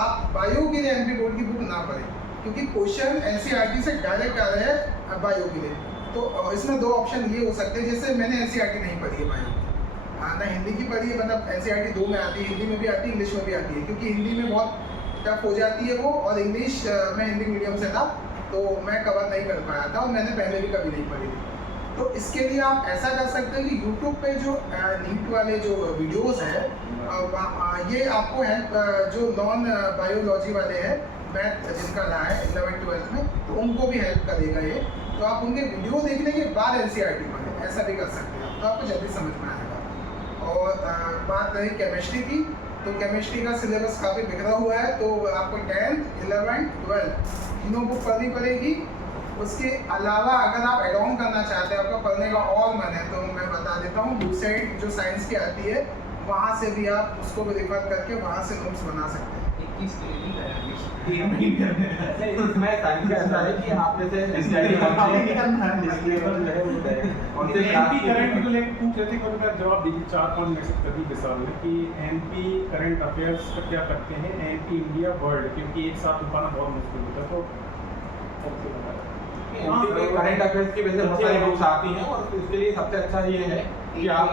आप बायो के लिए MP बोर्ड की बुक ना पढ़ें, क्योंकि क्वेश्चन NCERT से डायरेक्ट आ रहे हैं बायो के लिए। तो इसमें दो ऑप्शन ये हो सकते हैं, जैसे मैंने NCERT नहीं पढ़ी है बायो, ना हिंदी की पढ़ी है, मतलब NCERT 2 में आती है, हिंदी में भी आती है, इंग्लिश में भी आती है, क्योंकि हिंदी में बहुत टफ हो जाती है वो, और इंग्लिश मैं हिंदी मीडियम से था तो मैं कवर नहीं कर पाया था, और मैंने पहले भी कभी नहीं पढ़ी थी। तो इसके लिए आप ऐसा कर सकते हैं कि यूट्यूब पे जो नीट वाले जो वीडियोस है ये आपको हेल्प, जो नॉन बायोलॉजी वाले हैं, मैथ जिनका रहा है 11th-12th में, तो उनको भी हेल्प करेगा ये। तो आप उनके वीडियो देखने के बाद NCERT पढ़ें, ऐसा भी कर सकते हैं, तो आपको जल्दी समझ में आएगा। और बात रही केमिस्ट्री की, तो केमिस्ट्री का सिलेबस काफ़ी बिखरा हुआ है, तो आपको 10th, 11th, 12th तीनों बुक पढ़नी पड़ेगी। उसके अलावा अगर आप एड ऑन करना चाहते हैं, आपका पढ़ने का और मन है, तो मैं बता देता हूँ वेबसाइट जो साइंस की आती है, वहाँ से भी आप उसको भी रेफर करके वहाँ से नोट्स बना सकते हैं। इसमें साइंस का ऐसा है कि आप जैसे एनपी करंट को लेकर पूछ रहे थे, को उनका जवाब दीजिए 4-5 मैसेज कभी के साथ में कि एनपी करंट अफेयर्स का क्या करते हैं, एनपी इंडिया वर्ल्ड, क्योंकि एक साथ उठाना बहुत मुश्किल होता है। तो करंट अफेयर्स की वजह से बहुत सारी बुक्स आती हैं, और इसके लिए सबसे अच्छा ये है कि आप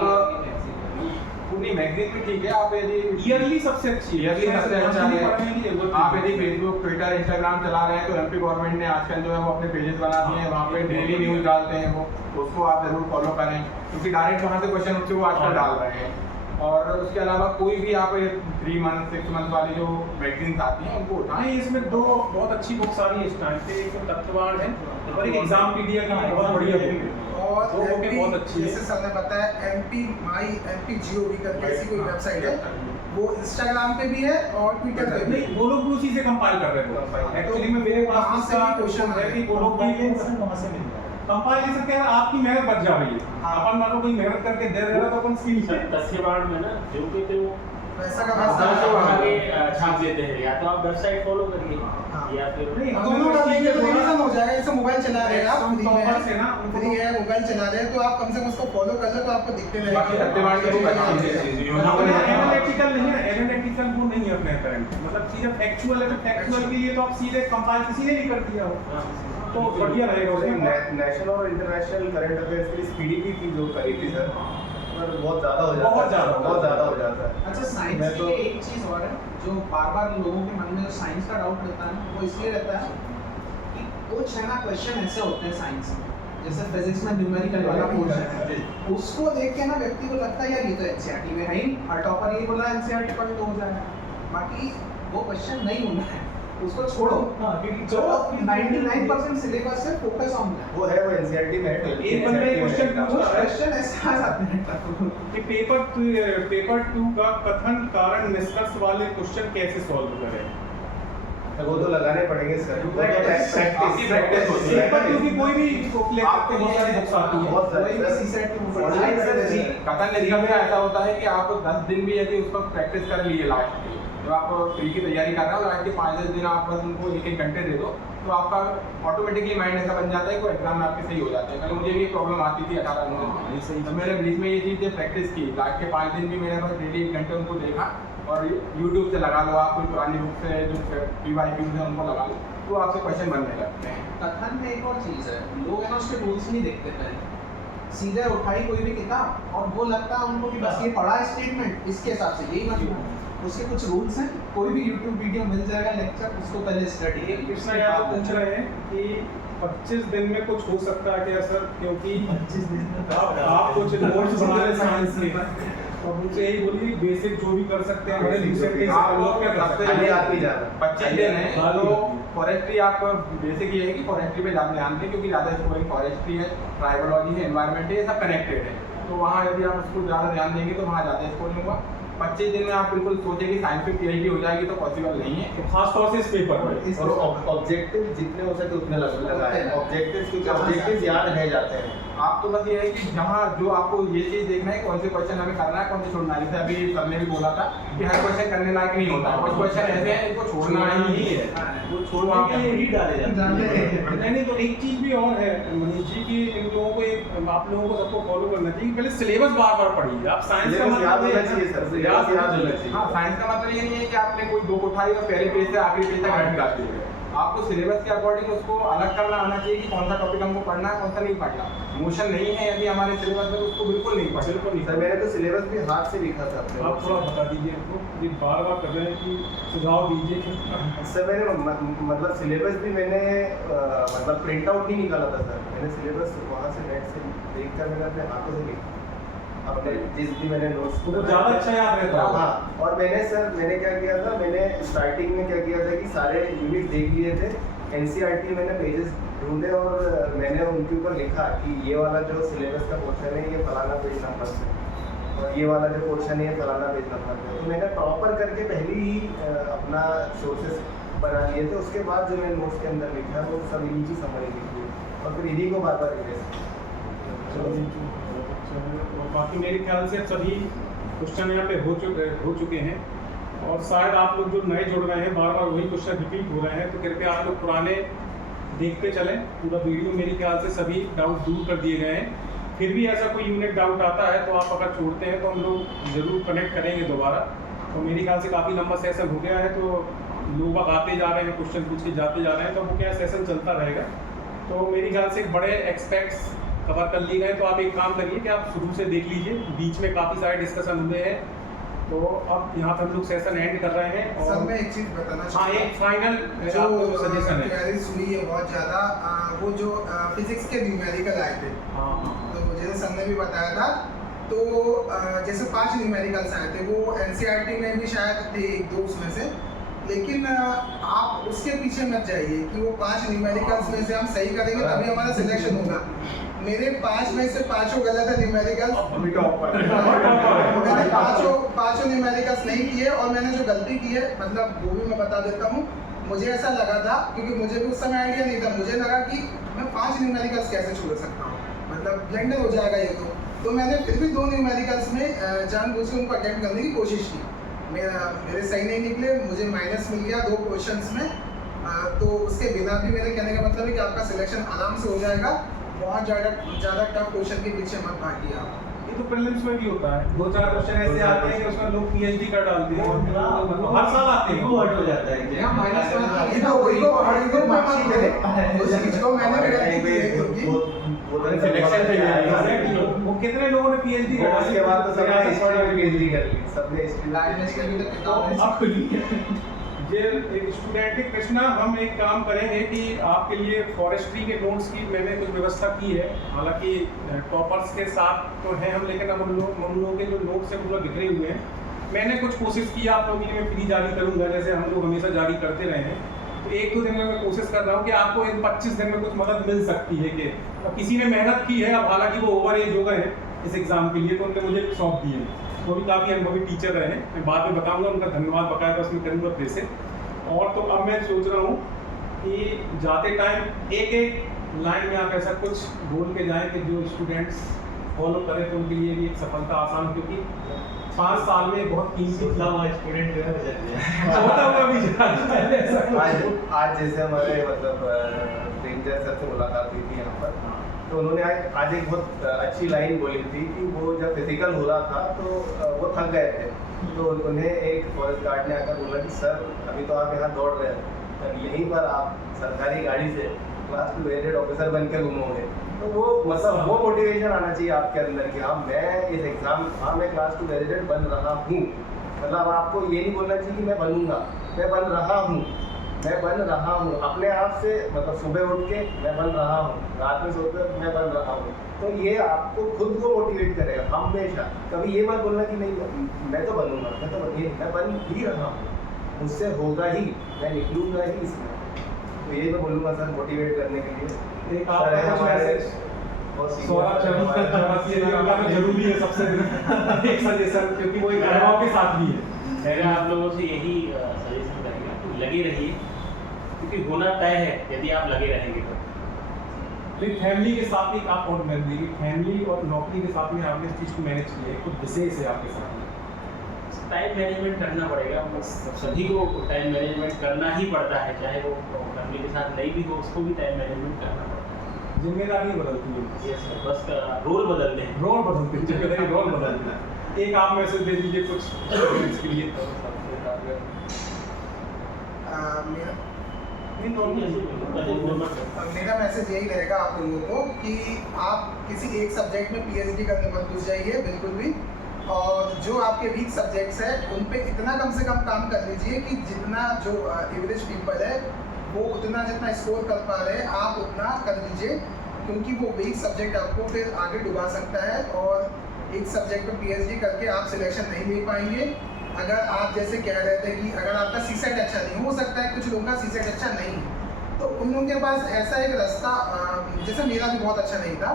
पूरी मैगजीन भी ठीक है, आप यदि ईयरली सबसे अच्छी है, ईयरली सबसे अच्छा है। आप यदि फेसबुक, ट्विटर, इंस्टाग्राम चला रहे हैं तो एमपी गवर्नमेंट ने आजकल जो है वो अपने पेजेस बना दिए हैं, वहाँ पे डेली न्यूज़ डालते हैं वो, उसको आप जरूर फॉलो करें, क्योंकि डायरेक्ट वहाँ से क्वेश्चन उठके वो आजकल डाल रहे हैं। और उसके अलावा कोई भी आप 3 मंथ 6 मंथ वाली जो मैगजीन्स आती हैं उनको उठाएं। इसमें 2 बहुत अच्छी बुक्स आ रही है इस टाइम पे, एक तो तत्ववान है और एक एग्जामपीडिया की बहुत बढ़िया बुक है, और वो बुक बहुत अच्छी है। जैसे सर ने बताया MP.gov करके ऐसी कोई वेबसाइट है, वो इंस्टाग्राम पे भी है और ट्विटर पे भी। वो लोग भी उसी से कंपाइल कर रहे हैं एक्चुअली में, मेरे पास उसका क्वेश्चन है कि वो लोग भी वहाँ से मिल जाए कंपाइलेशन क्या है, आपकी मेहनत बच जा रही है। अपन मान लो कोई मेहनत करके दे रहा है तो अपन स्क्रीन तस्वीर में ना जो भी थे वो पैसा का आगे छाप देते हैं, या तो आप वेबसाइट फॉलो करिए या फिर दोनों का लेंगे तो रिवीजन हो जाएगा। जैसे मोबाइल चला रहे हैं आप, फ्री है मोबाइल चला रहे हैं, तो आप कम से कम उसको फॉलो कर लो तो आपको दिखते रहेगा। एनालिटिकल नहीं है, एनालिटिकल वो नहीं है अपने करंट, मतलब सीधे फैक्चुअल है, तो फैक्चुअल के लिए तो आप सीधे कंपाइल सीधे नहीं कर दिया हो तो बढ़िया रहेगा। नेशनल और इंटरनेशनल करंट अफेयर्स के लिए स्पीडी की जो करी थी सर, पर बहुत ज़्यादा हो जाता है, बहुत ज़्यादा हो जाता है। अच्छा, साइंस के लिए एक चीज़ और है जो बार-बार लोगों के मन में जो साइंस का डाउट रहता है ना, वो इसलिए रहता है कि कुछ है ना क्वेश्चन ऐसे होते हैं साइंस में, जैसे फिजिक्स में न्यूमेरिकल वाला पोर्शन है, उसको देख के ना व्यक्ति को लगता है यार ये तो एनसीईआरटी में है ही, हर टॉपर ये बोला एनसीईआरटी पढ़ तो हो जाएगा, बाकी वो क्वेश्चन नहीं होना है, उसको छोड़ो। जो 99% सिलेबस से फोकस ऑन है, वो है, वो एनसीईआरटी में है। एक बंदा क्वेश्चन पूछा है क्वेश्चन ऐसे आ जाते हैं कि पेपर 2 का कथन कारण निष्कर्ष वाले क्वेश्चन कैसे सॉल्व करें। वो तो लगाने पड़ेंगे सर, प्रैक्टिस होती है। पेपर 2 की कोई भी बुक ले सकते हैं, बहुत सारी बुक्स आती हैं, बहुत सारी कथन निष्कर्ष में ऐसा होता है कि आप 10 दिन भी यदि उसको प्रैक्टिस कर लिए, लास्ट में जब आप प्री की तैयारी कर रहे हो, लास्ट के 5-10 दिन आप बस उनको 1-1 घंटे दे दो, तो आपका ऑटोमेटिकली माइंड ऐसा बन जाता है कि एग्जाम में आपके सही हो जाते हैं। मुझे भी प्रॉब्लम आती थी 18-19 में, तो मैंने बीच में ये चीज़ें प्रैक्टिस की, लास्ट के 5 दिन भी मैंने बस डेली 1 घंटे उनको देखा, और यूट्यूब से लगा लो आप, कोई पुरानी बुक से जो PYQs है उनको लगा लो, तो आपसे क्वेश्चन बनने लगते हैं। कथन में एक और चीज़ है, लोग है ना उसके रूल्स नहीं देखते पहले, सीधे उठाई कोई भी किताब और वो लगता है उनको कि बस ये पढ़ा है स्टेटमेंट, इसके हिसाब से यही मतलब, उसके कुछ रूल्स हैं, कोई भी यूट्यूब वीडियो मिल जाएगा लेक्चर, उसको पहले स्टडी। कृष्णा यादव पूछ रहे हैं कि 25 दिन में कुछ हो सकता है क्या सर, क्योंकि 25 दिन में आप कुछ नोट्स बना रहे साइंस के, तो मुझे यही बोलिए बेसिक जो भी कर सकते हैं, हमारे दूसरे के आप लोग क्या कर सकते हैं। आदमी जा रहा है 25 दिन है, तो फॉरेस्ट्री आप बेसिक ये है कि फॉरेस्ट्री पे ज़्यादा ध्यान दें, क्योंकि ज़्यादा स्कोरिंग फॉरेस्ट्री है, ट्राइबोलॉजी है, एनवायरनमेंट है, ये सब कनेक्टेड है, तो वहाँ यदि आप उसको ज़्यादा ध्यान देंगे तो वहाँ ज़्यादा स्कोरिंग होगा। 25 दिन में आप बिल्कुल सोचे कि साइंस में पीएचडी हो जाएगी तो पॉसिबल नहीं है, खास तौर से इस पेपर में। और ऑब्जेक्टिव जितने हो सके उतने लगाए, ऑब्जेक्टिव्स क्योंकि ऑब्जेक्टिव्स याद रह जाते हैं। आप तो बस ये है कि जहाँ जो आपको ये चीज़ देखना है कौन से क्वेश्चन हमें करना है, कौन से छोड़ना है। जैसे अभी सर ने भी बोला था कि हर क्वेश्चन करने लायक नहीं होता है, कुछ क्वेश्चन ऐसे हैं इनको छोड़ना ही है, वो छोड़ने के लिए ही डाले जाते हैं। नहीं तो एक चीज़ भी और है मनीष जी की, इन लोगों को आप लोगों को सबको फॉलो करना चाहिए। पहले सिलेबस बार बार पढ़िए। आप साइंस का मतलब याद होना चाहिए सर, याद होना चाहिए। हाँ, साइंस का मतलब ये नहीं है कि आपने कोई बुक उठाई और पहले पेज से आखिरी पेज तक रट गा दी। आपको सिलेबस के अकॉर्डिंग उसको अलग करना आना चाहिए कि कौन सा टॉपिक हमको पढ़ना है, कौन सा नहीं पढ़ना। मोशन नहीं है यदि हमारे सिलेबस में तो उसको बिल्कुल नहीं पढ़ना। बिल्कुल नहीं। सर मैंने तो सिलेबस भी हाथ से लिखा था अपने। आप थोड़ा बता दीजिए हमको, ये बार बार कर रहे हैं कि सुझाव दीजिए कि सर मैंने मतलब सिलेबस भी मैंने मतलब प्रिंट आउट नहीं निकाला था सर, मैंने सिलेबस वहाँ से नेट से देख कर मैंने अपने हाथों से लिखा अपने जिस भी मैंने नोट्स तो ज़्यादा अच्छा याद रहता है। हाँ, और मैंने क्या किया था, मैंने स्टार्टिंग में क्या किया था कि सारे यूनिट देख लिए थे, एनसीईआरटी मैंने पेजेस ढूंढे और मैंने उनके ऊपर लिखा कि ये वाला जो सिलेबस का पोर्शन है ये फलाना पेज नंबर से, और ये वाला जो पोर्शन है ये फलाना पेज नंबर पे। तो मैंने प्रॉपर करके पहले ही अपना सोर्सेस बना लिए थे। उसके बाद जो मैंने नोट्स के अंदर लिखा है वो सब इन्हीं की समरी लिखी है और फिर इन्हीं को बार बार रिवाइज। और बाकी मेरे ख्याल से सभी क्वेश्चन यहाँ पे हो चुके हैं, और शायद आप लोग जो नए जुड़ रहे हैं बार बार वही क्वेश्चन रिपीट हो रहे हैं, तो कृपया आप लोग पुराने देखते चलें। पूरा वीडियो मेरे ख्याल से सभी डाउट दूर कर दिए गए हैं। फिर भी ऐसा कोई यूनिक डाउट आता है तो आप अगर छोड़ते हैं तो हम लोग ज़रूर कनेक्ट करेंगे दोबारा। तो मेरे ख्याल से काफ़ी लंबा सेशन हो गया है, तो लोग आते जा रहे हैं, क्वेश्चन पूछ के जाते जा रहे हैं, तो वो क्या सेशन चलता रहेगा। तो मेरे ख्याल से बड़े एक्सपेक्ट्स कवर कर लिए गए। तो आप एक काम करिए कि आप शुरू से देख लीजिए, बीच में काफ़ी सारे डिस्कशन हुए हैं। तो अब यहाँ पर हम लोग सेशन एंड कर रहे हैं। सर और मैं एक चीज़ बताना हाँ, चाहूँगा, एक फाइनल जो आपको सजेशन है। क्वेरीज हुई है बहुत ज़्यादा, वो जो फिजिक्स के न्यूमेरिकल आए थे, हाँ, तो जैसे सर ने भी बताया था, तो जैसे 5 न्यूमेरिकल्स आए थे, वो एनसीईआरटी में भी शायद थे 1-2 उसमें से, लेकिन आप उसके पीछे मत जाइए कि वो 5 न्यूमेरिकल्स में से हम सही करेंगे तभी हमारा सिलेक्शन होगा। मेरे 5 में से 5 गलत है न्यूमेरिकल्स, मैंने पाँचों न्यूमेरिकल्स नहीं किए, और मैंने जो गलती की है मतलब वो भी मैं बता देता हूँ। मुझे ऐसा लगा था, क्योंकि मुझे भी उस समय आइडिया नहीं था, मुझे लगा कि मैं 5 न्यूमेरिकल्स कैसे छोड़ सकता हूँ, मतलब ब्लेंडर हो जाएगा ये। तो मैंने फिर भी 2 न्यूमेरिकल्स में जानबूझ के उनको अटेम्प्ट करने की कोशिश की। मेरे सही नहीं निकले, मुझे माइनस मिल गया 2 क्वेश्चंस में। तो उसके बिना भी मेरे कहने का मतलब है कि आपका सिलेक्शन आराम से हो जाएगा। बहुत ज़्यादा टफ क्वेश्चन के पीछे मत भागिए आप। ये तो प्रीलिम्स में भी होता है, 2-4 क्वेश्चन ऐसे आते हैं कि उसमें लोग पीएचडी कर डालते हैं, और हर साल आते हैं। वो हट हो जाता है कि माइनस ये तो उस चीज़ को मैंने भी गलती की है, क्योंकि सिलेक्शन पे वो कितने लोगों ने पीएचडी कर डाली, उसके बाद तो सबने हिस्ट्री में पीएचडी कर ली, सबने हिस्ट्री लाइनेस के भी तो किताब तो अब ये एक स्टूडेंट कृष्णा, हम एक काम करेंगे कि आपके लिए फॉरेस्ट्री के नोट्स की मैंने कुछ व्यवस्था की है। हालांकि टॉपर्स के साथ तो हैं हम, लेकिन अब हम लोगों के जो नोट्स हैं पूरा बिखरे हुए हैं। मैंने कुछ कोशिश की, आप लोगों के लिए मैं फ्री जारी करूंगा, जैसे हम लोग हमेशा जारी करते रहे हैं। तो 1-2 दिन में मैं कोशिश कर रहा हूँ कि आपको इन 25 दिन में कुछ मदद मिल सकती है। कि अब किसी ने मेहनत की है, अब हालांकि वो ओवर एज हो गए हैं इस एग्ज़ाम के लिए, तो उनने मुझे सौंप दिए। वो भी काफ़ी अनुभवी टीचर रहे हैं, मैं बाद में बताऊँगा, उनका धन्यवाद बकायदा उसमें करूँगा फिर से। और तो अब मैं सोच रहा हूँ कि जाते टाइम एक लाइन में आप ऐसा कुछ बोल के जाएं कि जो स्टूडेंट्स फॉलो करें तो उनके लिए भी एक सफलता आसान, क्योंकि 5 साल में बहुत कीमती स्टूडेंट जो है होता हुआ भी आज जैसे हमारे मतलब रेंजर सर से मुलाकात हुई थी यहाँ पर, तो उन्होंने आज एक बहुत अच्छी लाइन बोली थी कि वो जब फिजिकल हो रहा था तो वो थक गए थे, तो उन्हें एक फॉरेस्ट गार्ड ने आकर बोला कि सर अभी तो आप यहाँ दौड़ रहे हैं, यहीं पर आप सरकारी गाड़ी से क्लास 2 ग्रेडेड ऑफिसर बन के घूमोगे। तो वो मतलब वो मोटिवेशन आना चाहिए आपके अंदर कि हाँ मैं इस एग्ज़ाम, हाँ मैं क्लास 2 ग्रेडेड बन रहा हूँ। मतलब आपको ये नहीं बोलना चाहिए कि मैं बनूंगा, मैं बन रहा हूँ, मैं बन रहा हूँ अपने आप से। मतलब सुबह उठ के मैं बन रहा हूँ, रात में सोते मैं बन रहा हूँ। तो ये आपको खुद को मोटिवेट करेगा हमेशा। कभी ये मत बोलना कि नहीं मैं तो बनूंगा, मैं बन ही रहा हूँ, मुझसे होगा ही, मैं निकलूंगा ही इसमें। तो ये मैं बोलूँगा सर मोटिवेट करने के लिए। एक आपका हमारे सौरभ चौरसिया का जरूरी है सबसे एक सजेशन, क्योंकि वो एक अनुभव के साथ भी है। मेरा आप लोगों से यही सजेशन रहेगा कि लगे रहिए, क्योंकि होना तय है यदि आप लगे रहेंगे तो। लेकिन फैमिली के साथ एक आप और मैनेज कीजिए, फैमिली और नौकरी के साथ में आपने इस चीज़ को मैनेज किया है, कुछ विशेष है आपके साथ में। टाइम मैनेजमेंट करना पड़ेगा, सभी को टाइम मैनेजमेंट करना ही पड़ता है, चाहे वो फैमिली के साथ नहीं भी हो उसको भी टाइम मैनेजमेंट करना पड़ता है। जिम्मेदारी बदलती है, यस सर, बस रोल बदलते हैं। रोल बदलते हैं, जिम्मेदारी रोल बदलती है। एक आप मैसेज दे दीजिए कुछ इसके लिए। मेरा मैसेज यही रहेगा आप लोगों को कि आप किसी एक सब्जेक्ट में पीएचडी करने मत घुस जाइए बिल्कुल भी, और जो आपके वीक सब्जेक्ट्स है उन पे इतना कम से कम काम कर लीजिए कि जितना जो एवरेज पीपल है वो उतना जितना स्कोर कर पा रहे हैं आप उतना कर लीजिए, क्योंकि वो वीक सब्जेक्ट आपको फिर आगे डुबा सकता है और एक सब्जेक्ट में पीएचडी करके आप सिलेक्शन नहीं ले पाएंगे। अगर आप जैसे कह रहे थे कि अगर आपका सीसेट अच्छा नहीं हो सकता है, कुछ लोगों का सीसेट अच्छा नहीं, तो उन लोगों के पास ऐसा एक रास्ता, जैसे मेरा भी बहुत अच्छा नहीं था,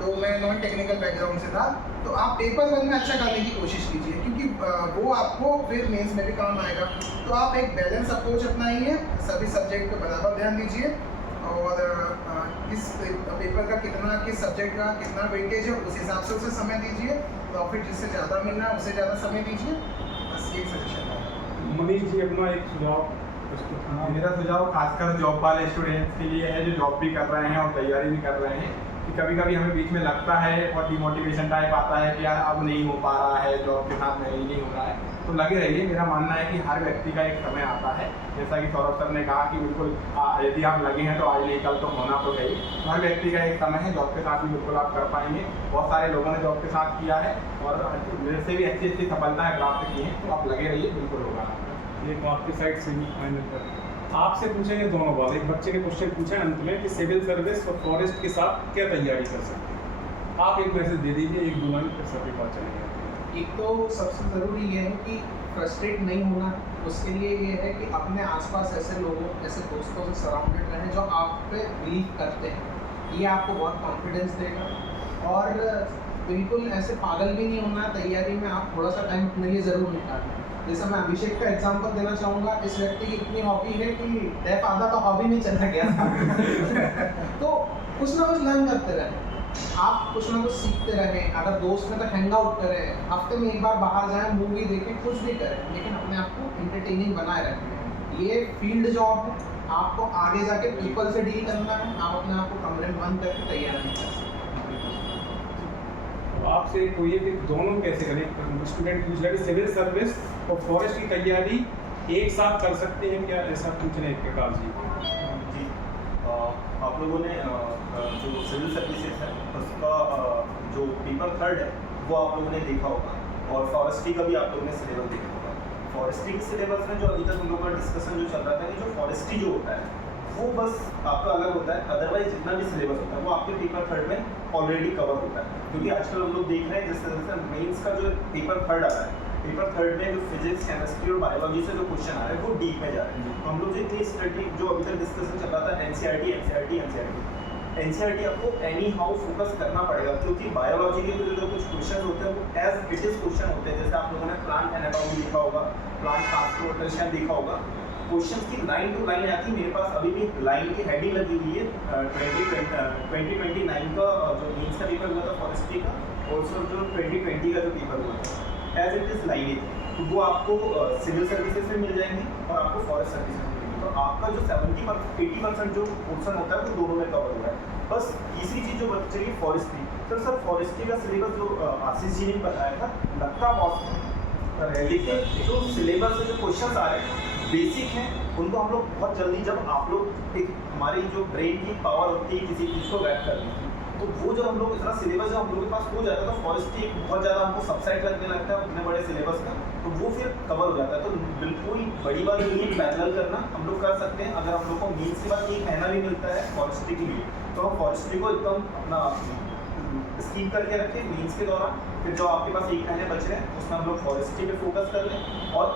तो मैं नॉन टेक्निकल बैकग्राउंड से था, तो आप पेपर 1 में अच्छा करने की कोशिश कीजिए, क्योंकि वो आपको फिर मेंस में भी काम आएगा। तो आप एक बैलेंस अप्रोच अपनाइए, सभी सब्जेक्ट पे बराबर ध्यान दीजिए, और किस पेपर का कितना, किस सब्जेक्ट का कितना वेटेज है उस हिसाब से उसे समय दीजिए, प्रॉफिट जिससे ज़्यादा मिलना है उससे ज़्यादा समय दीजिए। बस एक सजेशन है। मनीष जी अपना एक सुझाव। मेरा सुझाव खासकर जॉब वाले स्टूडेंट्स के लिए है जो जॉब भी कर रहे हैं और तैयारी भी कर रहे हैं, कि कभी कभी हमें बीच में लगता है और डिमोटिवेशन टाइप आता है कि यार अब नहीं हो पा रहा है, जॉब के साथ नहीं हो रहा है, तो लगे रहिए। मेरा मानना है कि हर व्यक्ति का एक समय आता है, जैसा कि सौरभ सर ने कहा कि बिल्कुल यदि आप लगे हैं तो आज नहीं कल तो होना तो चाहिए। हर व्यक्ति का एक समय है, जॉब के साथ भी बिल्कुल आप कर पाएंगे। बहुत सारे लोगों ने जॉब के साथ किया है और मेरे से भी अच्छी अच्छी सफलताएँ प्राप्त की हैं, तो आप लगे रहिए, बिल्कुल होगा। एक आपकी साइड से भी फाइनल कर आपसे पूछेंगे दोनों बात। एक बच्चे ने क्वेश्चन पूछा अंत में कि सिविल सर्विस और फॉरेस्ट के साथ क्या तैयारी कर सकते हैं, आप एक मैसेज दे दीजिए, एक 2 लाइन फिर सबके पास चलेंगे। एक तो सबसे ज़रूरी ये है कि फ्रस्ट्रेट नहीं होना, उसके लिए ये है कि अपने आसपास ऐसे लोगों, ऐसे दोस्तों से सराउंडेड रहें जो आप पे बिलीव करते हैं, ये आपको बहुत कॉन्फिडेंस देगा। और बिल्कुल ऐसे पागल भी नहीं होना, तैयारी में आप थोड़ा सा टाइम अपने लिए ज़रूर निकालना। जैसे मैं अभिषेक का एग्जांपल देना चाहूँगा, इस व्यक्ति की इतनी हॉबी है कि डेफ आधा तो हॉबी में चला गया था तो कुछ ना कुछ लर्न करते रहें, आप कुछ ना कुछ सीखते रहें। अगर दोस्त में तो हैंग आउट करें, हफ्ते में एक बार बाहर जाएं, मूवी देखें, कुछ भी करें, लेकिन अपने आप को एंटरटेनिंग बनाए रखें। ये फील्ड जॉब है, आपको आगे जाके पीपल से डील करना है, आप अपने आप को कमरे में बंद करके तैयार नहीं कर सकते। आपसे कोई है कि दोनों कैसे करें, स्टूडेंट पूछ रहे हैं कि सिविल सर्विस और फॉरेस्ट की तैयारी एक साथ कर सकते हैं क्या, ऐसा पूछ रहे हैं प्रकाश जी। जी, आप लोगों ने जो सिविल सर्विसेज है उसका जो पेपर 3 है वो आप लोगों ने देखा होगा, और फॉरेस्ट्री का भी आप लोगों ने सिलेबस देखा होगा। फॉरेस्ट्री के सिलेबस में जो अभी तक हम लोगों का डिस्कशन जो चल रहा था कि जो फॉरेस्ट्री जो होता है वो बस आपका अलग होता है, अदरवाइज जितना भी सिलेबस होता है वो आपके पेपर 3 में ऑलरेडी कवर होता है। क्योंकि आजकल हम लोग देख रहे हैं जिस तरह से मेंस का जो पेपर 3 आ रहा है, पेपर 3 में जो फिजिक्स, केमिस्ट्री और बायोलॉजी से जो क्वेश्चन आ रहे हैं वो डीप में जा रहे हैं। तो हम लोग जो केस स्टडी जो अभी तक डिस्कशन चल रहा था एनसीईआरटी आपको एनी हाउ फोकस करना पड़ेगा, क्योंकि बायोलॉजी के जो कुछ क्वेश्चन होते हैं वो एज इट इज क्वेश्चन होते हैं। जैसे आप लोगों ने प्लांट एनाटॉमी देखा होगा, प्लांट ट्रांसपोर्टेशन देखा होगा, क्वेश्चन की लाइन टू लाइन आती है। मेरे पास अभी भी लाइन की हेडिंग लगी हुई है 2029 का जो मेंस का पेपर हुआ था फॉरेस्ट्री का, ऑल्सो जो 2020 का जो पेपर हुआ था, एज इट इज लाइन तो वो आपको सिविल सर्विसेज में मिल जाएंगी और आपको फॉरेस्ट सर्विसेज में मिलेंगी। तो आपका जो 80% जो पोर्सन होता है वो दोनों में कवर हो रहा है। बस तीसरी चीज़ जो बच रही है फॉरेस्ट्री। तो सर फॉरेस्ट्री का सिलेबस जो आशीष जी ने बताया था लगता बहुत, लेकिन जो सिलेबस से जो क्वेश्चन आ रहे हैं बेसिक हैं, उनको हम लोग बहुत जल्दी, जब आप लोग एक हमारी जो ब्रेन की पावर होती है किसी चीज़ को ग्रैब करने की, तो वो जब हम लोग इतना सिलेबस जब हम लोग के पास हो जाता है तो फॉरेस्ट्री बहुत ज़्यादा हमको सबसाइड लगने लगता है उतने बड़े सिलेबस का, तो वो फिर कवर हो जाता है। तो बिल्कुल बड़ी बात नहीं है पैरेलल करना, हम लोग कर सकते हैं। अगर हम लोग को मीन्स के बाद 1 महीना भी मिलता है फॉरेस्ट्री के लिए, तो हम फॉरेस्ट्री को एकदम अपना स्कीम करके रखें मीन्स के दौरान, फिर जो आपके पास 1 महीने बच रहे हैं उसमें हम लोग फॉरेस्ट्री पे फोकस कर लें और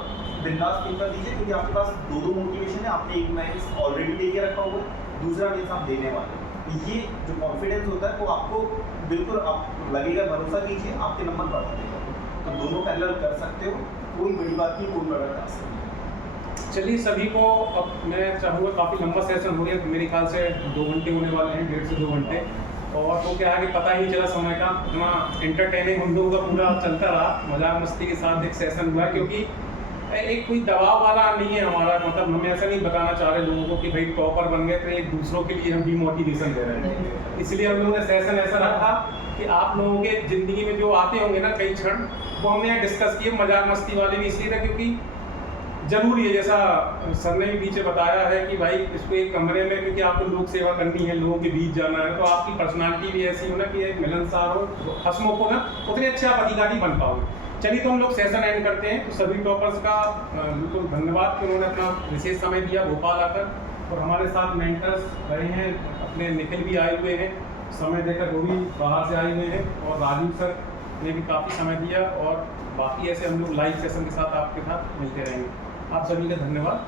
बिंदास पेपर दीजिए, क्योंकि आपके पास 2 मोटिवेशन है। आपने एक मेंस ऑलरेडी दे के रखा हुआ है, दूसरा मेंस आप देने वाले हैं, ये जो कॉन्फिडेंस होता है वो आपको बिल्कुल आप लगेगा, भरोसा कीजिए आपके नंबर बढ़ा देगा। तो दोनों पैरेलल कर सकते हो, कोई बड़ी बात नहीं, कोई बड़ा टास्क नहीं। चलिए सभी को अब मैं चाहूँगा, काफ़ी लंबा सेशन हो गया, मेरे ख्याल से 2 घंटे होने वाले हैं, 1.5 से 2 घंटे। और तो क्या है कि पता ही चला समय का, इतना एंटरटेनिंग हम लोगों का पूरा चलता रहा, मजाक मस्ती के साथ एक सेशन हुआ, क्योंकि एक कोई दबाव वाला नहीं है हमारा, मतलब हम ऐसा नहीं बताना चाह रहे लोगों को कि भाई टॉपर बन गए तो एक दूसरों के लिए हम डिमोटिवेशन दे रहे हैं। इसलिए हम लोगों ने सेशन ऐसा रखा कि आप लोगों के ज़िंदगी में जो आते होंगे ना कई क्षण, वो हमने यहाँ डिस्कस किए, मजाक मस्ती वाले भी इसलिए था क्योंकि जरूरी है, जैसा सर ने भी पीछे बताया है कि भाई इसको एक कमरे में, क्योंकि आपको लोक सेवा करनी है, लोगों के बीच जाना है, तो आपकी पर्सनालिटी भी ऐसी हो ना कि एक मिलनसार हो, हंसमुख हो ना, उतने अच्छे आप अधिकारी बन पाओगे। चलिए तो हम लोग सेशन एंड करते हैं। तो सभी टॉपर्स का बिल्कुल धन्यवाद कि उन्होंने अपना विशेष समय दिया भोपाल आकर, और हमारे साथ मेंटर्स रहे हैं, अपने निखिल भी आए हुए हैं समय देकर, वो भी बाहर से आए हुए हैं, और राजीव सर ने भी काफ़ी समय दिया, और बाकी ऐसे हम लोग लाइव सेशन के साथ आपके साथ मिलते रहेंगे। आप सभी का धन्यवाद।